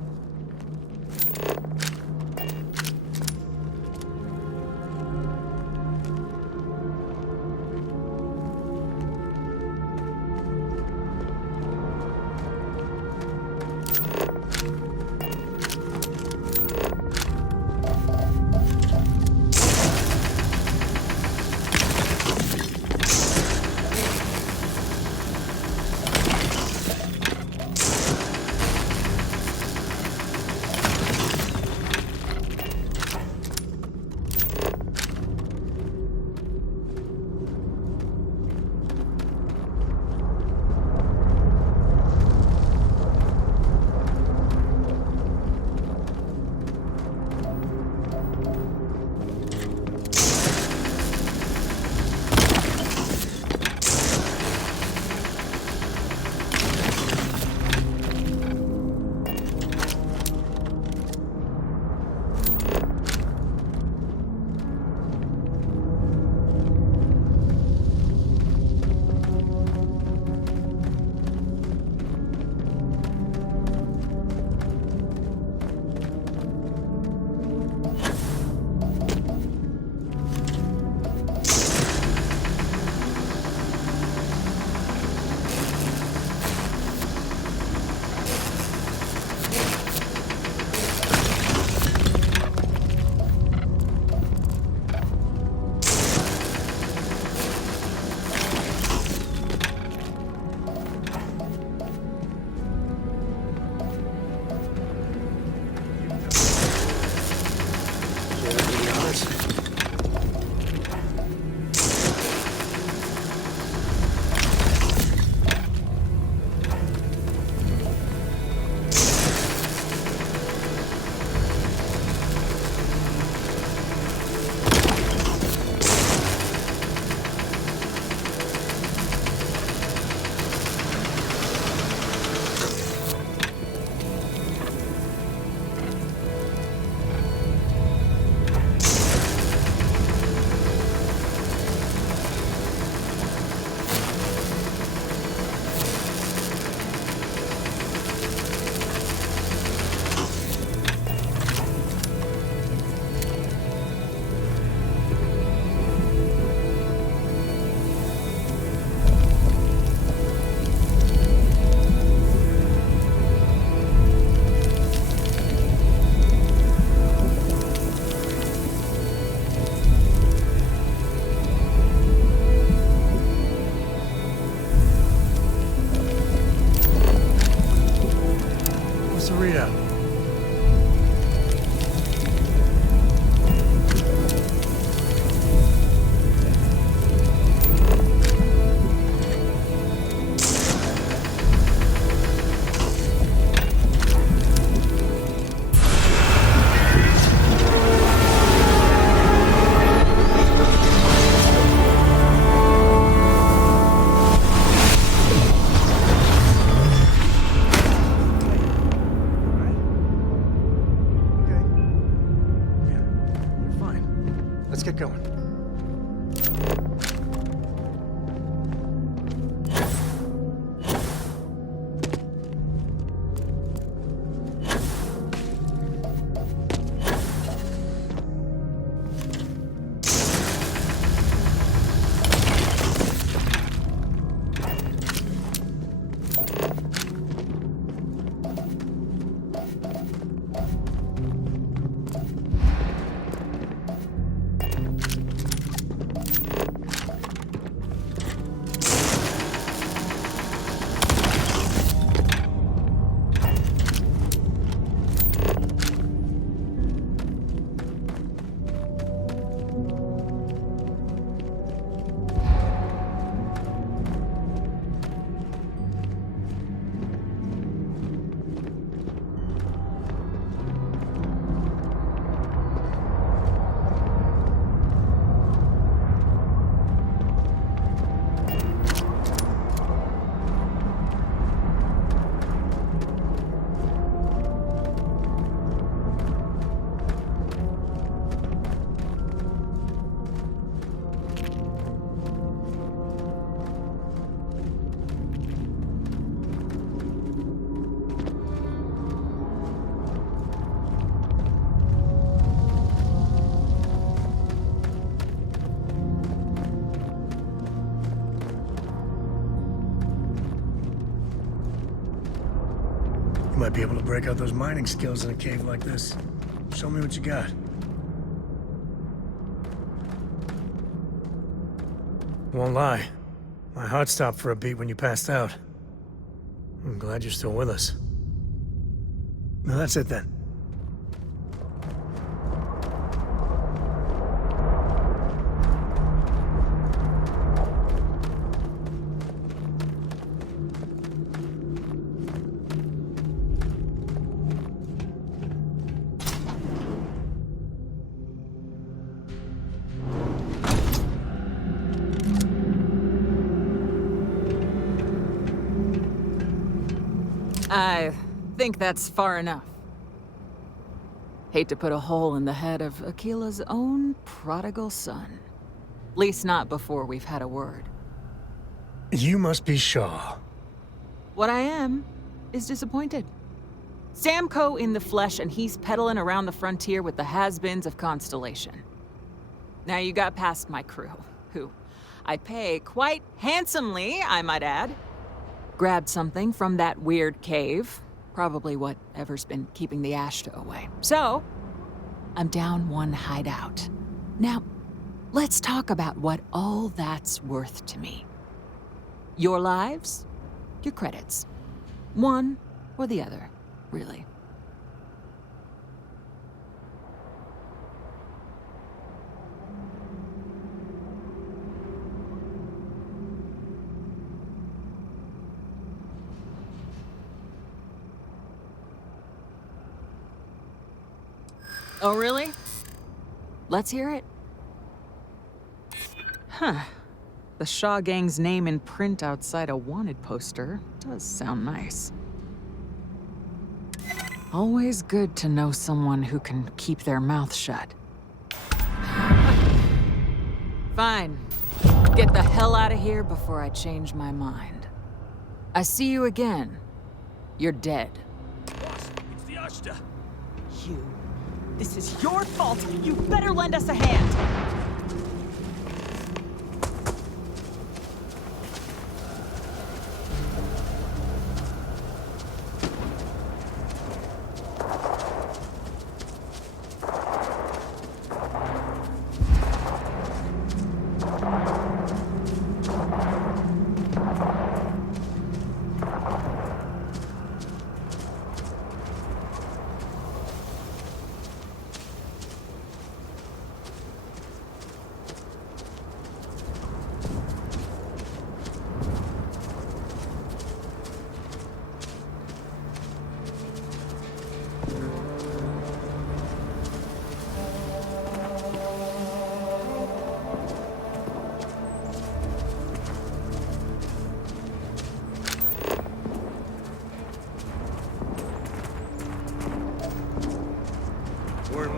readout. Let's get going. You might be able to break out those mining skills in a cave like this. Show me what you got. Won't lie. My heart stopped for a beat when you passed out. I'm glad you're still with us. Now that's it then. I think that's far enough. Hate to put a hole in the head of Akila's own prodigal son. Least not before we've had a word. You must be Shaw. What I am is disappointed. Samco in the flesh, and he's peddling around the frontier with the has-beens of Constellation. Now you got past my crew, who I pay quite handsomely, I might add. Grabbed something from that weird cave. Probably whatever's been keeping the Ashta away. So, I'm down one hideout. Now, let's talk about what all that's worth to me. Your lives, your credits. One or the other, really. Oh, really? Let's hear it. Huh. The Shaw Gang's name in print outside a wanted poster does sound nice. Always good to know someone who can keep their mouth shut. Fine. Get the hell out of here before I change my mind. I see you again. You're dead. Boss, it's the Ashta. You. This is your fault. You better lend us a hand.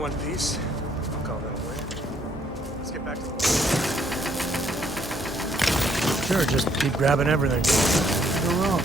one piece. I'll call that a win. Let's get back to the... Sure, just keep grabbing everything. Go wrong.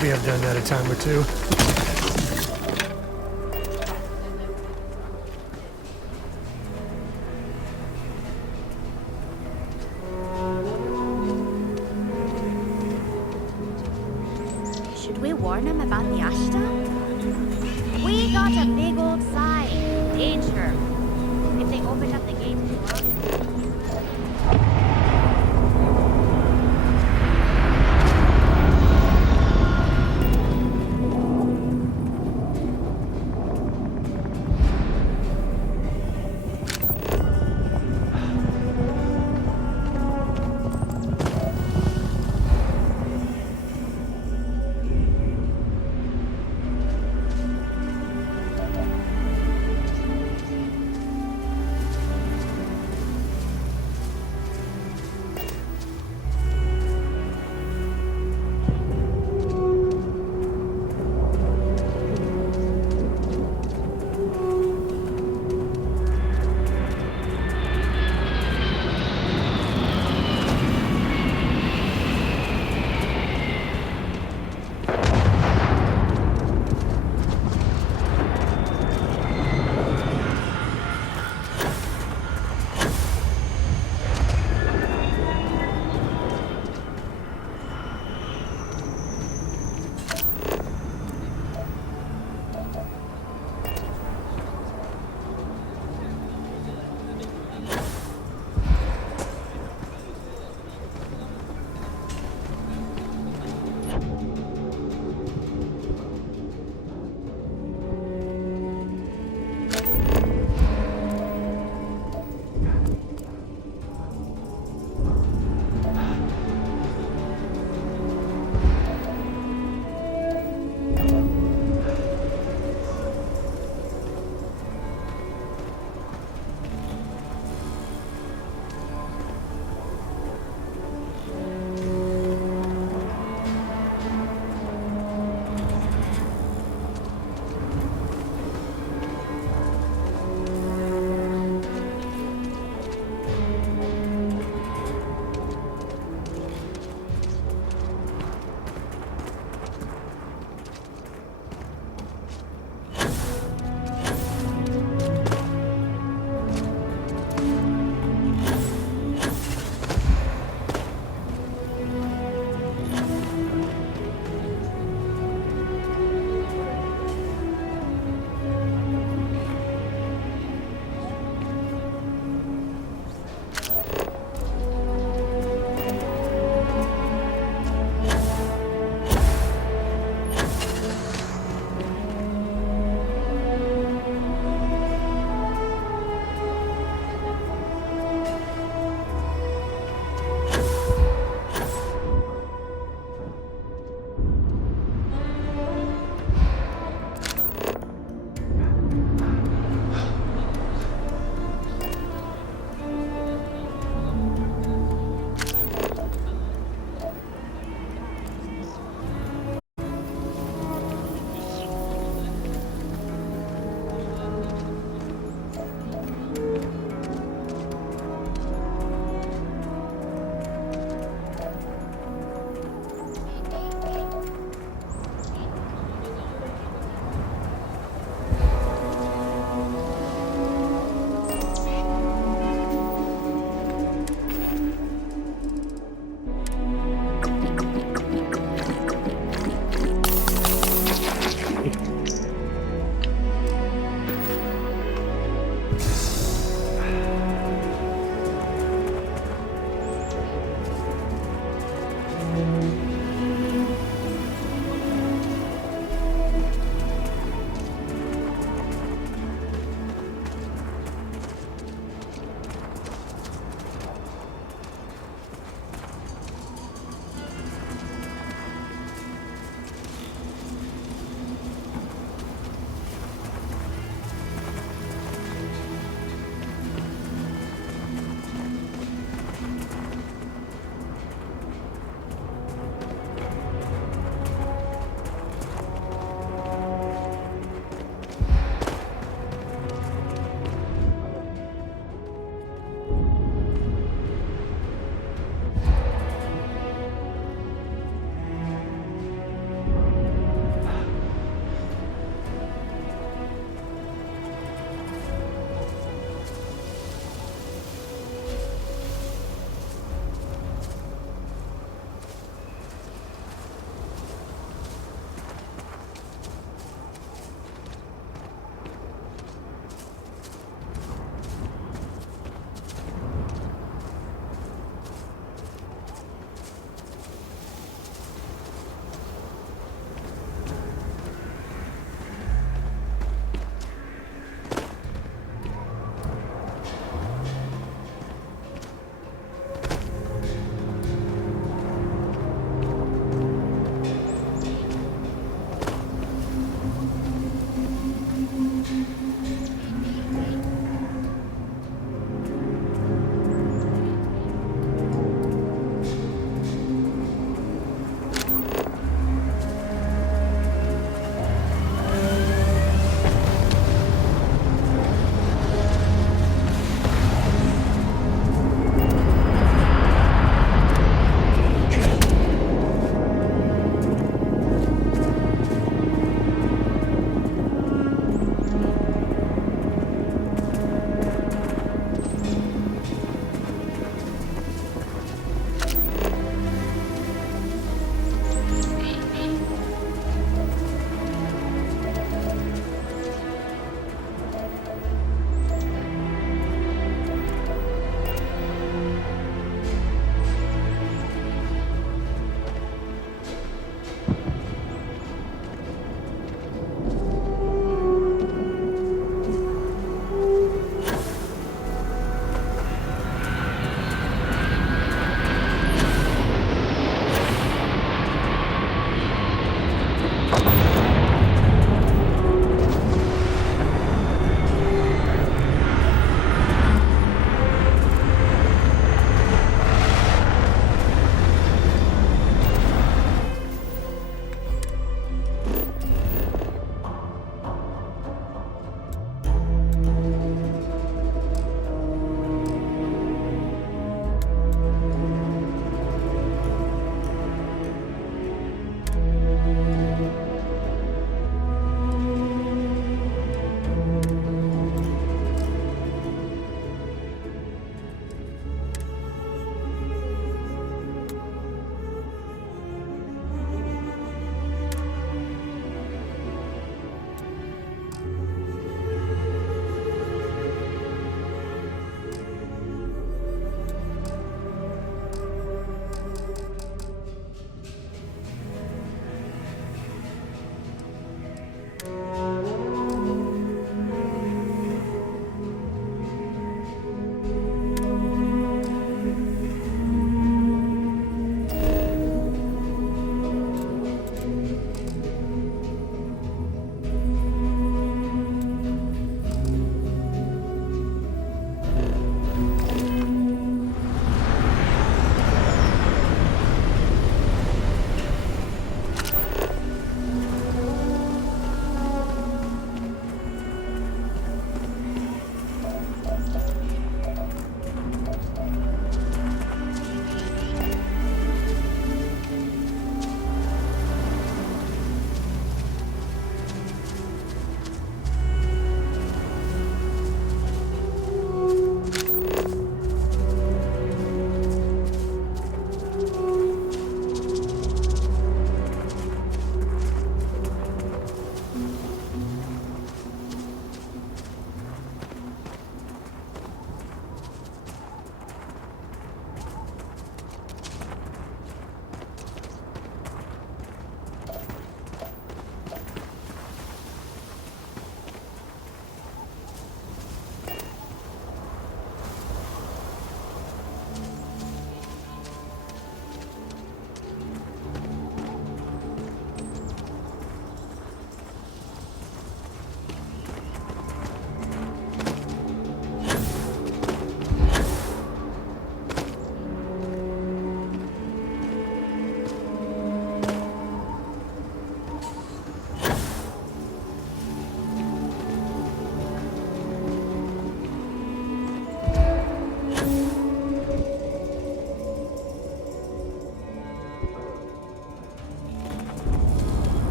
Maybe I've done that a time or two. Should we warn them about the Ashta? We got a big old sign. Danger. If they open up the gate as well.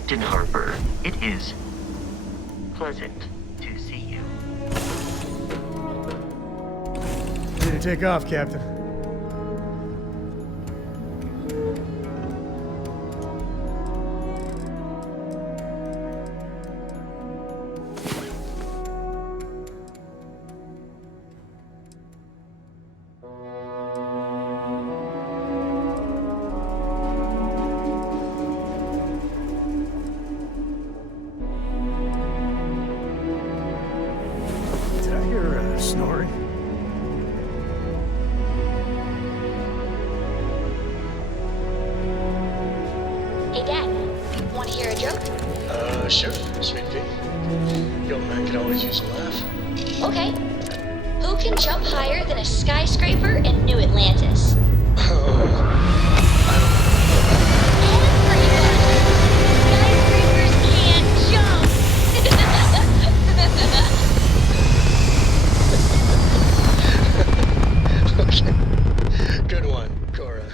Captain Harper, it is pleasant to see you. Ready to take off, Captain. Did I hear snoring? Hey, Dad. Want to hear a joke? Sure, sweet pea. The old man could always use a laugh. Okay. Who can jump higher than a skyscraper in New Atlantis? Skyscrapers can't jump! Good one, Cora.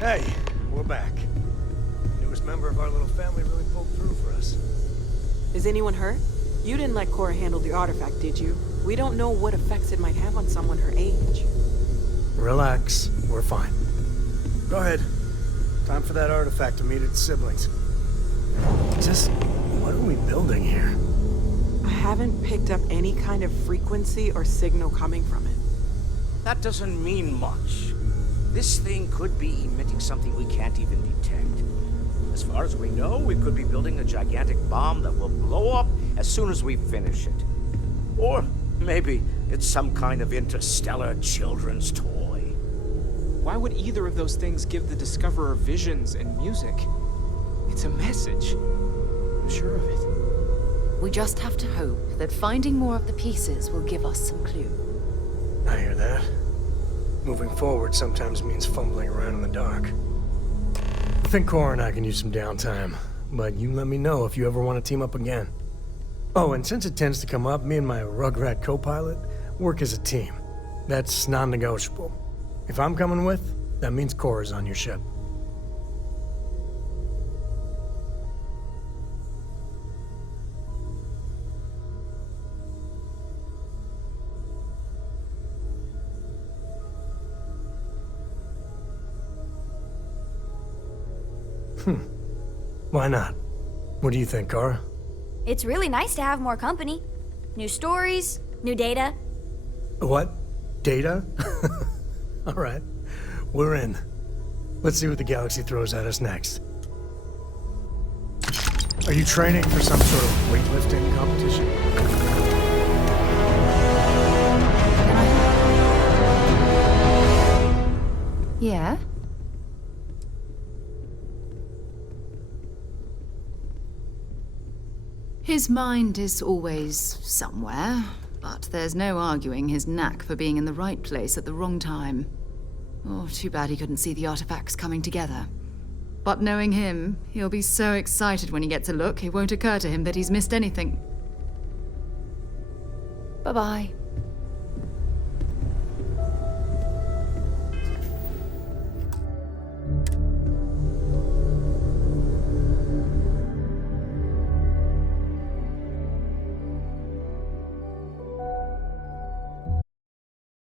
Hey, we're back. Newest member of our little family really pulled through for us. Is anyone hurt? You didn't let Cora handle the artifact, did you? We don't know what effects it might have on someone her age. Relax, we're fine. Go ahead. Time for that artifact to meet its siblings. Just, what are we building here? I haven't picked up any kind of frequency or signal coming from it. That doesn't mean much. This thing could be emitting something we can't even detect. As far as we know, we could be building a gigantic bomb that will blow up as soon as we finish it. Or maybe it's some kind of interstellar children's toy. Why would either of those things give the Discoverer visions and music? It's a message. I'm sure of it. We just have to hope that finding more of the pieces will give us some clue. I hear that. Moving forward sometimes means fumbling around in the dark. I think Cora and I can use some downtime, but you let me know if you ever want to team up again. Oh, and since it tends to come up, me and my Rugrat co-pilot work as a team. That's non-negotiable. If I'm coming with, that means Cora's on your ship. Why not? What do you think, Cora? It's really nice to have more company. New stories, new data. What? Data? All right. We're in. Let's see what the galaxy throws at us next. Are you training for some sort of weightlifting competition? Yeah? His mind is always somewhere, but there's no arguing his knack for being in the right place at the wrong time. Oh, too bad he couldn't see the artifacts coming together. But knowing him, he'll be so excited when he gets a look, it won't occur to him that he's missed anything. Bye-bye.